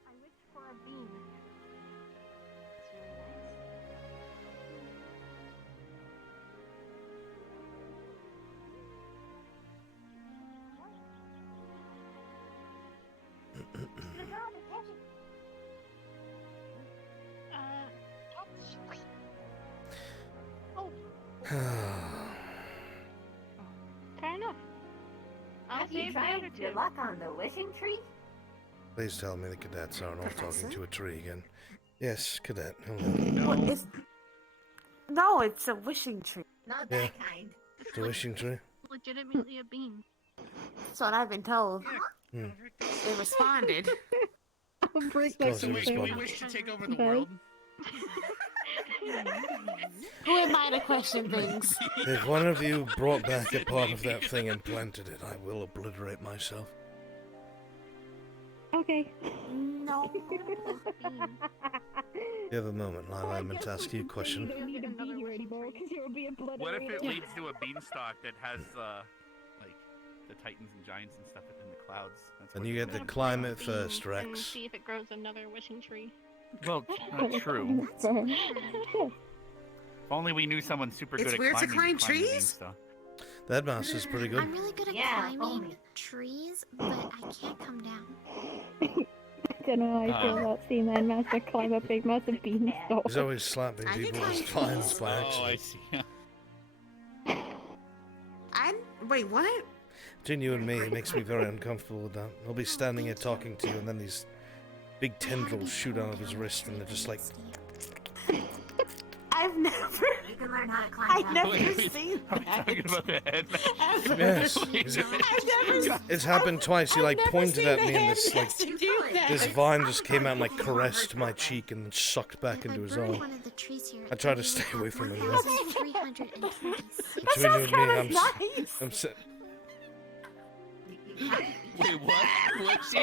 I wish for a bean. Fair enough. I'll Have you save the tried other 2. your luck on the wishing tree? Please tell me the cadets aren't all talking Professor? to a tree again. Yes, cadet. Hello. What is... No, it's a wishing tree. Not Yeah. that kind. The wishing tree? Legitimately a bean. That's what I've been told. Hmm. They responded. break Close So your wait, do we response. wish to take over the Okay. world? Who am I to question things? If one of you brought back a part of that thing and planted it, I will obliterate myself. Okay. No. You have a moment, Lila. I'm meant to ask you a question. You don't need to be here anymore because you'll be obliterated. What if it leads to a beanstalk that has like the titans and giants and stuff in the clouds? That's And what you it's get to meant. climb it Beans first, And Rex. see if it grows another wishing tree. Well, not true. If only we knew someone super It's good weird at to climbing. climb trees? Beanstalk. The headmaster's pretty good. I'm really good at climbing trees, but I can't come down. I don't know how I feel about seeing that master climb a big massive beanstalk. He's always slapping people with his vines by Oh, I accident. see. Wait, what? Between you and me, it makes me very uncomfortable with that. I'll be standing here talking to you, and then these big tendrils shoot out of his wrist, and they're just like... I've never. You can learn how to climb I've down. never Wait, seen are we that. talking about the head? Yes. I've never. It's happened twice. He like pointed at me, and this like to do that. this vine just came out and like caressed my cheek and then sucked back into his arm. One of the trees here. I try to stay away from him. Though. 326. Between you and me, I'm nice. I'm si- Wait, what? What she I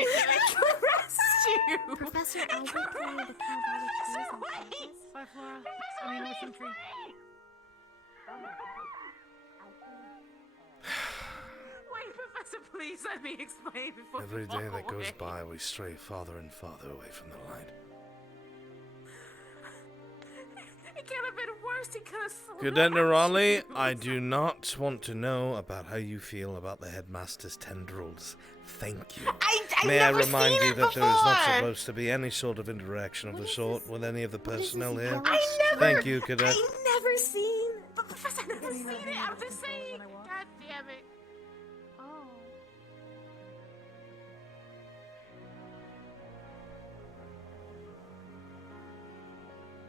caressed you. Professor Albrecht told me to count all the trees on campus. Bye, Flora. I mean, wishing tree. Wait, Professor, please let me explain before Every you day walk that goes away. by, we stray farther and farther away from the light. It could have been worse. He could have slapped Cadet Nerali, you. I do not want to know about how you feel about the headmaster's tendrils. Thank you. I've May I never remind seen you it that there is not before. supposed to be any sort of interaction of the sort with any of the personnel here. I never. Thank you, Cadet. I've never seen. But Professor, I've never seen it. I'm just saying. God damn it. Oh.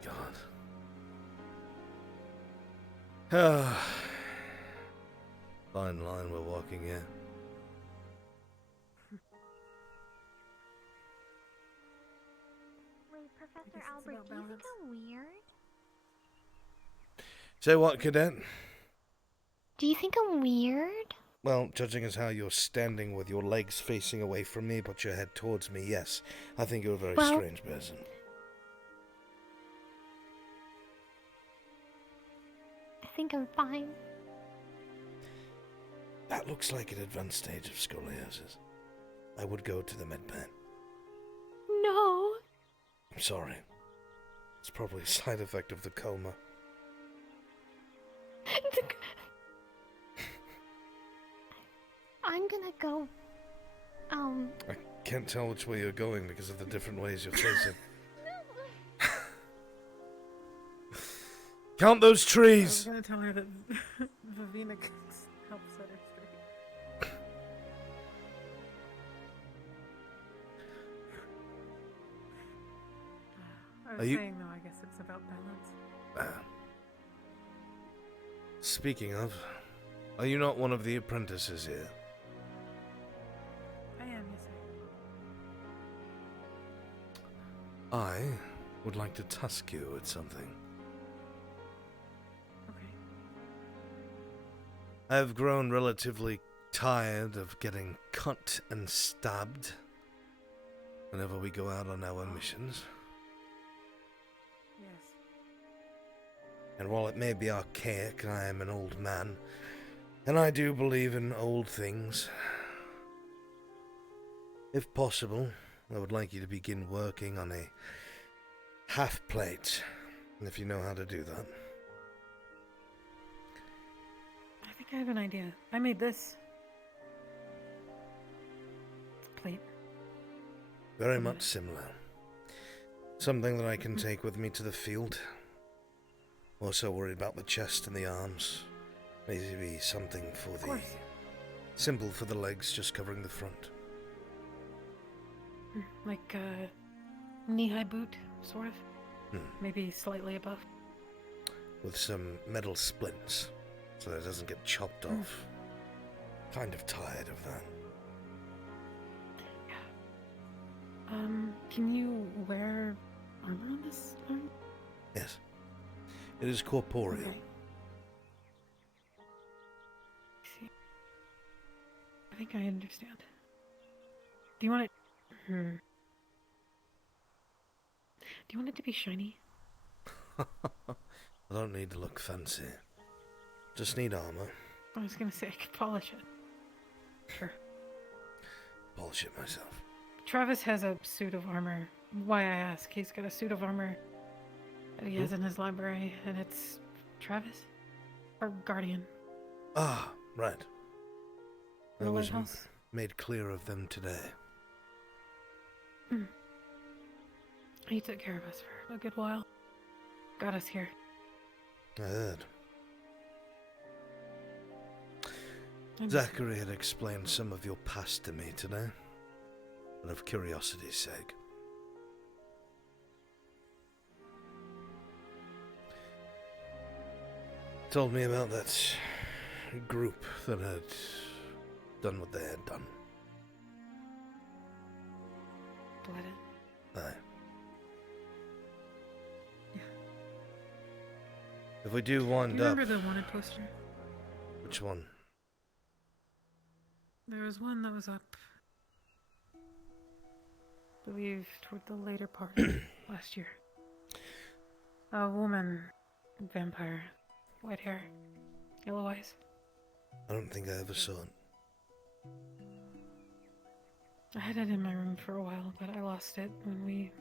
God. Ah. Fine line we're walking here. Wait, Professor Albrecht, do you think I'm weird? Say what, Cadet? Do you think I'm weird? Well, judging as how you're standing with your legs facing away from me but your head towards me, yes. I think you're a very Well- strange person. I think I'm fine. That looks like an advanced stage of scoliosis. I would go to the med bay. No. I'm sorry. It's probably a side effect of the coma. I'm gonna go. I can't tell which way you're going because of the different ways you're facing. Count those I was trees! gonna tell her that Vivina helps set her straight. I Are was you- saying though, I guess it's about balance. Speaking of, are you not one of the apprentices here? I am, yes, I would like to tusk you at something. Okay. I have grown relatively tired of getting cut and stabbed whenever we go out on our missions. Yes. And while it may be archaic, I am an old man, and I do believe in old things. If possible, I would like you to begin working on a half plate, if you know how to do that. I think I have an idea. I made this. It's a plate. Very much similar. Something that I can take with me to the field. Also worried about the chest and the arms. Maybe something for the... course. Simple for the legs, just covering the front. Like a knee-high boot, sort of. Hmm. Maybe slightly above. With some metal splints, so that it doesn't get chopped off. Kind of tired of that. Can you wear armor on this arm? Yes. It is corporeal. Okay. See. I think I understand. Do you want it? Do you want it to be shiny? I don't need to look fancy. Just need armor. I was gonna say I could polish it. Sure. Polish it myself. Travis has a suit of armor. Why I ask? He's got a suit of armor that he has in his library, and it's Travis? Or Guardian. Ah, right. The That was lighthouse? made clear of them today. He took care of us for a good while. Got us here. I heard. Zachary had explained some of your past to me today, and of curiosity's sake. Told me about that group that had done what they had done. Blooded. Aye. If we do wind Do you up... remember the wanted poster? Which one? There was one that was up, I believe, toward the later part of last year. A woman, vampire, white hair, yellow eyes. I don't think I ever saw it. I had it in my room for a while, but I lost it when we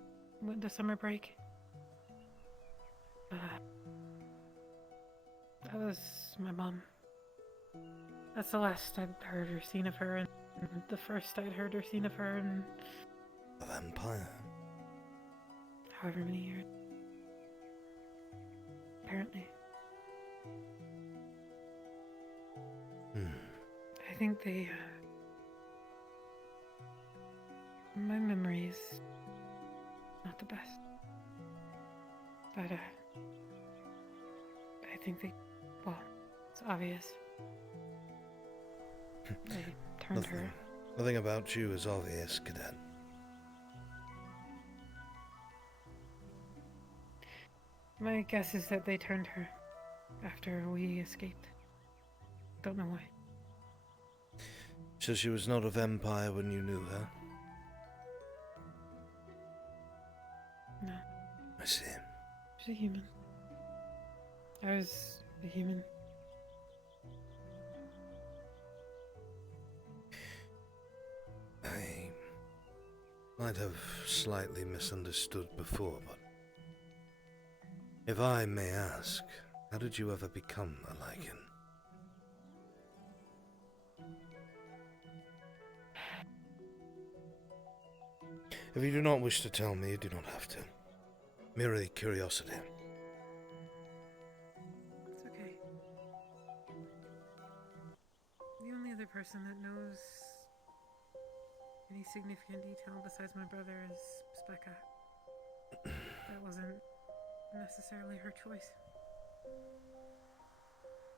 went to summer break. That was my mom. That's the last I'd heard or seen of her, and the first I'd heard or seen of her in... A vampire? However many years. Apparently. I think they, my memory is not the best. But, I think they, well, it's obvious. They turned her. Nothing about you is obvious, Cadet. My guess is that they turned her after we escaped. Don't know why. So she was not a vampire when you knew her? No. I see. She's a human. I was a human. I might have slightly misunderstood before, but if I may ask, how did you ever become a Lycan? If you do not wish to tell me, you do not have to. Merely curiosity. It's okay. The only other person that knows any significant detail besides my brother is Specca. That wasn't necessarily her choice.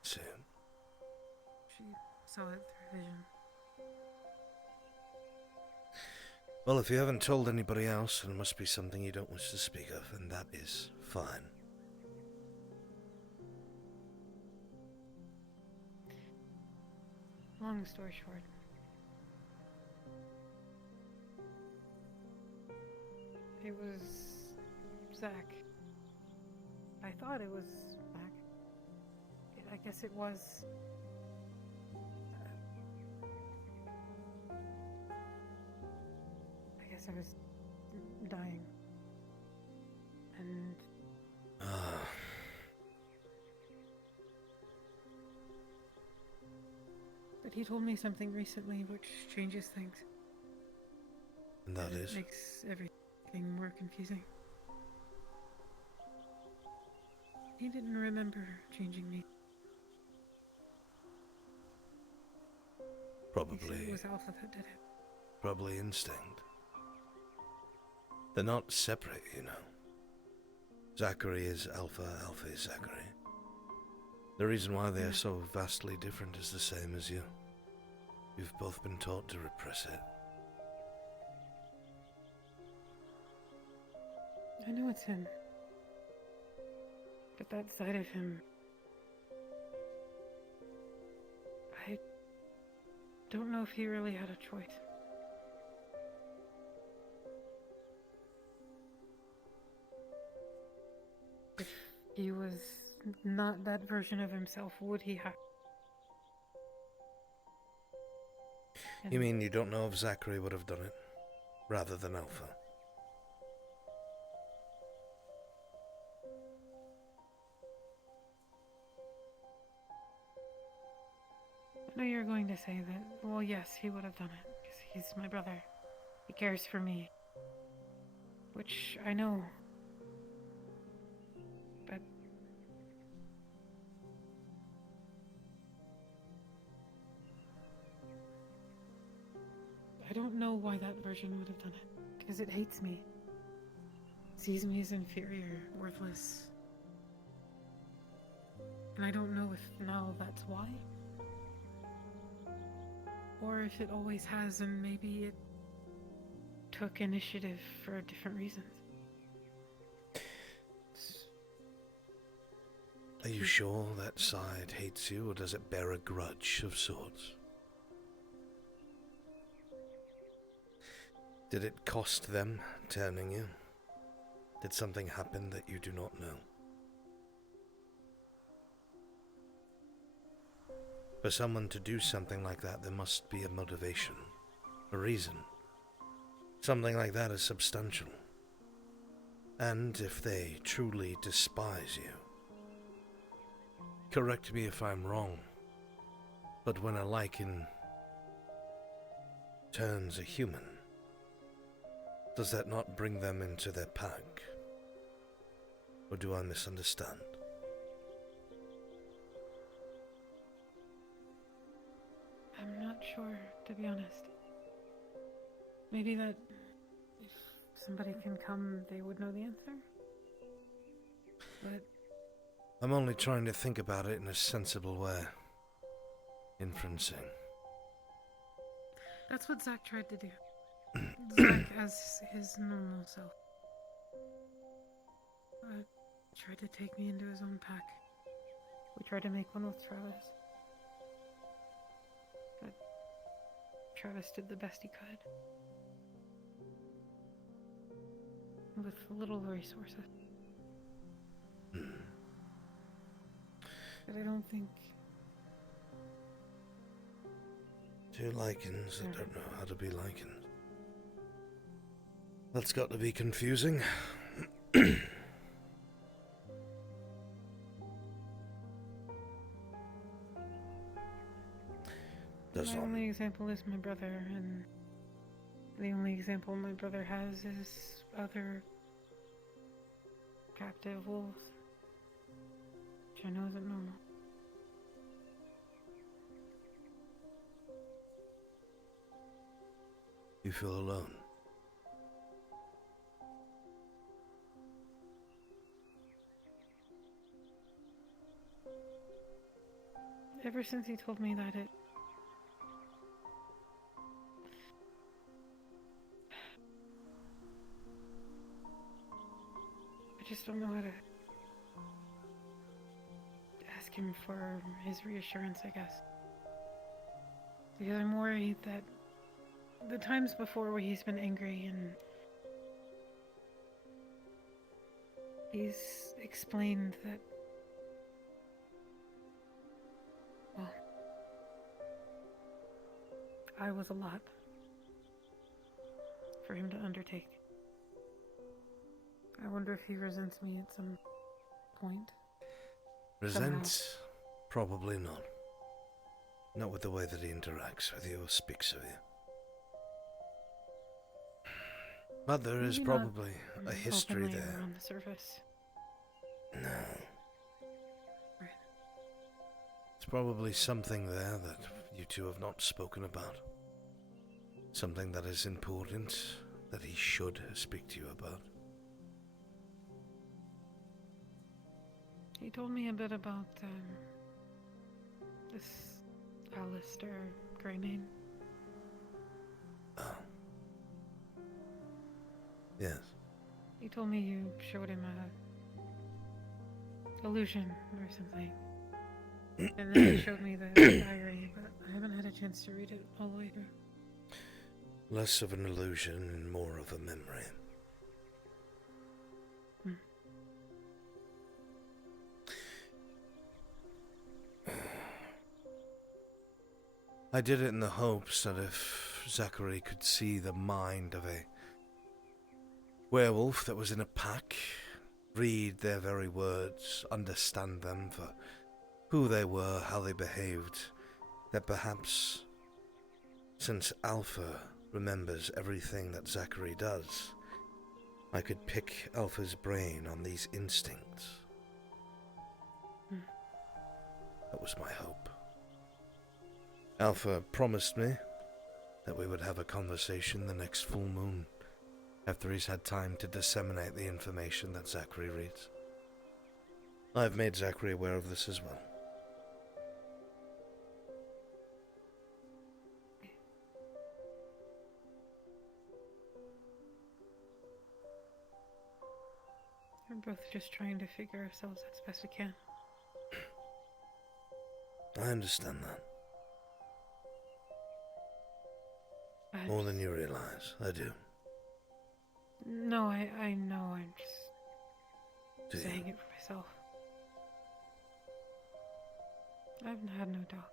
Soon. She saw it through vision. Well, if you haven't told anybody else, it must be something you don't wish to speak of, and that is fine. Long story short. It was Zach. I thought it was Zach. I guess it was. I guess I was dying. And. But he told me something recently which changes things. And that It is? makes everything more confusing. He didn't remember changing me. He said Probably. it was Alpha that did it. Probably instinct. They're not separate, you know. Zachary is Alpha, Alpha is Zachary. The reason why they are so vastly different is the same as you. You've both been taught to repress it. I know it's him. But that side of him... I don't know if he really had a choice. If he was not that version of himself, would he have? You mean you don't know if Zachary would have done it, rather than Alpha? I know you're going to say that, well, yes, he would have done it, because he's my brother. He cares for me. Which I know. But... I don't know why that version would have done it. Because it hates me. Sees me as inferior, worthless. And I don't know if now that's why. Or if it always has, and maybe it took initiative for different reasons. Are you sure that side hates you, or does it bear a grudge of sorts? Did it cost them turning you? Did something happen that you do not know? For someone to do something like that, there must be a motivation, a reason. Something like that is substantial. And if they truly despise you, correct me if I'm wrong, but when a lichen turns a human, does that not bring them into their pack? Or do I misunderstand? I'm not sure, to be honest. Maybe that if somebody can come, they would know the answer? But... I'm only trying to think about it in a sensible way. Inferencing. That's what Zach tried to do. Zach as his normal self. Tried to take me into his own pack. We tried to make one with Travis. But Travis did the best he could. With little resources. But I don't think... Two lichens that don't know how to be lichens. That's got to be confusing. My only example is my brother, and the only example my brother has is other captive wolves, which I know isn't normal. You feel alone? Ever since he told me that, I just don't know how to ask him for his reassurance, I guess. Because I'm worried that the times before where he's been angry and he's explained that, well, I was a lot for him to undertake. I wonder if he resents me at some point. Resents? Probably not. Not with the way that he interacts with you or speaks of you. But there is Maybe probably not a history openly there. or on the surface. No. Right. It's probably something there that you two have not spoken about. Something that is important that he should speak to you about. He told me a bit about this Alistair Greymane. Oh. Yes. He told me you showed him a illusion or something. And then he showed me the diary, but I haven't had a chance to read it all the way through. Less of an illusion and more of a memory. I did it in the hopes that if Zachary could see the mind of a werewolf that was in a pack, read their very words, understand them for who they were, how they behaved, that perhaps, since Alpha remembers everything that Zachary does, I could pick Alpha's brain on these instincts. That was my hope. Alpha promised me that we would have a conversation the next full moon, after he's had time to disseminate the information that Zachary reads. I've made Zachary aware of this as well. We're both just trying to figure ourselves out as best we can. I understand that. More than you realize, I do. No, I know, I'm just saying it for myself. I've had no doubt.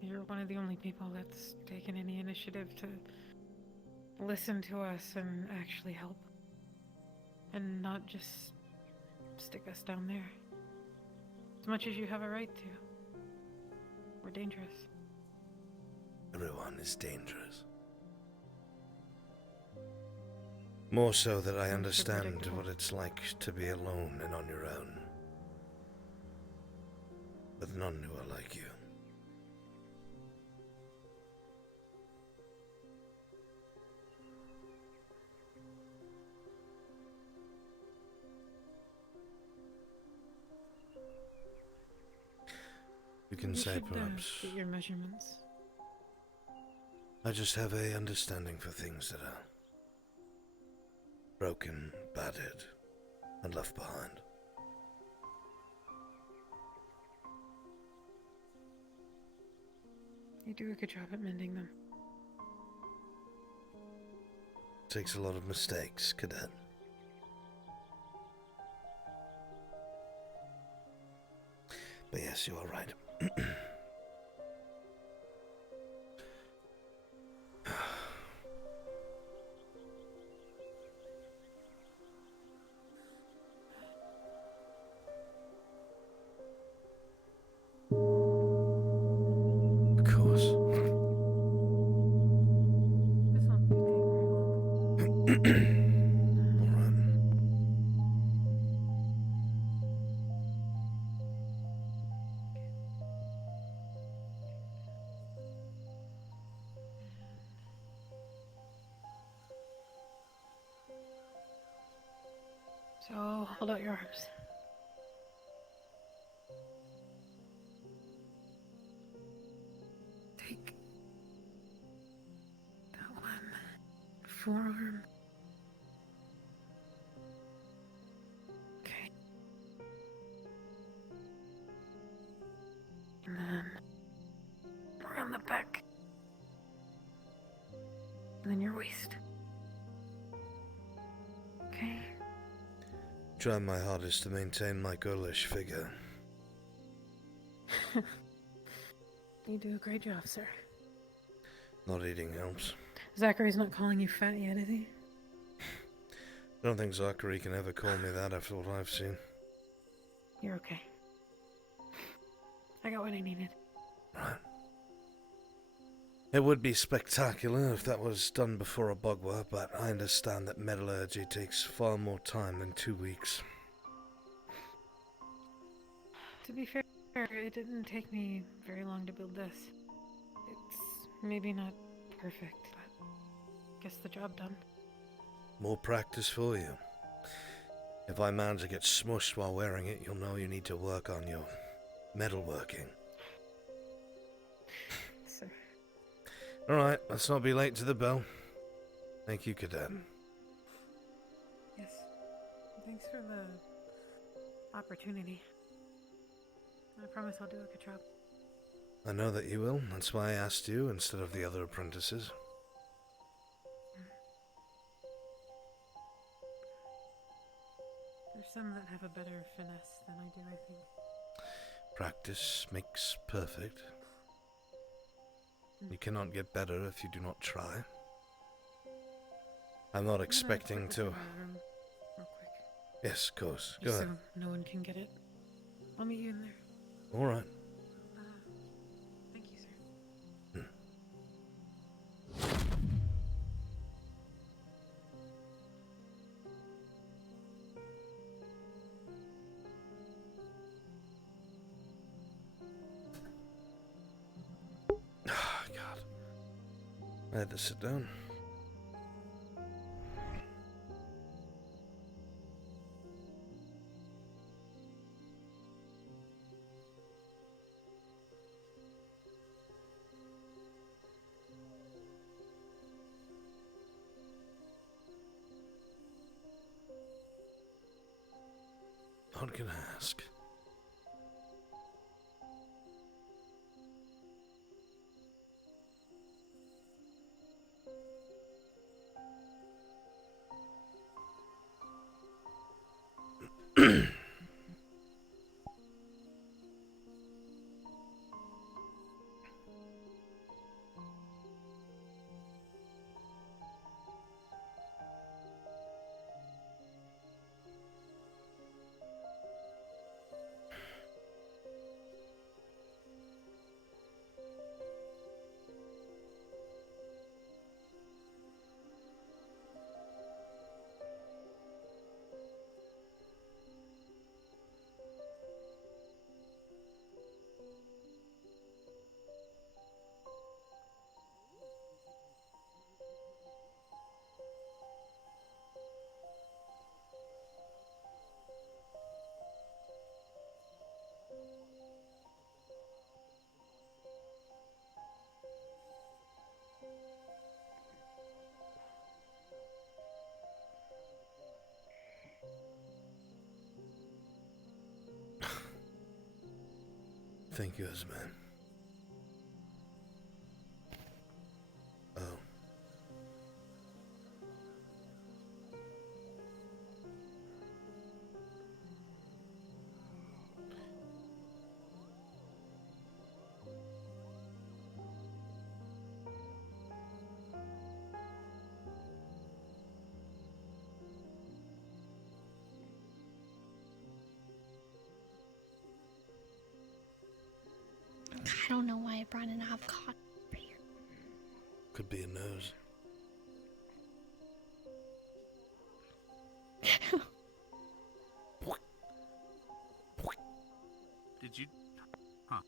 You're one of the only people that's taken any initiative to listen to us and actually help. And not just stick us down there. As much as you have a right to. We're dangerous. Everyone is dangerous. More so that I understand what it's like to be alone and on your own. With none who are like you. You can say perhaps Get your measurements. I just have a understanding for things that are broken, battered, and left behind. You do a good job at mending them. Takes a lot of mistakes, Cadet. But yes, you are right. So, hold out your arms. Take that one forearm. Okay. And then around the back. And then your waist. Okay. Trying my hardest to maintain my girlish figure. You do a great job, sir. Not eating helps. Zachary's not calling you fat yet, is he? I don't think Zachary can ever call me that after what I've seen. You're okay. I got what I needed. Right. It would be spectacular if that was done before a bugwar, but I understand that metallurgy takes far more time than 2 weeks. To be fair, it didn't take me very long to build this. It's maybe not perfect, but gets the job done. More practice for you. If I manage to get smushed while wearing it, you'll know you need to work on your metalworking. Sir. Alright, let's not be late to the bell. Thank you, Cadet. Thanks for the opportunity. I promise I'll do a good job. I know that you will. That's why I asked you instead of the other apprentices. There's some that have a better finesse than I do, I think. Practice makes perfect. You cannot get better if you do not try. I'm not expecting to... Yes, of course. Go Just ahead. so no one can get it. I'll meet you in there. Alright. Thank you, sir. God. I had to sit down. What can I ask? Thank you, Esman. Oh. I don't know why I brought an avocado over here. Could be a nose. Did you? Huh.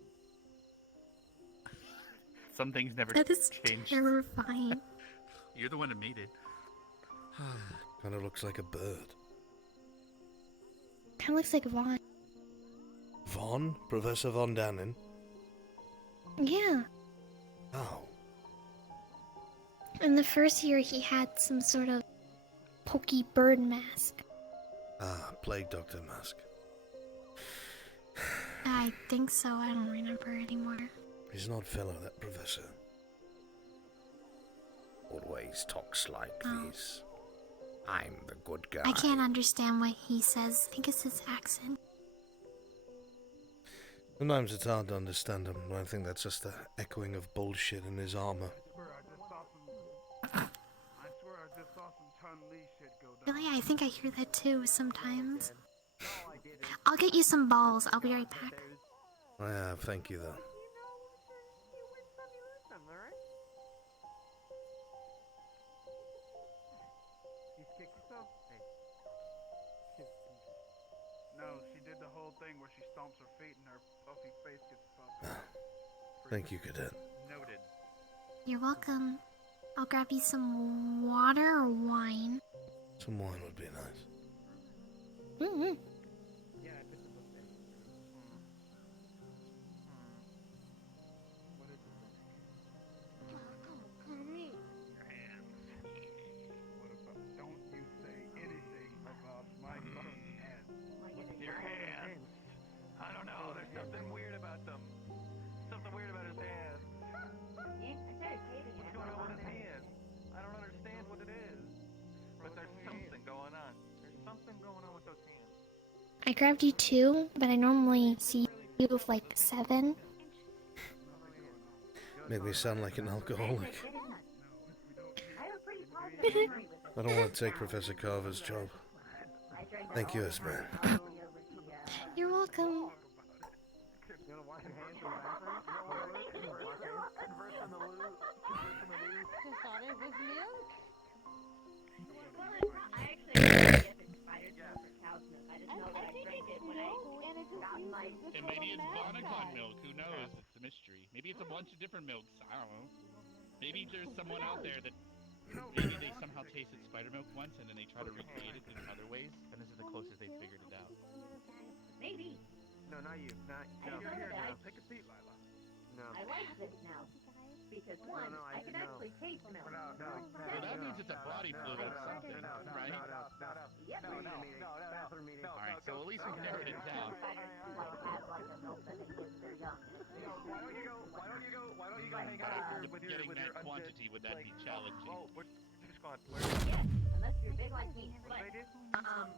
Some things never That is change. terrifying. You're the one that made it. Kind of looks like a bird. Kind of looks like Vaughn. Von? Professor Von Dannen? Yeah. Oh. In the first year, he had some sort of pokey bird mask. Ah, Plague Doctor mask. I think so. I don't remember anymore. He's not fellow, that professor. Always talks like this. I'm the good guy. I can't understand what he says. I think it's his accent. Sometimes it's hard to understand him, but I think that's just the echoing of bullshit in his armor. Really? I think I hear that too sometimes. I'll get you some balls. I'll be right back. Yeah, thank you, though. No, she did the whole thing where she stomps her feet and her puffy face gets puffed. Thank you, Cadet. Noted. You're welcome. I'll grab you some water or wine. Some wine would be nice. Mm-hmm. Yeah, I put the book there. What is it? Your hands. What about, don't you say anything about my mother. I grabbed you 2, but I normally see you with like 7. Make me sound like an alcoholic. I don't want to take Professor Carver's job. Thank you, S-Man. You're welcome. And maybe it's Bonacon milk, who knows? It's a mystery. Maybe it's a bunch of different milks, I don't know. Maybe there's someone out there that maybe they somehow tasted spider milk once and then they try to recreate it in other ways, and this is the closest they've figured it out. Maybe. No, not you. Not no. Here, no. Take a seat, Lila. No. I like this now. Because one, I can actually taste milk. No. Well, that means it's a body fluid or something, right? Yep. Bathroom meeting. Alright, so at least we narrowed it down. Why don't you go hang out with your Getting that quantity, would that be challenging? Oh, which squad? Yes, unless you're big like me.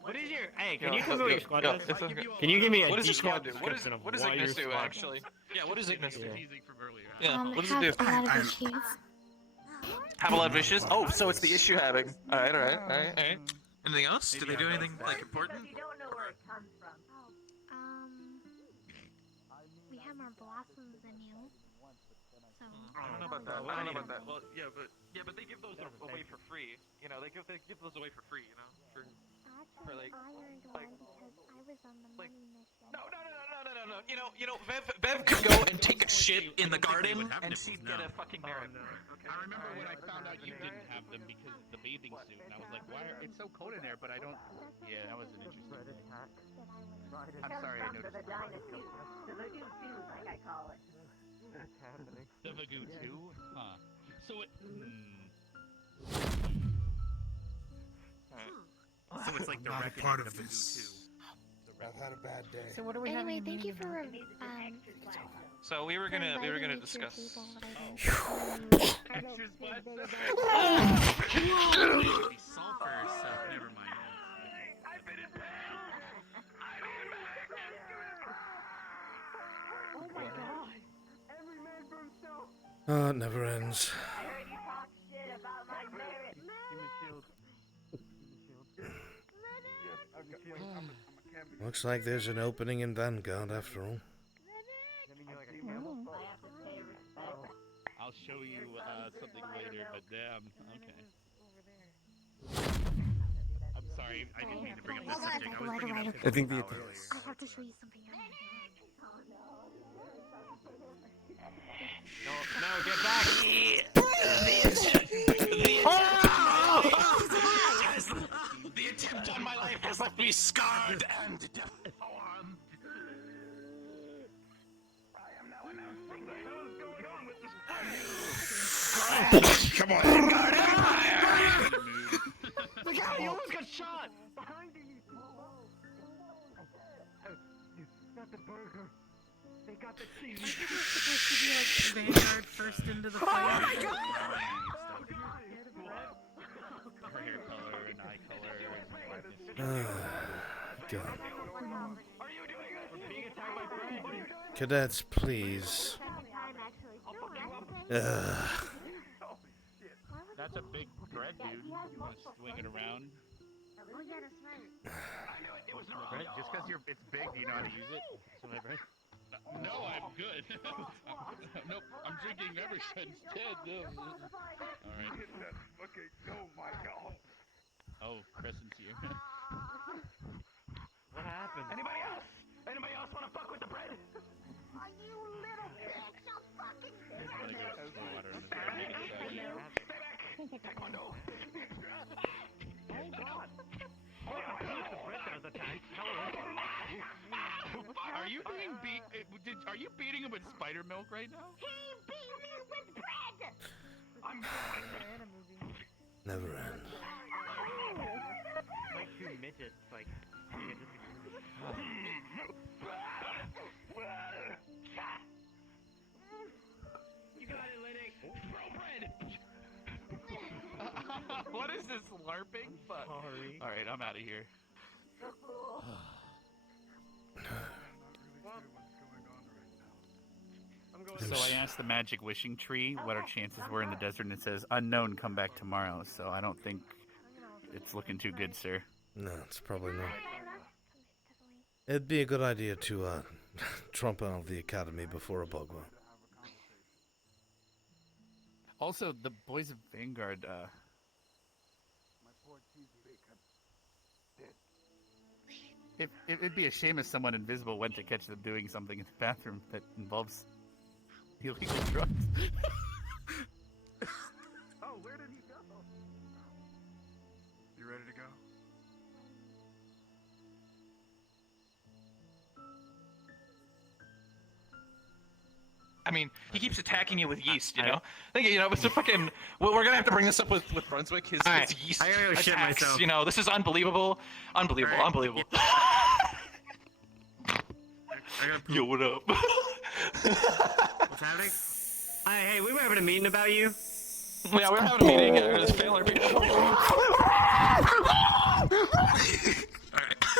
What is your? Hey, can you tell me what your squad does? okay. Can you give me a What does the squad do? description of What does why Ignis your do, squad- actually? Yeah, what does Ignis do? Teasing from earlier. Yeah, what does have it do? a lot of issues. Have a lot of issues? Oh, so it's the issue having. Alright. Anything else? Do they do anything, like, important? You don't know where it comes from. We have more blossoms than you. So I don't know about that. I don't know about that. Well, yeah, but they give those away for free. You know, they give those away for free. You know, for like. I earned one because I was on the money mission. No. You know, Bev could go and take a shit in the garden, and she'd get a fucking merit. I remember when I found out you didn't have them because of the bathing suit, and I was like, why are, it's so cold in there, but I don't... Yeah, that was an interesting thing. I'm sorry, I noticed. The dynasty. The Lagoon 2, like I call it. The Vagoo 2? Huh. So it... So it's like the Not a reckoning part of of Vagoo this. 2. I've had a bad day. So what are we Anyway, having? thank you for So we were gonna discuss. Sulfur, so never mind. Oh my god. Every man for himself. Oh, it never ends. I heard you talk shit about my merit. Give me shield. Looks like there's an opening in Vanguard after all. I'll show you something later, but damn, okay. I'm sorry, I didn't mean to bring up this subject. I was bringing up I think the I have to show you something else. No, get back! The attempt on my life has left me scarred and deformed. Come on! Look out, you almost got shot! Behind you. Not the burger. They got the cheese. I think we're supposed to be like Vanguard first into the fight. Oh my god! hair color and eye color. God. Cadets, please. That's a big bread, dude. You want to swing it around? Oh yeah, that's right. Bread? Just because it's big, do you know how to use it? No, I'm good. Nope, I'm drinking Evershed instead. Alright. Okay, oh my god. Oh, Crescent's here. What happened? Anybody else? Anybody else want to fuck with the bread? Are you little bitch? I'll fucking I'm gonna go pour water in this water. Make it chuggy. Taekwondo. Oh god. Are you being are you beating him with spider milk right now? He beat me with bread! I'm Never ends. Like two midgets, like. You got it, Linux. Throw bread. What is this LARPing? Fuck. Sorry. Alright, I'm out of here. So I asked the magic wishing tree what our chances were in the desert, and it says unknown. Come back tomorrow. So I don't think it's looking too good, sir. No, it's probably not. It'd be a good idea to trump out of the academy before a bugwell. Also, the boys of Vanguard. It'd be a shame if someone invisible went to catch them doing something in the bathroom that involves illegal drugs. Oh, where did he go? You ready to go? I mean, he keeps attacking you with yeast, you know? I think, you know, it's a fucking... We're gonna have to bring this up with Brunswick, his yeast I gotta go shit attacks, myself. you know? This is unbelievable. Unbelievable, All right. unbelievable. Yo, what up? What's happening? Hey, we were having a meeting about you. Yeah, we're having a meeting. This failure.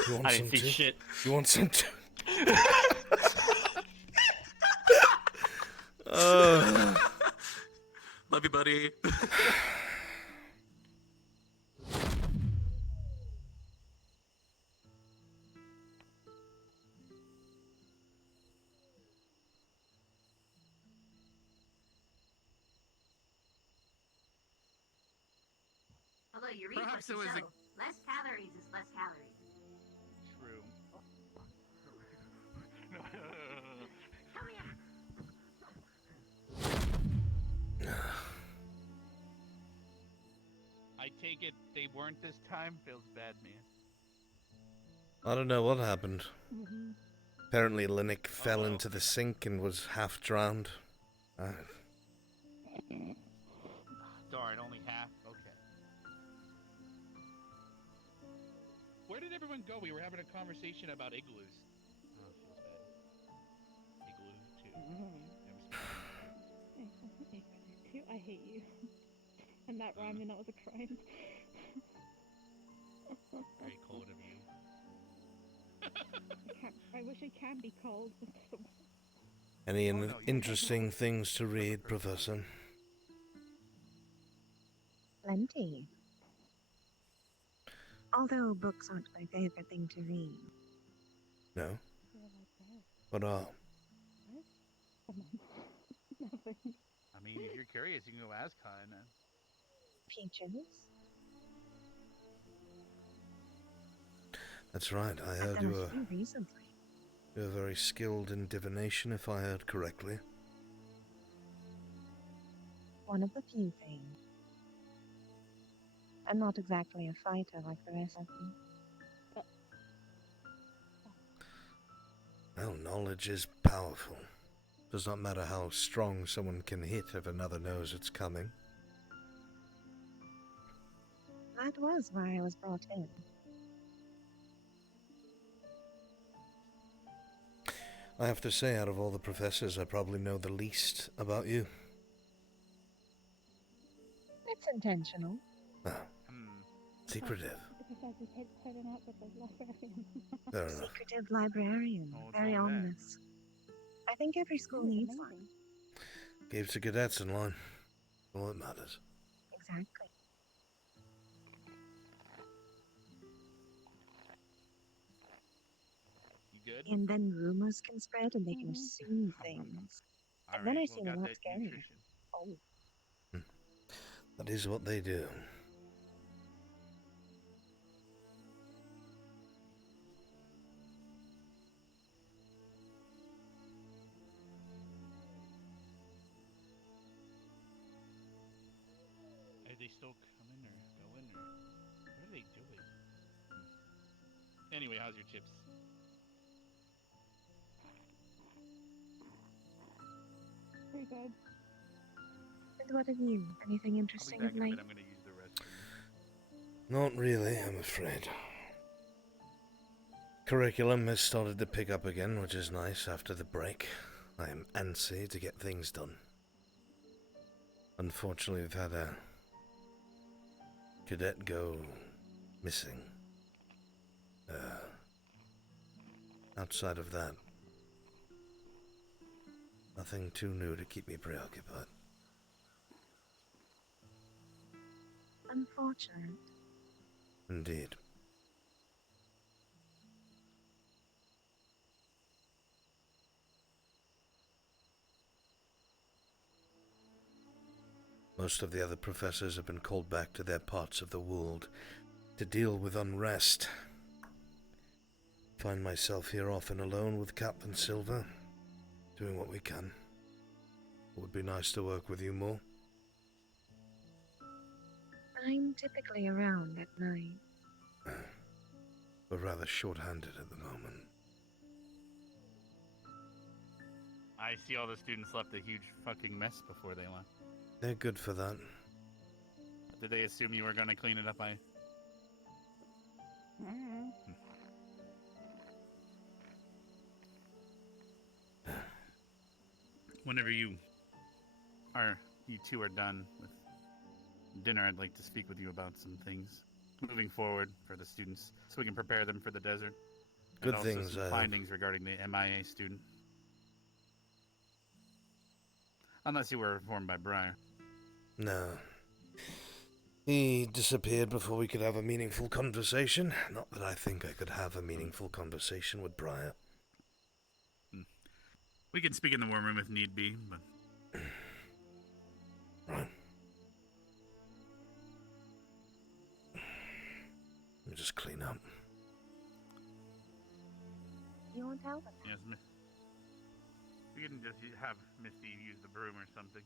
You want I some didn't see too? shit. You want some too? Love you, buddy. Although you read Perhaps what you it was sow. Less calories is less calories. True. Come here. I take it they weren't this time. Feels bad, man. I don't know what happened. Apparently Linux fell into the sink and was half drowned. Darn, only half. Okay. Where did everyone go? We were having a conversation about igloos. Oh, feels bad. Igloo too. I hate you. And that rhyme, and that was a crime. Very cold of you. I wish I can be cold. Any interesting things to read, Professor? Plenty. Although books aren't my favorite thing to read. No? What are? Nothing. I mean, if you're curious, you can go ask Han. Peaches? That's right, I heard I've done you a were, few recently. you were very skilled in divination, if I heard correctly. One of the few things. I'm not exactly a fighter like the rest of them. Well, knowledge is powerful. Does not matter how strong someone can hit if another knows it's coming. That was why I was brought in. I have to say, out of all the professors, I probably know the least about you. It's intentional. Ah, secretive. Fair enough. Secretive librarian. Very ominous. I think every school needs one. Keeps the cadets in line. All that matters. Exactly. You good? And then rumors can spread and they can assume things. And then I seem a lot scarier. Oh. That is what they do. Are they still coming or going or what are they doing? Anyway, how's your chips? Pretty good. And what have you? Anything interesting of late? I'm gonna use the restroom. Not really, I'm afraid. Curriculum has started to pick up again, which is nice after the break. I am antsy to get things done. Unfortunately, we've had a cadet go missing. outside of that, nothing too new to keep me preoccupied. Unfortunate. Indeed. Most of the other professors have been called back to their parts of the world to deal with unrest. Find myself here often alone with Captain Silver, doing what we can. It would be nice to work with you more. I'm typically around at night. We're rather short-handed at the moment. I see all the students left a huge fucking mess before they left. They're good for that. Did they assume you were going to clean it up? Whenever you two are done with dinner, I'd like to speak with you about some things moving forward for the students, so we can prepare them for the desert. Good and things, also some findings regarding the MIA student. Unless you were informed by Briar. No. He disappeared before we could have a meaningful conversation. Not that I think I could have a meaningful conversation with Briar. We can speak in the war room if need be, but... Right. Let me just clean up. You want help? Yes, Miss. We can just have Misty use the broom or something.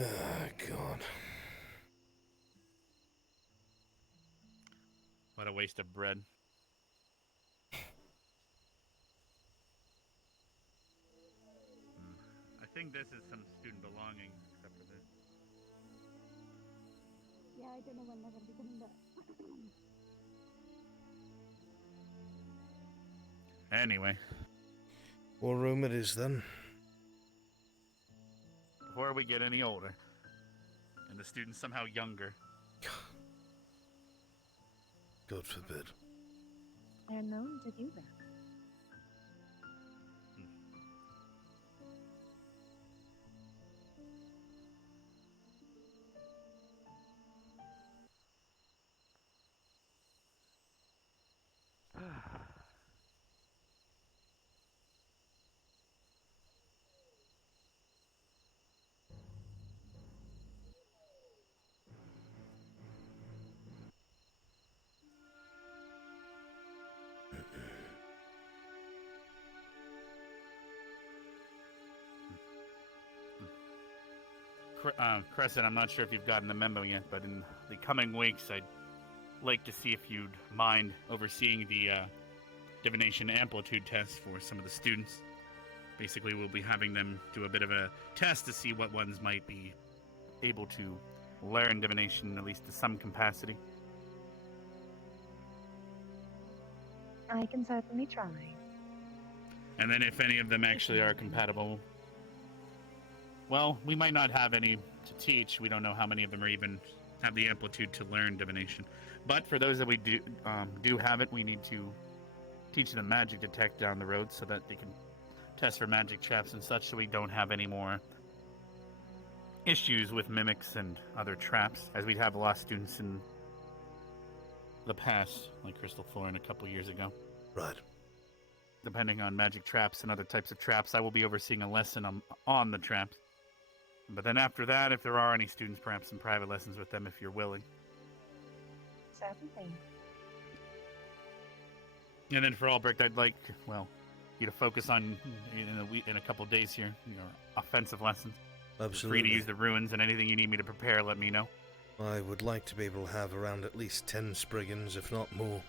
Oh, God. What a waste of bread. I think this is some student belongings, except for this. Yeah, I don't know when they're going to be coming back. Anyway. War room it is, then. Before we get any older, and the students somehow younger. God forbid. They're known to do that. Crescent, I'm not sure if you've gotten the memo yet, but in the coming weeks, I'd like to see if you'd mind overseeing the divination amplitude test for some of the students. Basically, we'll be having them do a bit of a test to see what ones might be able to learn divination, at least to some capacity. I can certainly try. And then if any of them actually are compatible, well, we might not have any to teach. We don't know how many of them are even have the amplitude to learn divination. But for those that we do have it, we need to teach them magic detect down the road so that they can test for magic traps and such, so we don't have any more issues with mimics and other traps, as we'd have a lot of students in the past, like Crystal Thorn a couple years ago. Right. Depending on magic traps and other types of traps, I will be overseeing a lesson on the traps. But then after that, if there are any students, perhaps some private lessons with them if you're willing. Certainly. And then for Albrecht, I'd like, well, you to focus on in a couple days here, your offensive lessons. Absolutely. You're free to use the ruins, and anything you need me to prepare, let me know. I would like to be able to have around at least 10 Spriggans, if not more.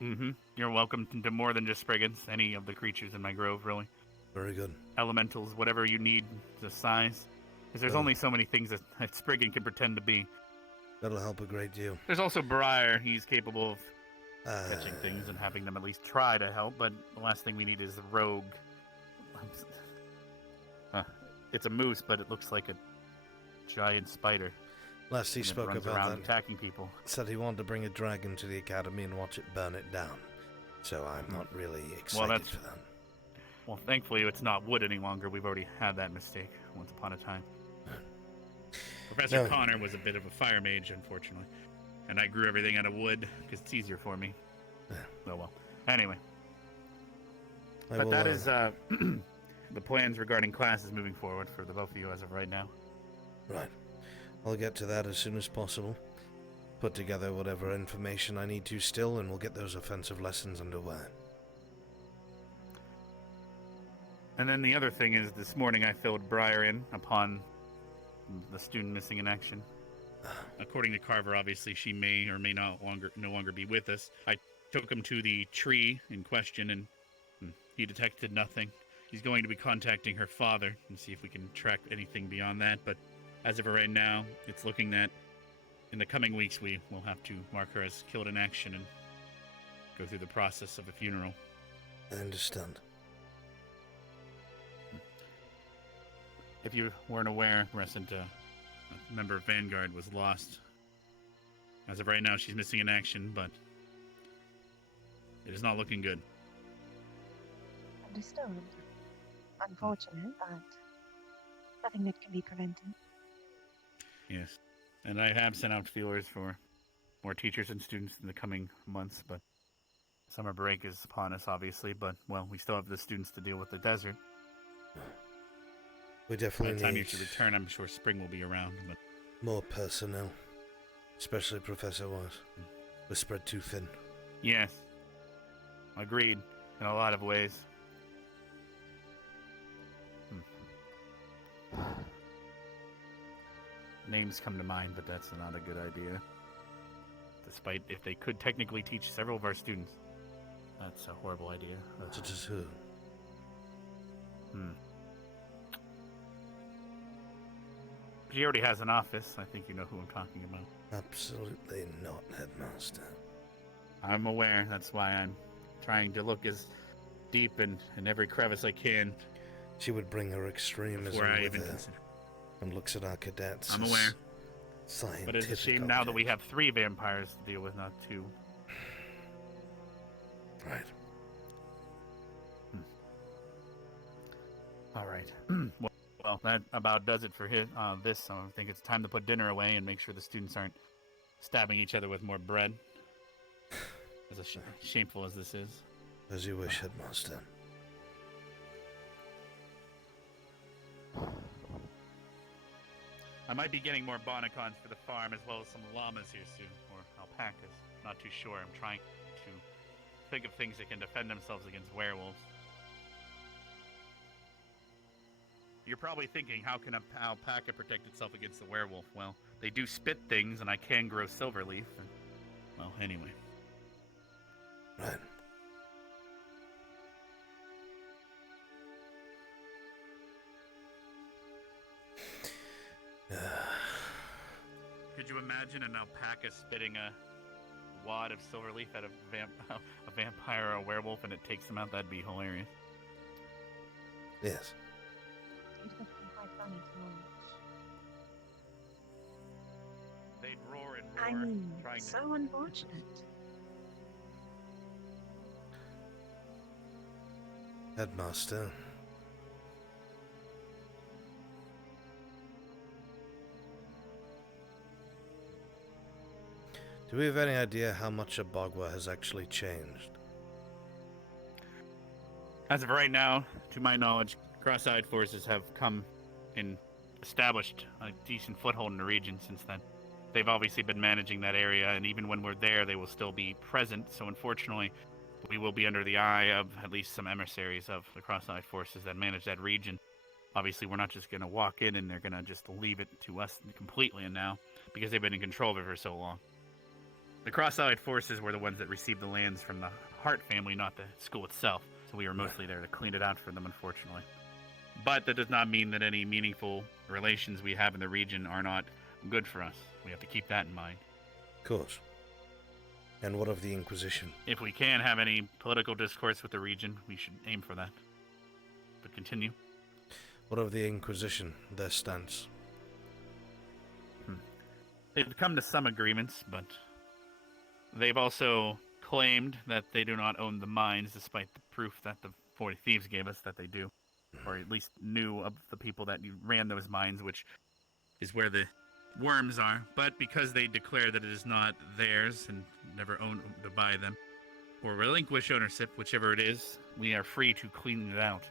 Mm-hmm. You're welcome to more than just Spriggans. Any of the creatures in my grove, really. Very good. Elementals, whatever you need, the size. Because there's only so many things that a Spriggan can pretend to be. That'll help a great deal. There's also Briar. He's capable of catching things and having them at least try to help, but the last thing we need is the rogue. It's a moose, but it looks like a giant spider. Last he spoke runs about around that, attacking people. Said he wanted to bring a dragon to the academy and watch it burn it down. So I'm not really excited for that. Well, thankfully it's not wood any longer. We've already had that mistake once upon a time. Professor Connor was a bit of a fire mage, unfortunately. And I grew everything out of wood because it's easier for me. Oh well. Anyway. But that is the plans regarding classes moving forward for the both of you as of right now. Right. I'll get to that as soon as possible. Put together whatever information I need to still, and we'll get those offensive lessons underway. And then the other thing is, this morning I filled Briar in upon the student missing in action. According to Carver, obviously she may or may no longer be with us. I took him to the tree in question, and he detected nothing. He's going to be contacting her father and see if we can track anything beyond that. But as of right now, it's looking that in the coming weeks we will have to mark her as killed in action and go through the process of a funeral. I understand. If you weren't aware, Resent, a member of Vanguard was lost. As of right now, she's missing in action, but it is not looking good. Understood. Unfortunate, but nothing that can be prevented. Yes. And I have sent out feelers for more teachers and students in the coming months, but summer break is upon us, obviously, but, well, we still have the students to deal with the desert. We definitely By the time need you should return, I'm sure spring will be around, but more personnel, especially Professor-wise. We're spread too thin. yes. Agreed, in a lot of ways. Names come to mind, but that's not a good idea. Despite if they could technically teach several of our students. That's a horrible idea. Such as who? She already has an office. I think you know who I'm talking about. Absolutely not, Headmaster. I'm aware. That's why I'm trying to look as deep in every crevice I can. She would bring her extremism Before I with even her consider. and looks at our cadets. I'm as aware. Scientific But it's a shame now that we have 3 vampires to deal with, not 2. Right. All right. Well, that about does it for this. So I think it's time to put dinner away and make sure the students aren't stabbing each other with more bread. As shameful as this is. As you wish, Headmaster. I might be getting more bonacons for the farm as well as some llamas here soon, or alpacas. Not too sure. I'm trying to think of things that can defend themselves against werewolves. You're probably thinking, how can an alpaca protect itself against the werewolf? Well, they do spit things, and I can grow silverleaf. And, well, anyway. Right. Could you imagine an alpaca spitting a wad of silverleaf at a vampire or a werewolf, and it takes them out? That'd be hilarious. Yes. It would be quite funny to watch. They'd roar and roar, I mean, trying so unfortunate. Headmaster. Do we have any idea how much Abogwa has actually changed? As of right now, to my knowledge, cross-eyed forces have come and established a decent foothold in the region since then. They've obviously been managing that area, and even when we're there, they will still be present. So unfortunately, we will be under the eye of at least some emissaries of the Cross-Eyed forces that manage that region. Obviously, we're not just going to walk in and they're going to just leave it to us completely now, because they've been in control of it for so long. The Cross-Eyed forces were the ones that received the lands from the Hart family, not the school itself. So we were mostly there to clean it out for them, unfortunately. But that does not mean that any meaningful relations we have in the region are not good for us. We have to keep that in mind. Of course. And what of the Inquisition? If we can have any political discourse with the region, we should aim for that. But continue. What of the Inquisition, their stance? They've come to some agreements, but they've also claimed that they do not own the mines, despite the proof that the 40 Thieves gave us that they do. Or at least knew of the people that ran those mines, which is where the worms are. But because they declare that it is not theirs and never own to buy them, or relinquish ownership, whichever it is, we are free to clean it out.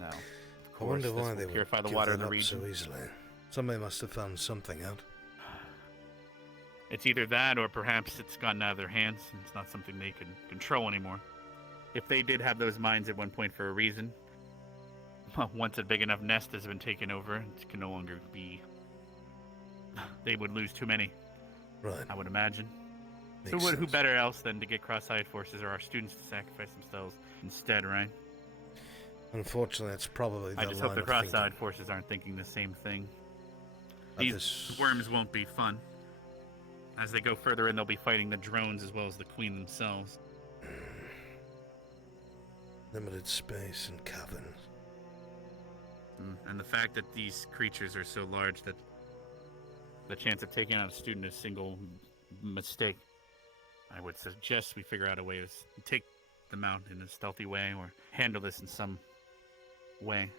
Now, of course, I wonder why this they will purify would the give water that in the up region. so easily. Somebody must have found something out. It's either that, or perhaps it's gotten out of their hands and it's not something they can control anymore. If they did have those mines at one point for a reason, well, once a big enough nest has been taken over, it can no longer be. They would lose too many. Right. I would imagine. Makes Who sense. better else than to get cross-eyed forces or our students to sacrifice themselves instead, right? Unfortunately, it's probably I the just line hope the of cross-eyed thinking. forces aren't thinking the same thing. At These this- worms won't be fun. As they go further in, they'll be fighting the drones as well as the queen themselves. Limited space and caverns. And the fact that these creatures are so large that the chance of taking out a student is a single mistake. I would suggest we figure out a way to take them out in a stealthy way or handle this in some way.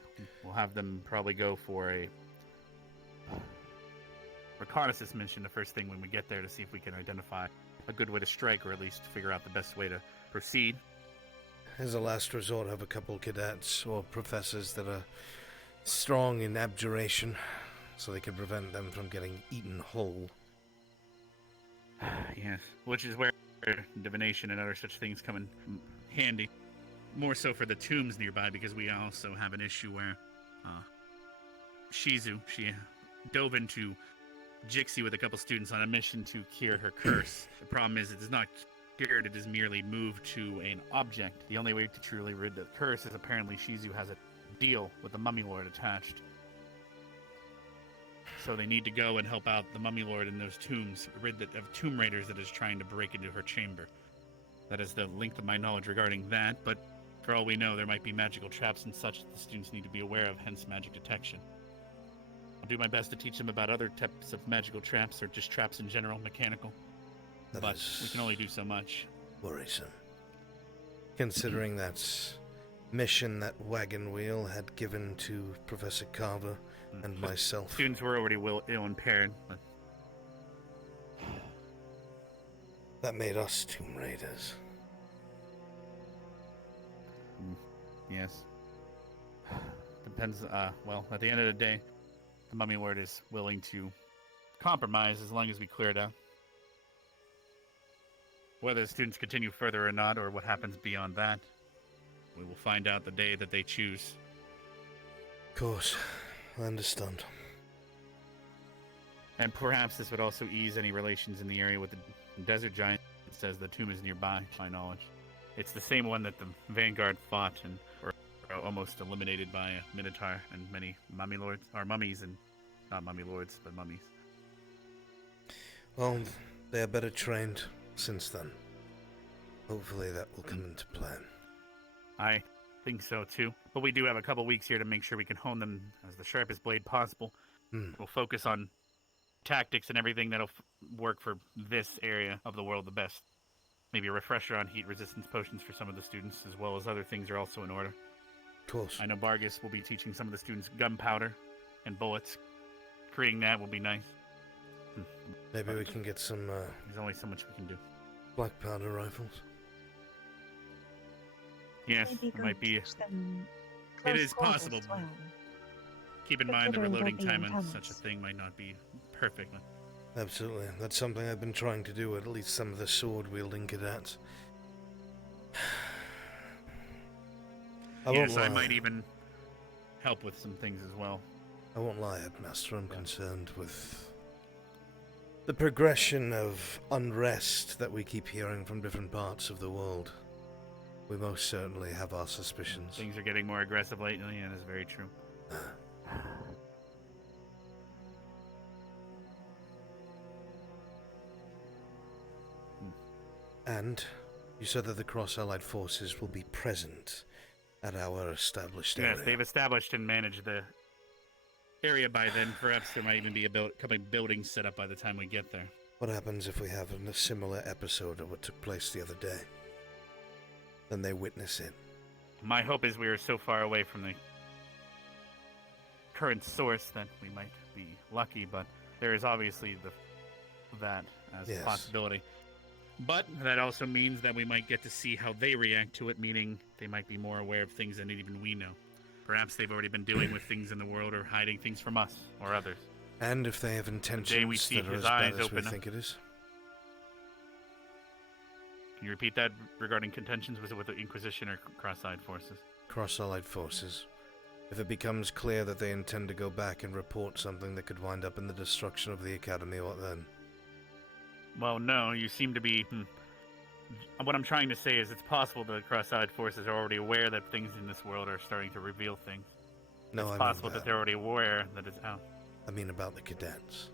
We'll have them probably go for a reconnaissance mission the first thing when we get there to see if we can identify a good way to strike, or at least figure out the best way to proceed. As a last resort, have a couple cadets or professors that are strong in abjuration, so they can prevent them from getting eaten whole. Yes, which is where divination and other such things come in handy. More so for the tombs nearby, because we also have an issue where Shizu, she dove into Jixie with a couple students on a mission to cure her curse. The problem is it is not cured, it is merely moved to an object. The only way to truly rid the curse is apparently Shizu has a deal with the Mummy Lord attached. So they need to go and help out the Mummy Lord in those tombs, rid of tomb raiders that is trying to break into her chamber. That is the length of my knowledge regarding that, but for all we know, there might be magical traps and such that the students need to be aware of, hence magic detection. I'll do my best to teach them about other types of magical traps, or just traps in general, mechanical. But we can only do so much. Worrisome. Considering that mission that Wagon Wheel had given to Professor Carver and myself. Students were already ill-impaired, but That made us Tomb Raiders. yes. Depends, well, at the end of the day, the Mummy Lord is willing to compromise as long as we clear it out. Whether the students continue further or not, or what happens beyond that, we will find out the day that they choose. Of course, I understand. And perhaps this would also ease any relations in the area with the desert giant. It says the tomb is nearby, to my knowledge. It's the same one that the Vanguard fought and were almost eliminated by a Minotaur and many mummy lords, or mummies, and not mummy lords, but mummies. Well, they are better trained since then. Hopefully that will come into play. I think so too. But we do have a couple weeks here to make sure we can hone them as the sharpest blade possible. We'll focus on tactics and everything that'll work for this area of the world the best. Maybe a refresher on heat resistance potions for some of the students, as well as other things are also in order. Of course. I know Bargus will be teaching some of the students gunpowder and bullets. Creating that will be nice. Maybe we can get some There's only so much we can do. black powder rifles. Yes, Maybe it go might be. teach them It close is quarters possible. as well. Keep in mind the Considering reloading they'll be time in on tunnels. such a thing might not be perfect. Absolutely. That's something I've been trying to do with at least some of the sword-wielding cadets. I won't yes, I lie. might even help with some things as well. I won't lie, Headmaster. I'm concerned with the progression of unrest that we keep hearing from different parts of the world. We most certainly have our suspicions. Things are getting more aggressive lately, and that's very true. And you said that the Cross-Allied forces will be present at our established area. Yes, they've established and managed the area by then. Perhaps there might even be a couple buildings set up by the time we get there. What happens if we have a similar episode of what took place the other day? Then they witness it. My hope is we are so far away from the current source that we might be lucky, but there is obviously that as a possibility. But that also means that we might get to see how they react to it, meaning they might be more aware of things than even we know. Perhaps they've already been dealing with things in the world or hiding things from us or others. And if they have intentions we see that are his as bad eyes as we open up. think it is? Can you repeat that regarding contentions? Was it with the Inquisition or Cross-Eyed forces? Cross-Allied forces. If it becomes clear that they intend to go back and report something that could wind up in the destruction of the Academy, what then? Well, no, you seem to be... What I'm trying to say is it's possible the Cross-Eyed forces are already aware that things in this world are starting to reveal things. No, it's I possible mean that they're already aware that it's out. I mean about the cadets.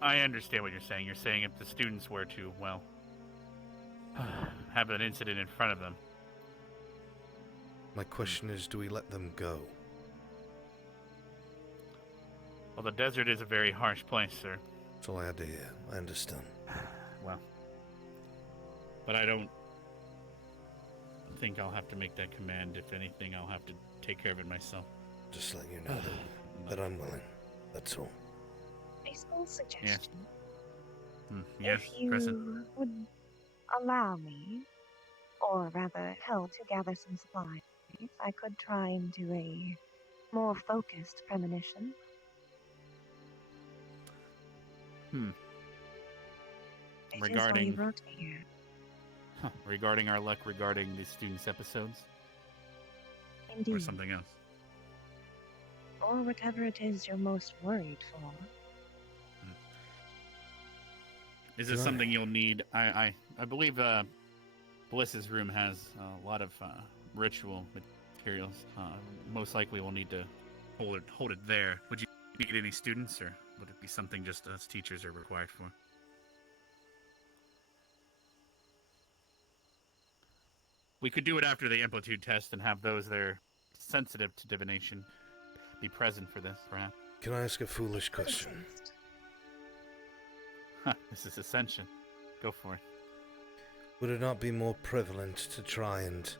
I understand what you're saying. You're saying if the students were to, well, have an incident in front of them. My question is, do we let them go? Well, the desert is a very harsh place, sir. That's all I had to hear. I understand. Well, but I don't think I'll have to make that command. If anything, I'll have to take care of it myself. Just letting you know that I'm willing. That's all. A small suggestion. Yes, If you present. would allow me, or rather help to gather some supplies, I could try and do a more focused premonition. It is why you Regarding brought me here. regarding our luck regarding the students' episodes, Indeed. or something else. Or whatever it is you're most worried for. Is this something you'll need? I believe Bliss's room has a lot of ritual materials. Most likely we'll need to hold it there. Would you need any students, or would it be something just us teachers are required for? We could do it after the amplitude test and have those that are sensitive to divination be present for this, perhaps. Can I ask a foolish question? This is Ascension. Go for it. Would it not be more prevalent to try and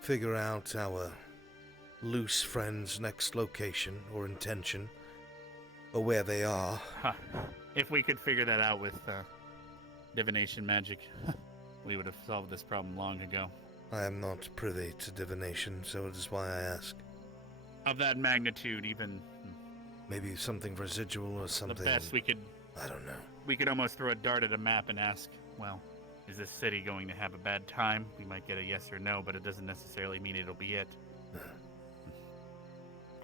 figure out our loose friends' next location or intention, or where they are? If we could figure that out with divination magic, we would have solved this problem long ago. I am not privy to divination, so it is why I ask. Of that magnitude, even... Maybe something residual or something... The best we could... I don't know. We could almost throw a dart at a map and ask, well, is this city going to have a bad time? We might get a yes or no, but it doesn't necessarily mean it'll be it.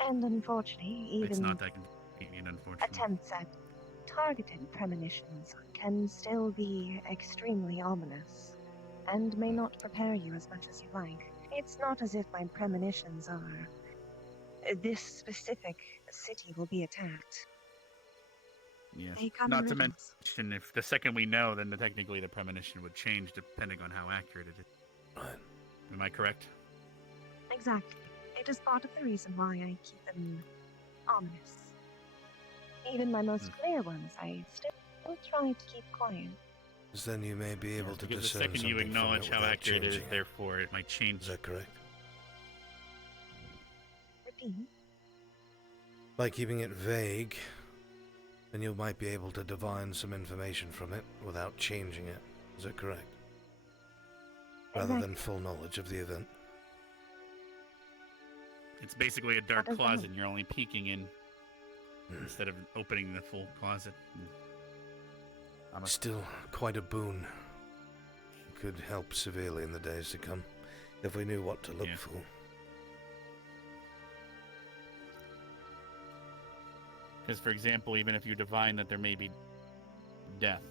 And unfortunately, even It's not that convenient, unfortunately. attempts at targeted premonitions can still be extremely ominous, and may not prepare you as much as you like. It's not as if my premonitions are, this specific city will be attacked. Yes. They come Not to in riddles. mention, if the second we know, then technically the premonition would change depending on how accurate it is. Right. Am I correct? Exactly. It is part of the reason why I keep them ominous. Even my most clear ones, I still try to keep quiet. Because then you may be able to Because the discern second you something from acknowledge it how without accurate it is, changing it. therefore it might change. Is that correct? Repeat. By keeping it vague, then you might be able to divine some information from it without changing it. Is that correct? Rather than full knowledge of the event. It's basically a dark That is closet, right. and you're only peeking in instead of opening the full closet. Still quite a boon. Could help severely in the days to come. If we knew what to look for. Because, for example, even if you divine that there may be death,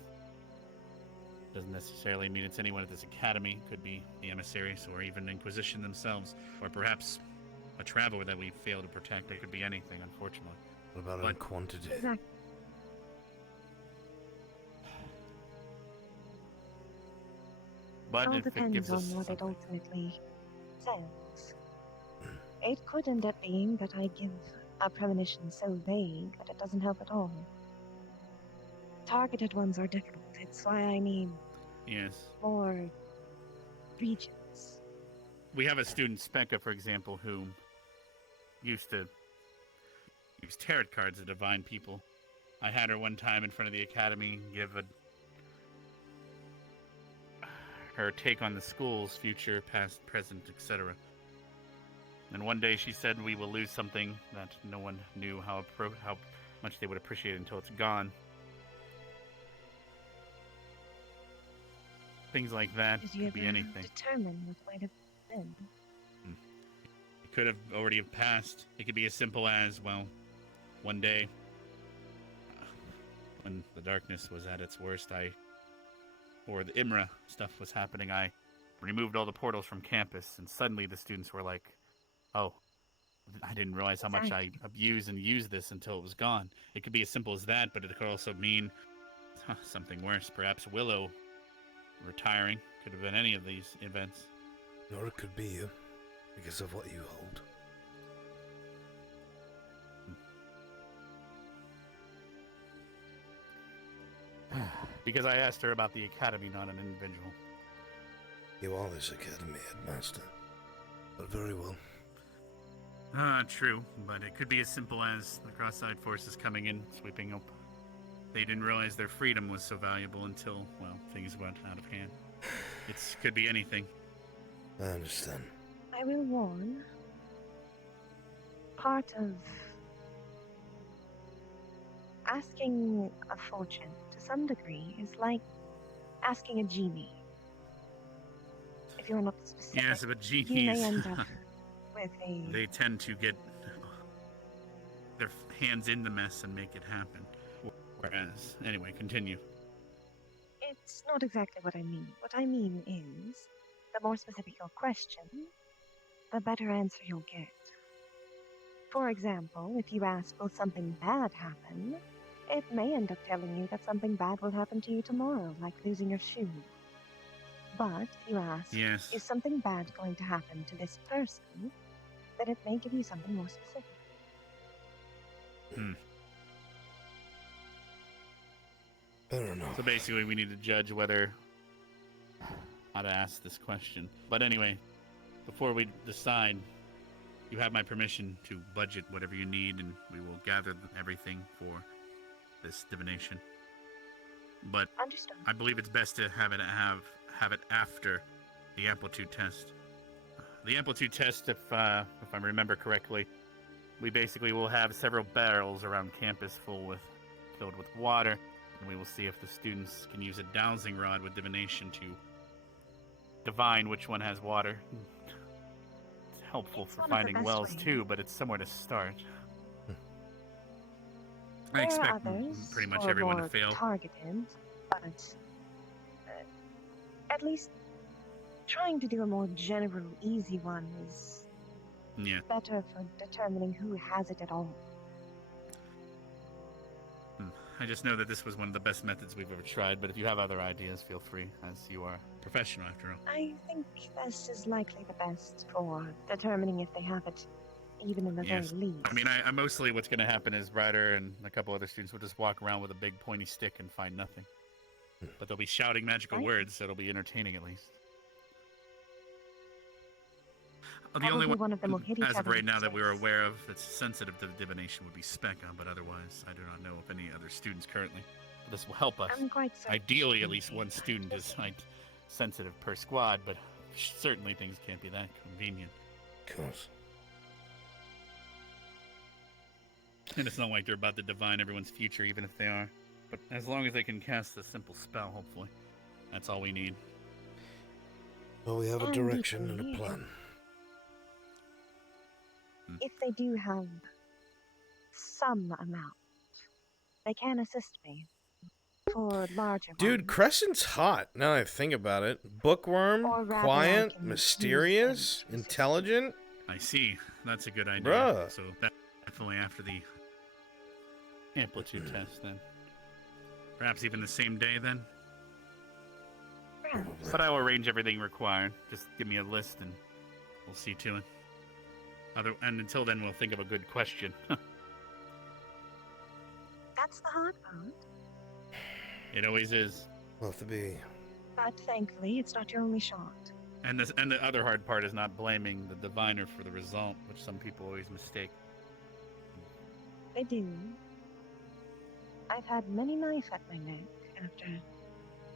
doesn't necessarily mean it's anyone at this academy. Could be the emissaries, or even Inquisition themselves, or perhaps a traveler that we fail to protect. It could be anything, unfortunately. What about in quantity? Exactly. But All if it depends gives on us what it ultimately says. It could end up being that I give a premonition so vague that it doesn't help at all. Targeted ones are difficult. It's why I need more regions. We have a student, Specca, for example, who used to use tarot cards to divine people. I had her one time in front of the academy give her take on the school's future, past, present, etc. And one day she said we will lose something that no one knew how much they would appreciate it until it's gone. Things like that could be anything. Determine what might have been. It could have already have passed. It could be as simple as, well, one day, when the darkness was at its worst, or the IMRA stuff was happening, I removed all the portals from campus, and suddenly the students were like, oh, I didn't realize how much I abused and used this until it was gone. It could be as simple as that, but it could also mean something worse. Perhaps Willow retiring. Could have been any of these events. Or it could be you, because of what you hold. Because I asked her about the academy, not an individual. You are this academy headmaster. But very well. True, but it could be as simple as the cross-side forces coming in, sweeping up. They didn't realize their freedom was so valuable until, well, things went out of hand. It could be anything. I understand. I will warn. Part of asking a fortune, to some degree, is like asking a genie. If you're not specific, Yes, but you genies, may end up with a... they tend to get their hands in the mess and make it happen. Whereas, anyway, continue. It's not exactly what I mean. What I mean is, the more specific your question, the better answer you'll get. For example, if you ask, will something bad happen? It may end up telling you that something bad will happen to you tomorrow, like losing your shoe. But if you ask, is something bad going to happen to this person? Then it may give you something more specific. Fair enough. So basically, we need to judge how to ask this question. But anyway, before we decide, you have my permission to budget whatever you need, and we will gather everything for this divination. But understood. I believe it's best to have it after the amplitude test. The amplitude test, if I remember correctly, we basically will have several barrels around campus filled with water, and we will see if the students can use a dowsing rod with divination to divine which one has water. It's helpful for finding wells too, but it's somewhere to start. I expect pretty much everyone to fail. Targeted, but at least trying to do a more general, easy one is better for determining who has it at all. I just know that this was one of the best methods we've ever tried, but if you have other ideas, feel free, as you are a professional after all. I think this is likely the best for determining if they have it, even in the very least. I mean, I mostly what's going to happen is Ryder and a couple other students will just walk around with a big pointy stick and find nothing. But they'll be shouting magical words, so it'll be entertaining at least. The only one of them will hit each as of other right with now that we're sticks. aware of that's sensitive to divination would be Specca, but otherwise I do not know of any other students currently. This will help us. I'm quite certain. Ideally, at least one student is sensitive per squad, but certainly things can't be that convenient. Of course. And it's not like they're about to divine everyone's future, even if they are. But as long as they can cast a simple spell, hopefully. That's all we need. Well, we have a And direction and a equally, plan. if they do have some amount, they can assist me for larger Dude, ones. Crescent's hot, now I think about it. Bookworm, Or rather, I quiet, can use mysterious, intelligent. I see. That's a good idea. Bruh. So that's definitely after the amplitude test, then. Perhaps even the same day, then. But I will arrange everything required. Just give me a list, and we'll see to it. And until then, we'll think of a good question. That's the hard part. It always is. Will have to be. But thankfully, it's not your only shot. And the other hard part is not blaming the diviner for the result, which some people always mistake. They do. I've had many knife at my neck after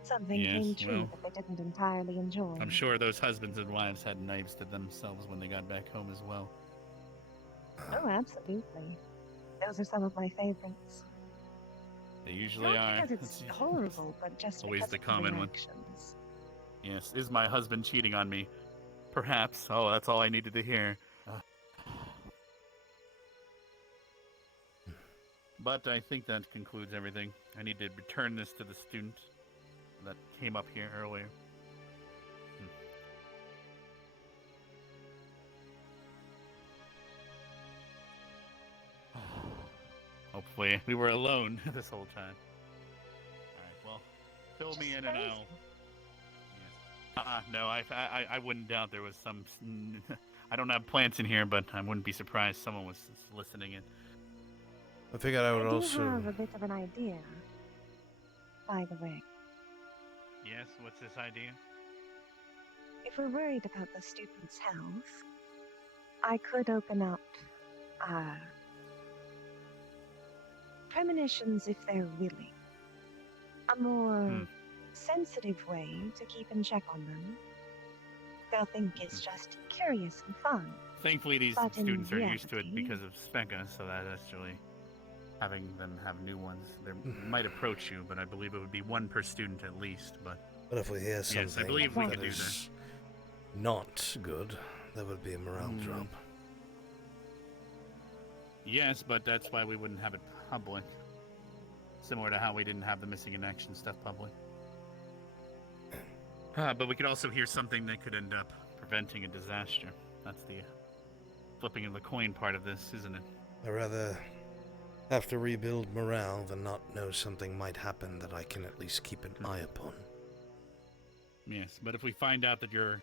something came Yes, true well, that they didn't entirely enjoy. I'm sure those husbands and wives had knives to themselves when they got back home as well. Oh, absolutely. Those are some of my favorites. They usually Not are. because it's horrible, but just always because the of common one. reactions. Yes, is my husband cheating on me? Perhaps. Oh, that's all I needed to hear. But I think that concludes everything. I need to return this to the student that came up here earlier. Hopefully, we were alone this whole time. Alright, well, fill me in and I'll... No, I wouldn't doubt there was some... I don't have plants in here, but I wouldn't be surprised someone was listening in. I figured I would I also... do have a bit of an idea, by the way. Yes, what's this idea? If we're worried about the student's health, I could open up, premonitions if they're willing. A more sensitive way to keep in check on them. They'll think it's just curious and fun. Thankfully, these But in students are used to it reality- because of Specca, so that's really having them have new ones. They might approach you, but I believe it would be one per student at least. But if we hear something yes, I believe we that could do that. is not good, that would be a morale drop. Yes, but that's why we wouldn't have it public. Similar to how we didn't have the missing in action stuff public. But we could also hear something that could end up preventing a disaster. That's the flipping of the coin part of this, isn't it? I'd rather have to rebuild morale than not know something might happen that I can at least keep an eye upon. Yes, but if we find out that you're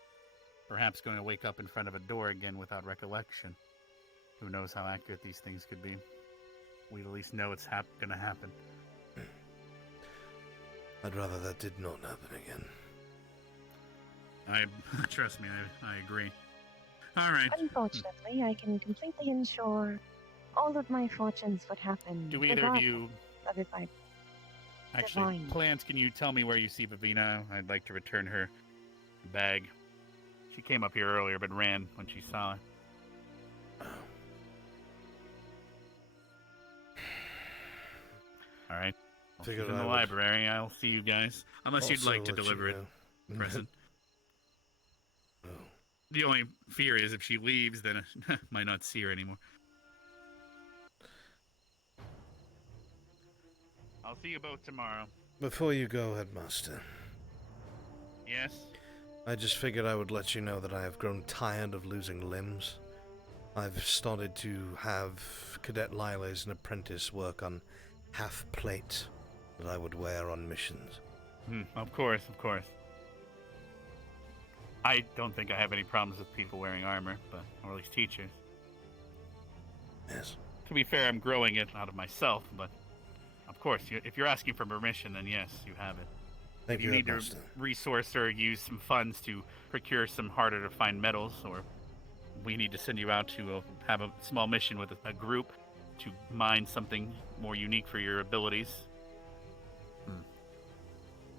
perhaps going to wake up in front of a door again without recollection, who knows how accurate these things could be. We at least know it's going to happen. I'd rather that did not happen again. Trust me, I agree. All right. Unfortunately, I can completely ensure all of my fortunes would happen. Do either of you... Of if I Actually, divine. Plants, can you tell me where you see Vivina? I'd like to return her bag. She came up here earlier, but ran when she saw it. All right. She's in the library. I'll see you guys. Unless you'd like to deliver it, present. The only fear is if she leaves, then I might not see her anymore. I'll see you both tomorrow. Before you go, Headmaster. Yes? I just figured I would let you know that I have grown tired of losing limbs. I've started to have Cadet Lila as an apprentice work on half plate that I would wear on missions. Of course, of course. I don't think I have any problems with people wearing armor, or at least teachers. Yes. To be fair, I'm growing it out of myself, but of course, if you're asking for permission, then yes, you have it. Thank if you need to resource or use some funds to procure some harder to find metals, or we need to send you out to have a small mission with a group to mine something more unique for your abilities.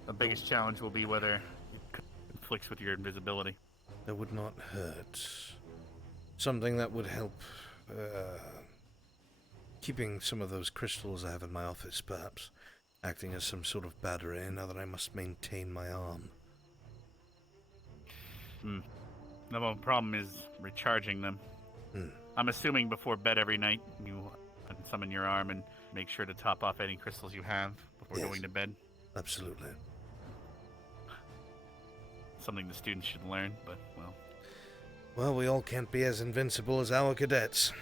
The biggest challenge will be whether it conflicts with your invisibility. That would not hurt. Something that would help keeping some of those crystals I have in my office, perhaps. Acting as some sort of battery now that I must maintain my arm. The one problem is recharging them. I'm assuming before bed every night you summon your arm and make sure to top off any crystals you have before Yes. going to bed. Absolutely. Something the students should learn, but, well. Well, we all can't be as invincible as our cadets.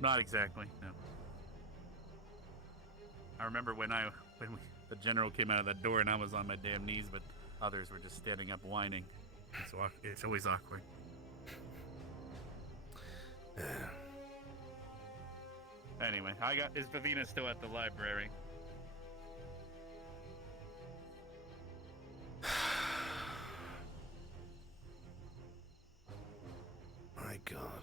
Not exactly, no. I remember when the general came out of that door and I was on my damn knees, but others were just standing up whining. It's always awkward. Anyway, is Vivina still at the library? My God.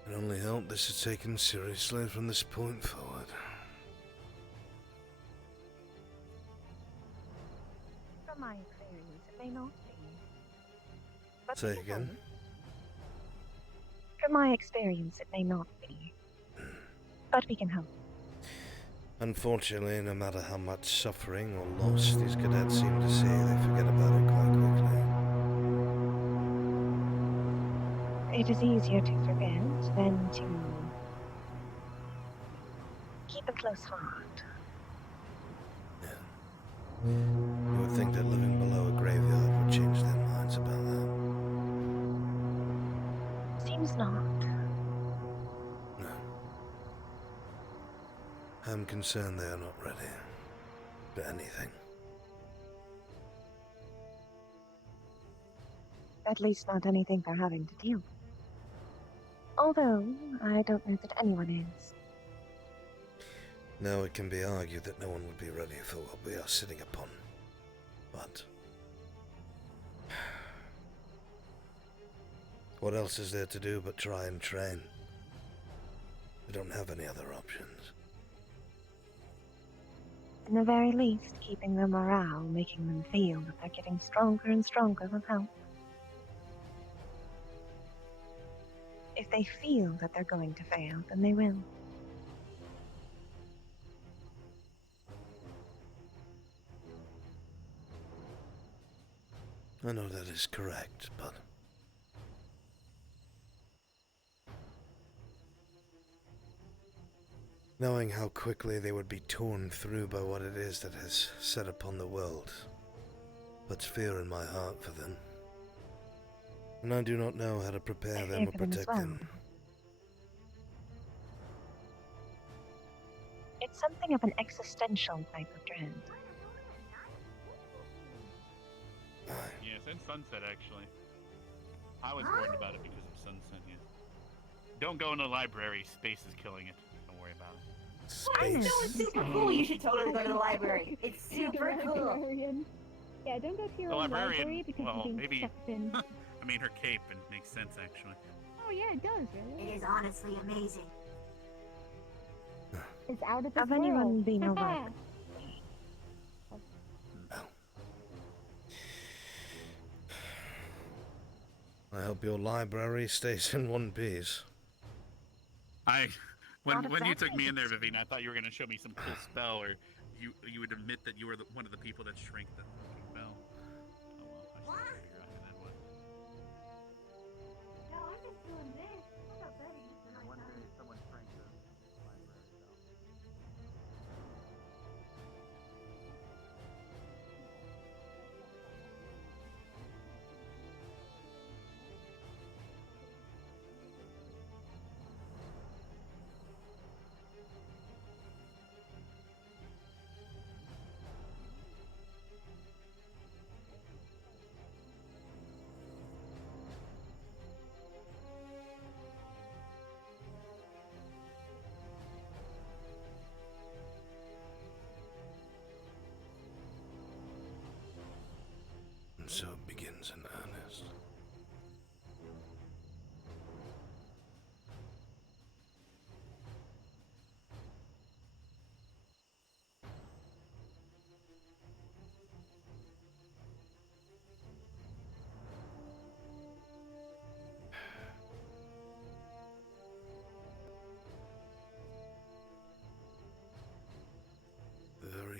I can only hope this is taken seriously from this point forward. From my experience, it may not be. But Say we can again? help. From my experience, it may not be. But we can help. Unfortunately, no matter how much suffering or loss these cadets seem to see, they forget about it quite quickly. It is easier to forget than to keep a close heart. You would think that living below a graveyard would change their minds about that. Seems not. No. I'm concerned they are not ready for anything. At least not anything they're having to deal with. Although, I don't know that anyone is. Now it can be argued that no one would be ready for what we are sitting upon. But what else is there to do but try and train? We don't have any other options. In the very least, keeping their morale, making them feel that they're getting stronger and stronger will help. If they feel that they're going to fail, then they will. I know that is correct, but knowing how quickly they would be torn through by what it is that has set upon the world puts fear in my heart for them. And I do not know how to prepare them or protect them. It's something of an existential type of dread. Yes, and Sunset, actually. I was worried about it because of Sunset, yes. Don't go in the library. Space is killing it. Don't worry about it. I know it's super cool. You should totally go to the library. It's super cool. Librarian. Yeah, don't go to your The own librarian, library because well, you're being maybe. sucked in. I mean, her cape and makes sense, actually. Oh yeah, it does, really. It is honestly amazing. It's out of this Of anyone world. being alive. I hope your library stays in one piece. When Not you took exactly. me in there, Vivina, I thought you were going to show me some cool spell, or you would admit that you were one of the people that shrank the fucking bell. Oh well, I should figure out who that was. No, I'm just doing this. What's up, buddy? One day someone pranked the library bell.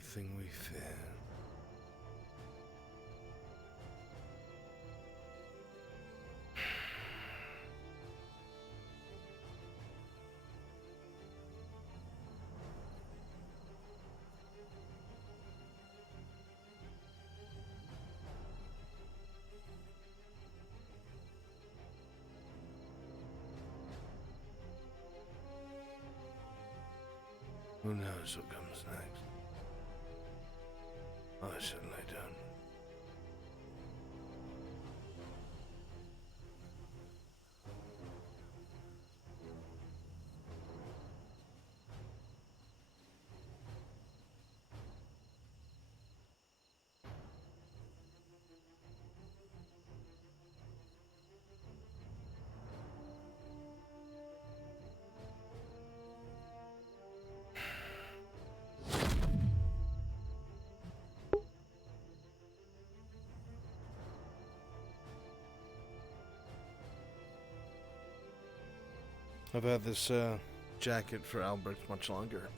thing we fear. Who knows what comes next? I certainly don't. I've had this jacket for Albrecht much longer.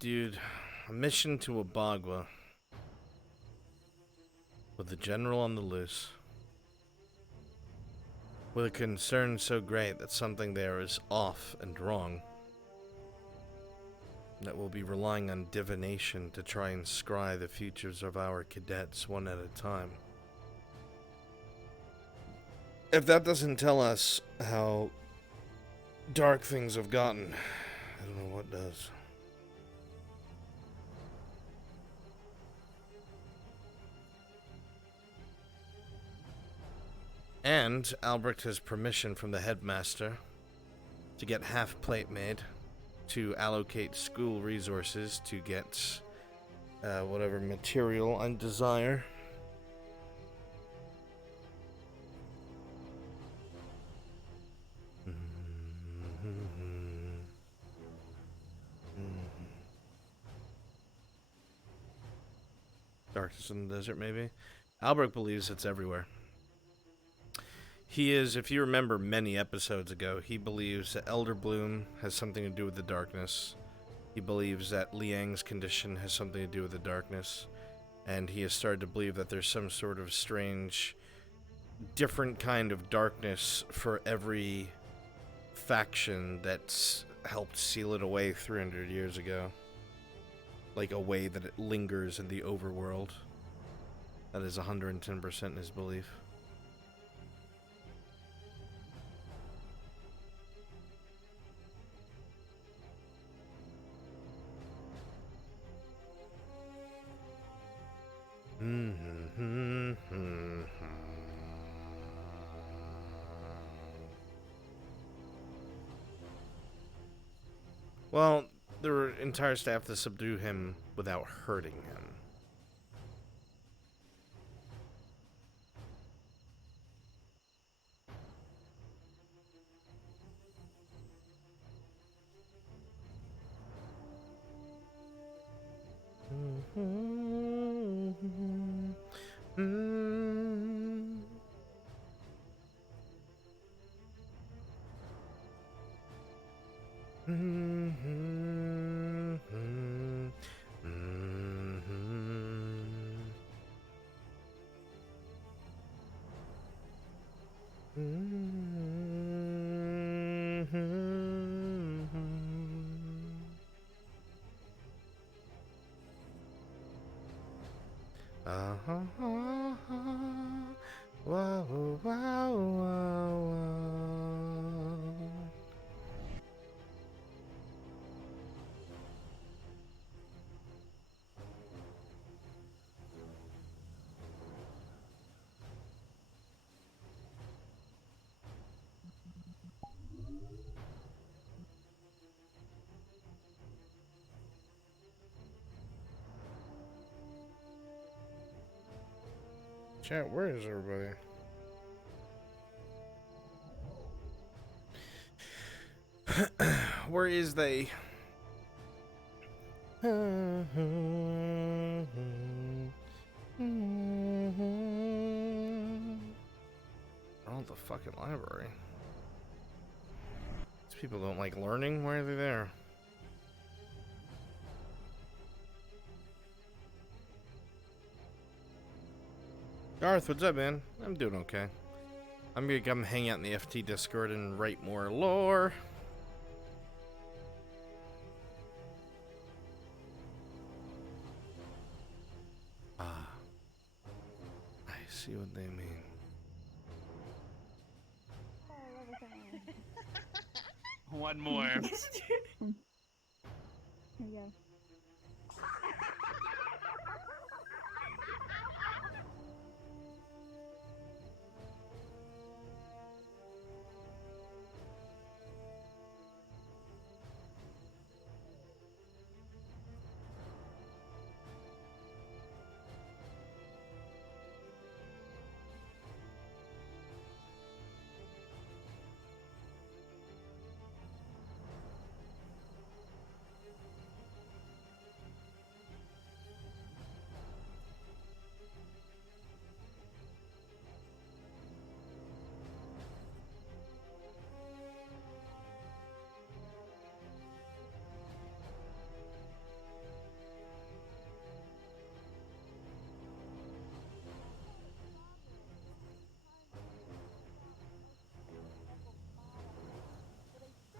Dude, a mission to Abagua with the general on the loose, with a concern so great that something there is off and wrong, that we'll be relying on divination to try and scry the futures of our cadets one at a time. If that doesn't tell us how dark things have gotten, I don't know what does. And Albrecht has permission from the headmaster to get half-plate made, to allocate school resources to get whatever material I desire. Darkness in the desert, maybe? Albrecht believes it's everywhere. He is, if you remember many episodes ago, he believes that Elder Bloom has something to do with the darkness. He believes that Liang's condition has something to do with the darkness. And he has started to believe that there's some sort of strange, different kind of darkness for every faction that's helped seal it away 300 years ago. Like a way that it lingers in the overworld. That is 110% his belief. Well, their entire staff to subdue him without hurting him. Wow, wow, wow, wow. Chat, where is everybody? Where is they? Oh, the fucking library. These people don't like learning. Why are they there? Garth, what's up, man? I'm doing okay. I'm gonna come hang out in the FT Discord and write more lore. Ah. I see what they mean. One more. Here we go.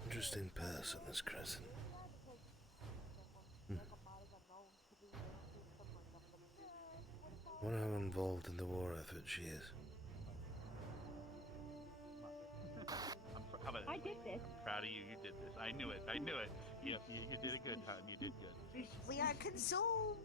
Interesting person, this Crescent. Wonder how involved in the war effort she is. I did this. I'm proud of you. You did this. I knew it. I knew it. Yes, you did a good, hon. You did good. We are consumed.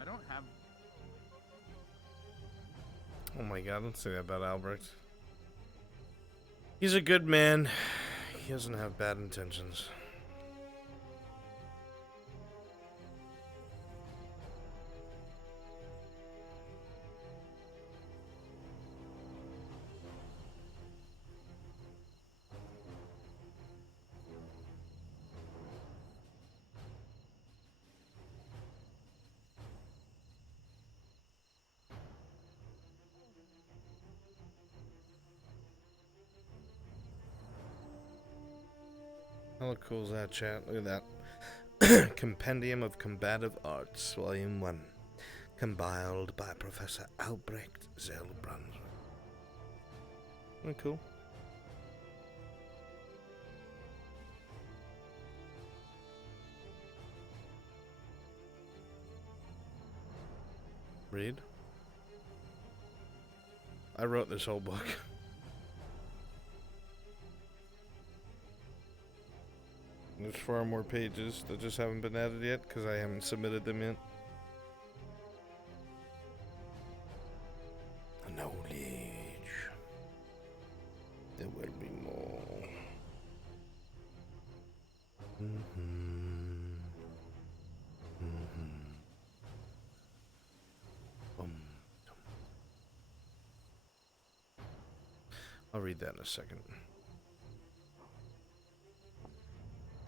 I don't have. Oh my god, don't say that about Albrecht. He's a good man. He doesn't have bad intentions. How cool is that, chat? Look at that. Compendium of Combative Arts, Volume 1. Compiled by Professor Albrecht Zell Brunswick. Isn't that cool? Read. I wrote this whole book. There's 4 more pages that just haven't been added yet because I haven't submitted them yet. Knowledge. There will be more. I'll read that in a second.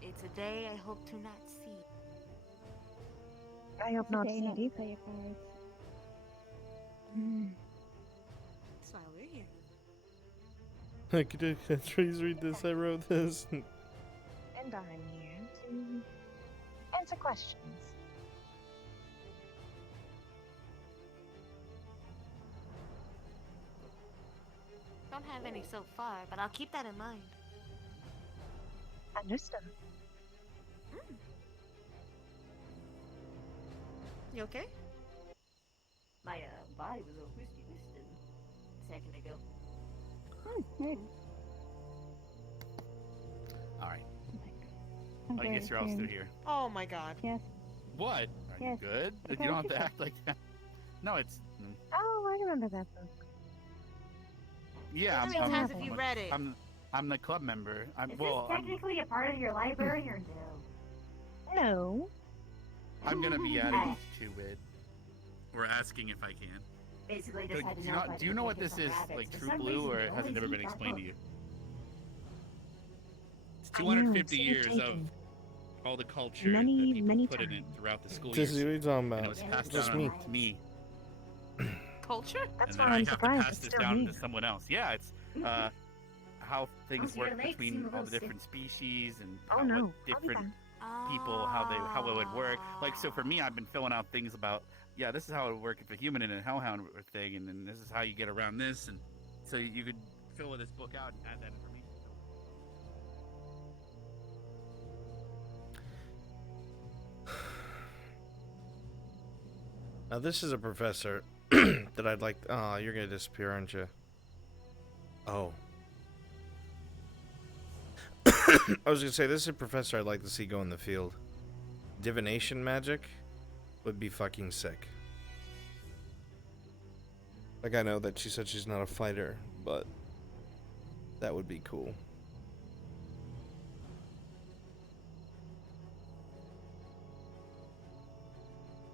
It's a day I hope to not see. I hope not to see not it either. play your cards. That's why we're here. Could you please read this? I wrote this. And I'm here to answer questions. Don't have any so far, but I'll keep that in mind. Understood. You okay? My body was all whiskey a second ago. Right. Alright. I'm I going guess to you're all still turn. here. Oh my god. Yes. What? Are Yes. you good? Okay, You don't have to okay. act like that. No, it's. Oh, I remember that book. Yeah, How many times have you read it? I'm the club member. Is this technically a part of your library or no? No. I'm gonna be adding to it, or asking if I can. Basically, But just had to do you know not- if I do you could know what focus this on is, rabbits. like For True some Blue, reason, or they has it always never been eat that explained to book. you? It's I know, 250 it's years of irritating. all the culture Many, that people many put in it throughout the school This years. is what you're talking And about. it was passed Just down me. to me. Culture? That's And why then I I'm have to surprised pass it's this still down here. to someone else. Yeah, it's how things so your work legs between seem a all little the stiff. different species and Oh, how, no. what I'll be different fine. people how it would work. Like so for me, I've been filling out things about this is how it would work if a human and a hellhound were a thing, and then this is how you get around this, and so you could fill this book out and add that information. Now this is a professor that I'd like. Oh, you're gonna disappear, aren't you? Oh. I was gonna say this is a professor I'd like to see go in the field. Divination magic would be fucking sick. Like I know that she said she's not a fighter, but that would be cool.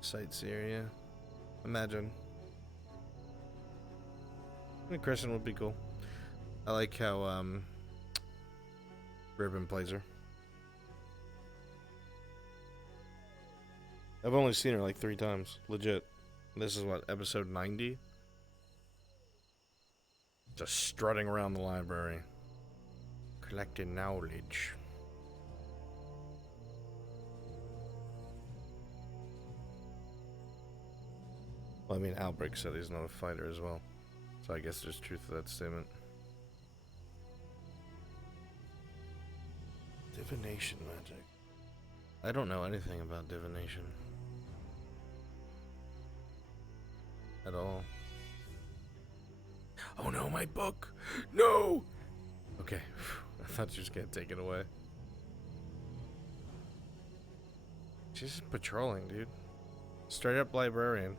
Sightseer, yeah. Imagine. I think Kristen would be cool. I like how Ribbon plays her. I've only seen her like 3 times, legit. This is what, episode 90? Just strutting around the library, collecting knowledge. Well, I mean, Albrecht said he's not a fighter as well, so I guess there's truth to that statement. Divination magic. I don't know anything about divination. At all. Oh no, my book! No! Okay, I thought you were just gonna take it away. She's just patrolling, dude. Straight up librarian.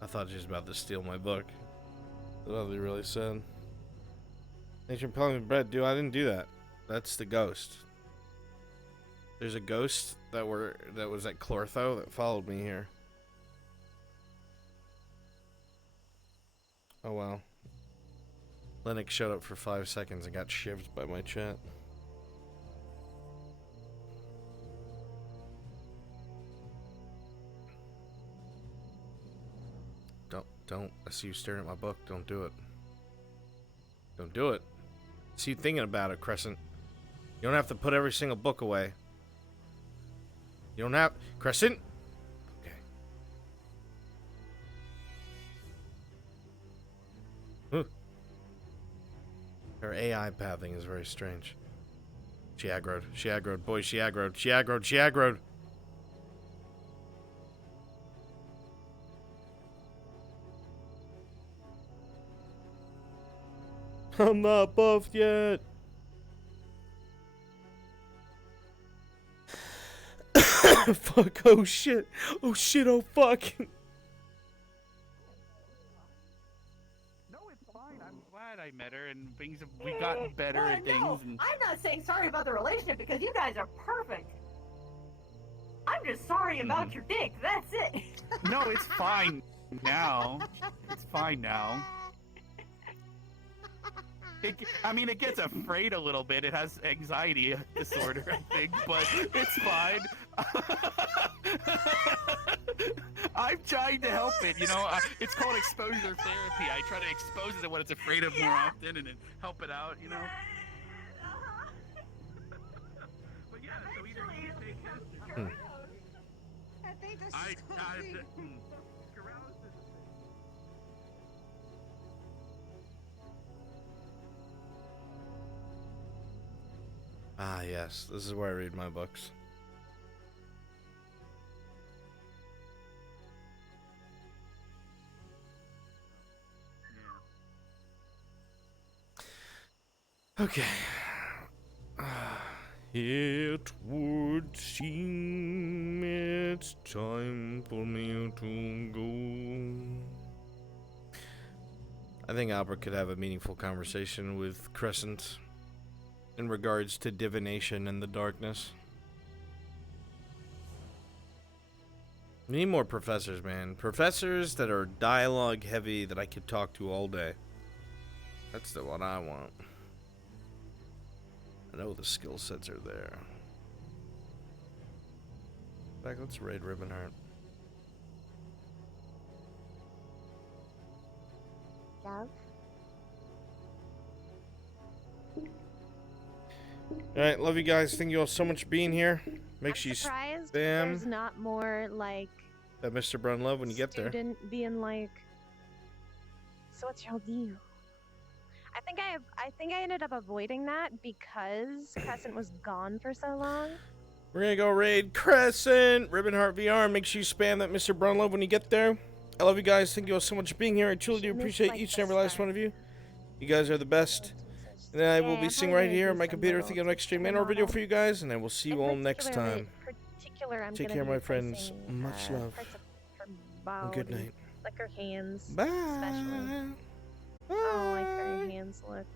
I thought she was about to steal my book. That's what they really said. Thanks for pelling me bread, dude. I didn't do that. That's the ghost. There's a ghost that was at Clortho that followed me here. Oh wow. Lennox showed up for 5 seconds and got shivved by my chat. Don't. I see you staring at my book. Don't do it. Don't do it. I see you thinking about it, Crescent. You don't have to put every single book away. You don't have... Crescent? Okay. Huh. Her AI pathing is very strange. She aggroed. She aggroed. Boy, she aggroed. She aggroed. She aggroed. I'm not buffed yet. Fuck, oh shit. Oh shit, oh fuck. No, it's fine. I'm glad I met her, and we've gotten better at things. No, And I'm not saying sorry about the relationship because you guys are perfect. I'm just sorry about your dick. That's it. no, it's fine now. It's fine now. It gets afraid a little bit. It has anxiety disorder, I think, but it's fine. I'm trying to help it, it's called exposure therapy. I try to expose it to what it's afraid of more often and then help it out, But yeah, so either you take this I think this I is Ah, yes. This is where I read my books. Okay. It would seem it's time for me to go. I think Albert could have a meaningful conversation with Crescent in regards to divination and the darkness. We need more professors, man. Professors that are dialogue heavy that I could talk to all day. That's the one I want. I know the skill sets are there. In fact, let's raid Ribbonheart. Love? Alright, love you guys. Thank you all so much for being here. Make sure you Surprised spam there's not more like that Mr. Brun love when you get there. student being like, so what's your deal? I think I ended up avoiding that because Crescent was gone for so long. We're gonna go raid Crescent, Ribbonheart VR. Make sure you spam that Mr. Brun love when you get there. I love you guys. Thank you all so much for being here. I truly do appreciate each and every last one of you. You guys are the best. And I will be sitting right here on my computer thinking of next stream and or video for you guys, and I will see you all next time. Take care, my friends. Much love. And good night. Like her hands. Bye. Especially. Oh, like her hands look.